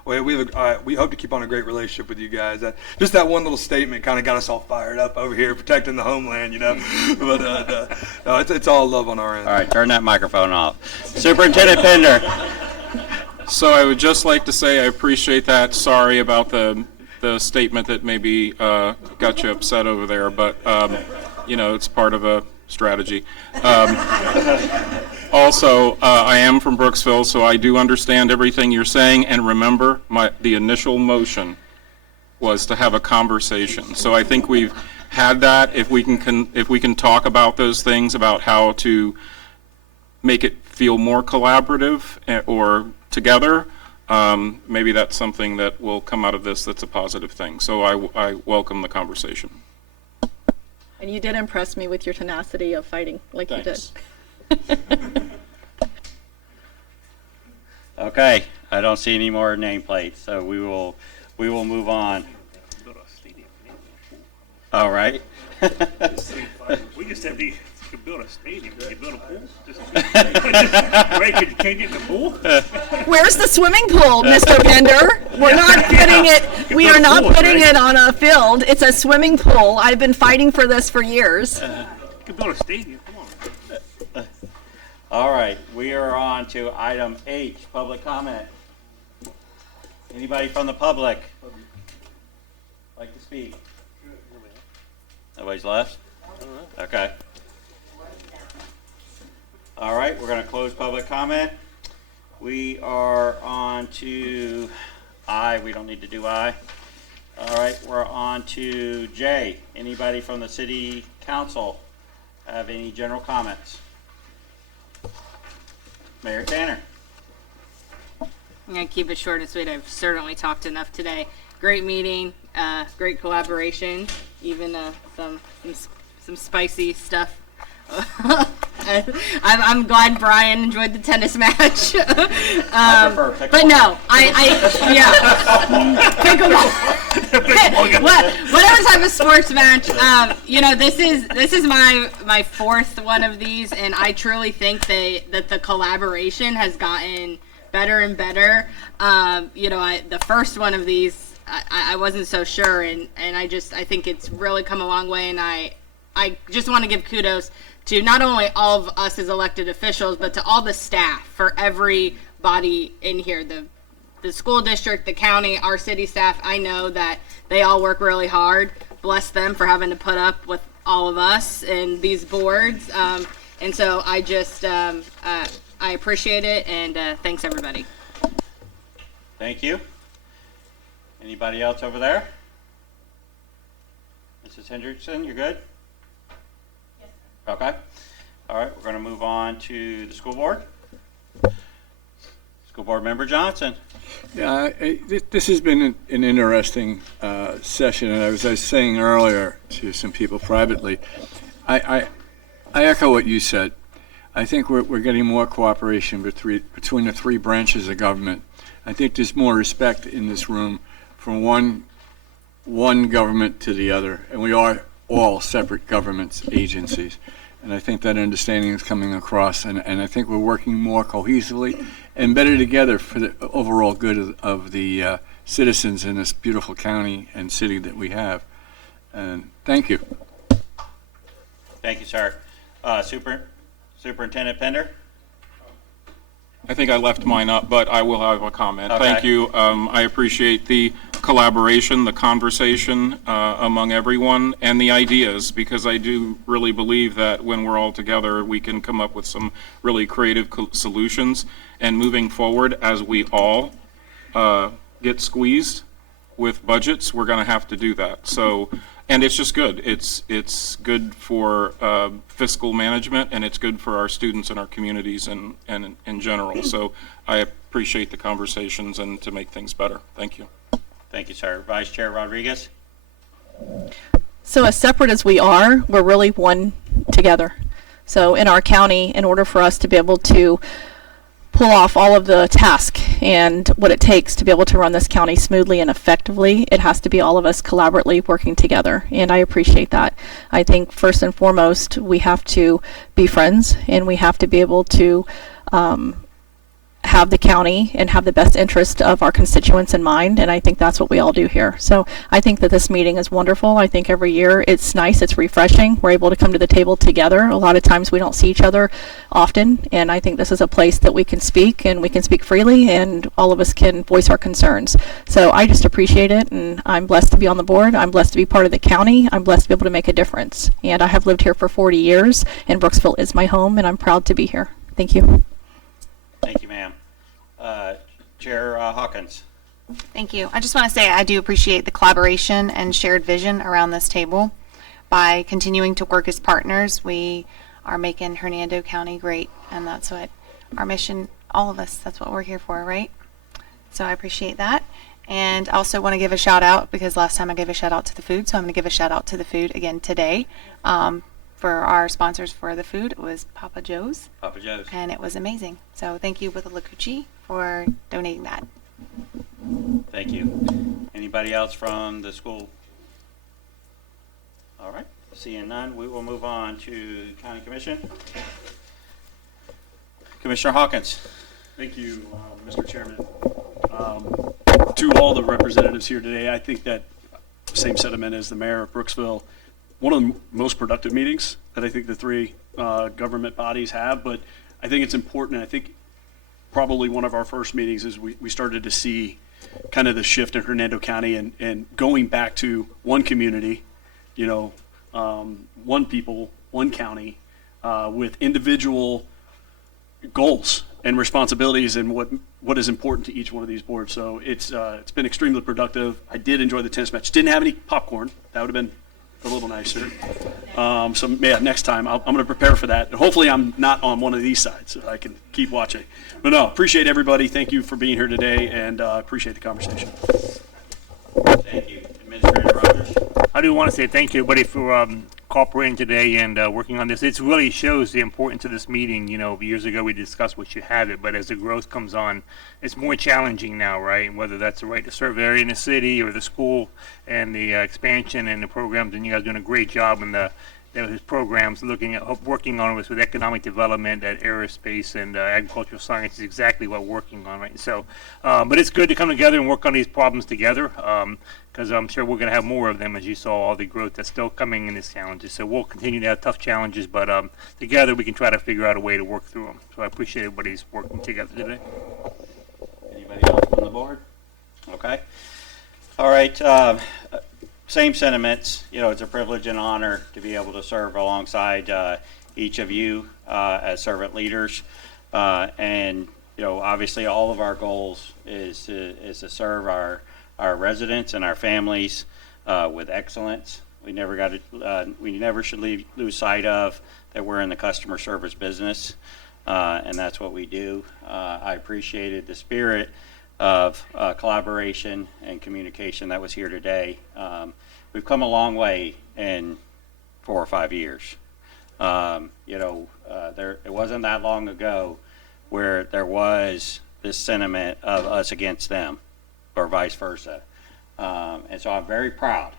we hope to keep on a great relationship with you guys. Just that one little statement kind of got us all fired up over here, protecting the homeland, you know. But no, it's all love on our end. All right, turn that microphone off. Superintendent Pender. So I would just like to say I appreciate that. Sorry about the statement that maybe got you upset over there, but you know, it's part of a strategy. Also, I am from Brooksville, so I do understand everything you're saying. And remember, the initial motion was to have a conversation. So I think we've had that. If we can talk about those things, about how to make it feel more collaborative or together, maybe that's something that will come out of this that's a positive thing. So I welcome the conversation. And you did impress me with your tenacity of fighting like Thanks. you did. Okay, I don't see any more nameplates, so we will move on. All right. We just have to build a stadium. Can you build a pool? Right, you can't get in the pool? Where's the swimming pool, Mr. Pender? We're not putting it. We are not putting it on a field. It's a swimming pool. I've been fighting for this for years. You can build a stadium. Come on. All right, we are on to item H, public comment. Anybody from the public like to speak? Nobody's left? Okay. All right, we're going to close public comment. We are on to I. We don't need to do I. All right, we're on to J. Anybody from the city council have any general comments? Mayor Tanner. I'm going to keep it short and sweet. I've certainly talked enough today. Great meeting, great collaboration, even some spicy stuff. I'm glad Brian enjoyed the tennis match. But no, whatever type of sports match. You know, this is my fourth one of these, and I truly think that the collaboration has gotten better and better. The first one of these, I wasn't so sure, and I think it's really come a long way, and I just want to give kudos to not only all of us as elected officials, but to all the staff, for everybody in here, the school district, the county, our city staff. I know that they all work really hard. Bless them for having to put up with all of us and these boards. And so I just, I appreciate it, and thanks everybody. Thank you. Anybody else over there? Mrs. Hendrickson, you're good? Yes, sir. Okay. All right, we're going to move on to the school board. School board member Johnson. Yeah, this has been an interesting session, and as I was saying earlier to some people privately, I echo what you said. I think we're getting more cooperation between the three branches of government. I think there's more respect in this room from one government to the other, and we are all separate governments, agencies. And I think that understanding is coming across, and I think we're working more cohesively and better together for the overall good of the citizens in this beautiful county and city that we have. And thank you. Thank you, sir. Superintendent Pender? I think I left mine up, but I will have a comment. Okay. Thank you. I appreciate the collaboration, the conversation among everyone, and the ideas, because I do really believe that when we're all together, we can come up with some really creative solutions. And moving forward, as we all get squeezed with budgets, we're going to have to do that. So, and it's just good. It's good for fiscal management, and it's good for our students and our communities and in general. So I appreciate the conversations and to make things better. Thank you. Thank you, sir. Vice Chair Rodriguez? So as separate as we are, we're really one together. So in our county, in order for us to be able to pull off all of the tasks and what it takes to be able to run this county smoothly and effectively, it has to be all of us collaboratively working together, and I appreciate that. I think first and foremost, we have to be friends, and we have to be able to have the county and have the best interest of our constituents in mind, and I think that's what we all do here. So I think that this meeting is wonderful. I think every year it's nice, it's refreshing. We're able to come to the table together. A lot of times we don't see each other often, and I think this is a place that we can speak, and we can speak freely, and all of us can voice our concerns. So I just appreciate it, and I'm blessed to be on the board. I'm blessed to be part of the county. I'm blessed to be able to make a difference. And I have lived here for 40 years, and Brooksville is my home, and I'm proud to be here. Thank you. Thank you, ma'am. Chair Hawkins. Thank you. I just want to say I do appreciate the collaboration and shared vision around this table. By continuing to work as partners, we are making Hernando County great, and that's what our mission, all of us, that's what we're here for, right? So I appreciate that. And I also want to give a shout out, because last time I gave a shout out to the food, so I'm going to give a shout out to the food again today. For our sponsors for the food, it was Papa Joe's. Papa Joe's. And it was amazing. So thank you, with Lakuchi, for donating that. Thank you. Anybody else from the school? All right. Seeing none, we will move on to County Commission. Commissioner Hawkins. Thank you, Mr. Chairman. To all the representatives here today, I think that same sentiment as the mayor of Brooksville. One of the most productive meetings that I think the three government bodies have, but I think it's important. I think probably one of our first meetings is we started to see kind of the shift in Hernando County and going back to one community, one people, one county, with individual goals and responsibilities and what is important to each one of these boards. So it's been extremely productive. I did enjoy the tennis match. Didn't have any popcorn. That would have been a little nicer. So yeah, next time I'm going to prepare for that. Hopefully I'm not on one of these sides so I can keep watching. But no, appreciate everybody. Thank you for being here today, and appreciate the conversation. Thank you. Administrator Rogers. I do want to say thank you, everybody, for cooperating today and working on this. It really shows the importance of this meeting. Years ago we discussed what you have it, but as the growth comes on, it's more challenging now, right? And whether that's the right to serve area in the city or the school and the expansion and the programs, and you guys are doing a great job in the his programs, looking at working on was with economic development, at aerospace and agricultural science is exactly what we're working on, right? So, but it's good to come together and work on these problems together, because I'm sure we're going to have more of them, as you saw all the growth that's still coming in these challenges. So we'll continue to have tough challenges, but together we can try to figure out a way to work through them. So I appreciate everybody's working together today. Anybody else on the board? Okay. All right. Same sentiments. You know, it's a privilege and honor to be able to serve alongside each of you as servant leaders. And, you know, obviously all of our goals is to serve our residents and our families with excellence. We never should lose sight of that we're in the customer service business, and that's what we do. I appreciated the spirit of collaboration and communication that was here today. We've come a long way in 4 or 5 years. You know, it wasn't that long ago where there was this sentiment of us against them, or vice versa. And so I'm very proud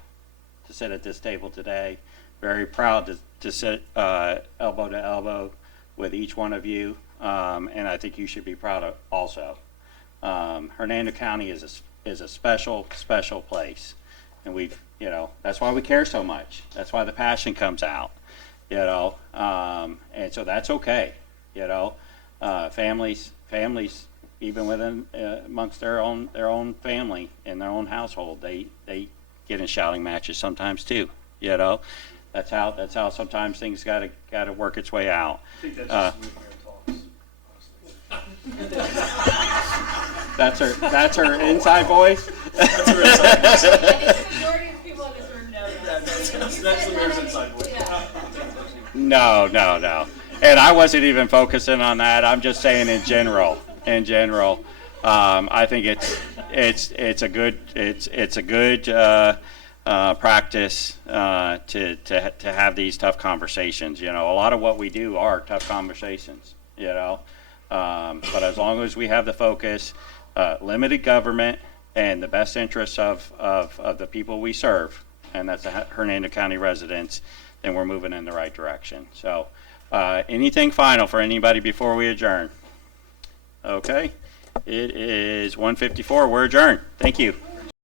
to sit at this table today, very proud to sit elbow to elbow with each one of you, and I think you should be proud of also. Hernando County is a special, special place, and you know, that's why we care so much. That's why the passion comes out, you know, and so that's okay, you know. Families, even within amongst their own family in their own household, they get in shouting matches sometimes too, you know. That's how sometimes things gotta work its way out. I think that's just That's her inside voice. That's her inside voice. The majority of people in this room know that. That's the mayor's inside voice. No. And I wasn't even focusing on that. I'm just saying in general. I think it's a good practice to have these tough conversations. You know, a lot of what we do are tough conversations. You know, but as long as we have the focus, limited government, and the best interests of the people we serve, and that's the Hernando County residents, then we're moving in the right direction. So, anything final for anybody before we adjourn? Okay, it is 1:54. We're adjourned. Thank you.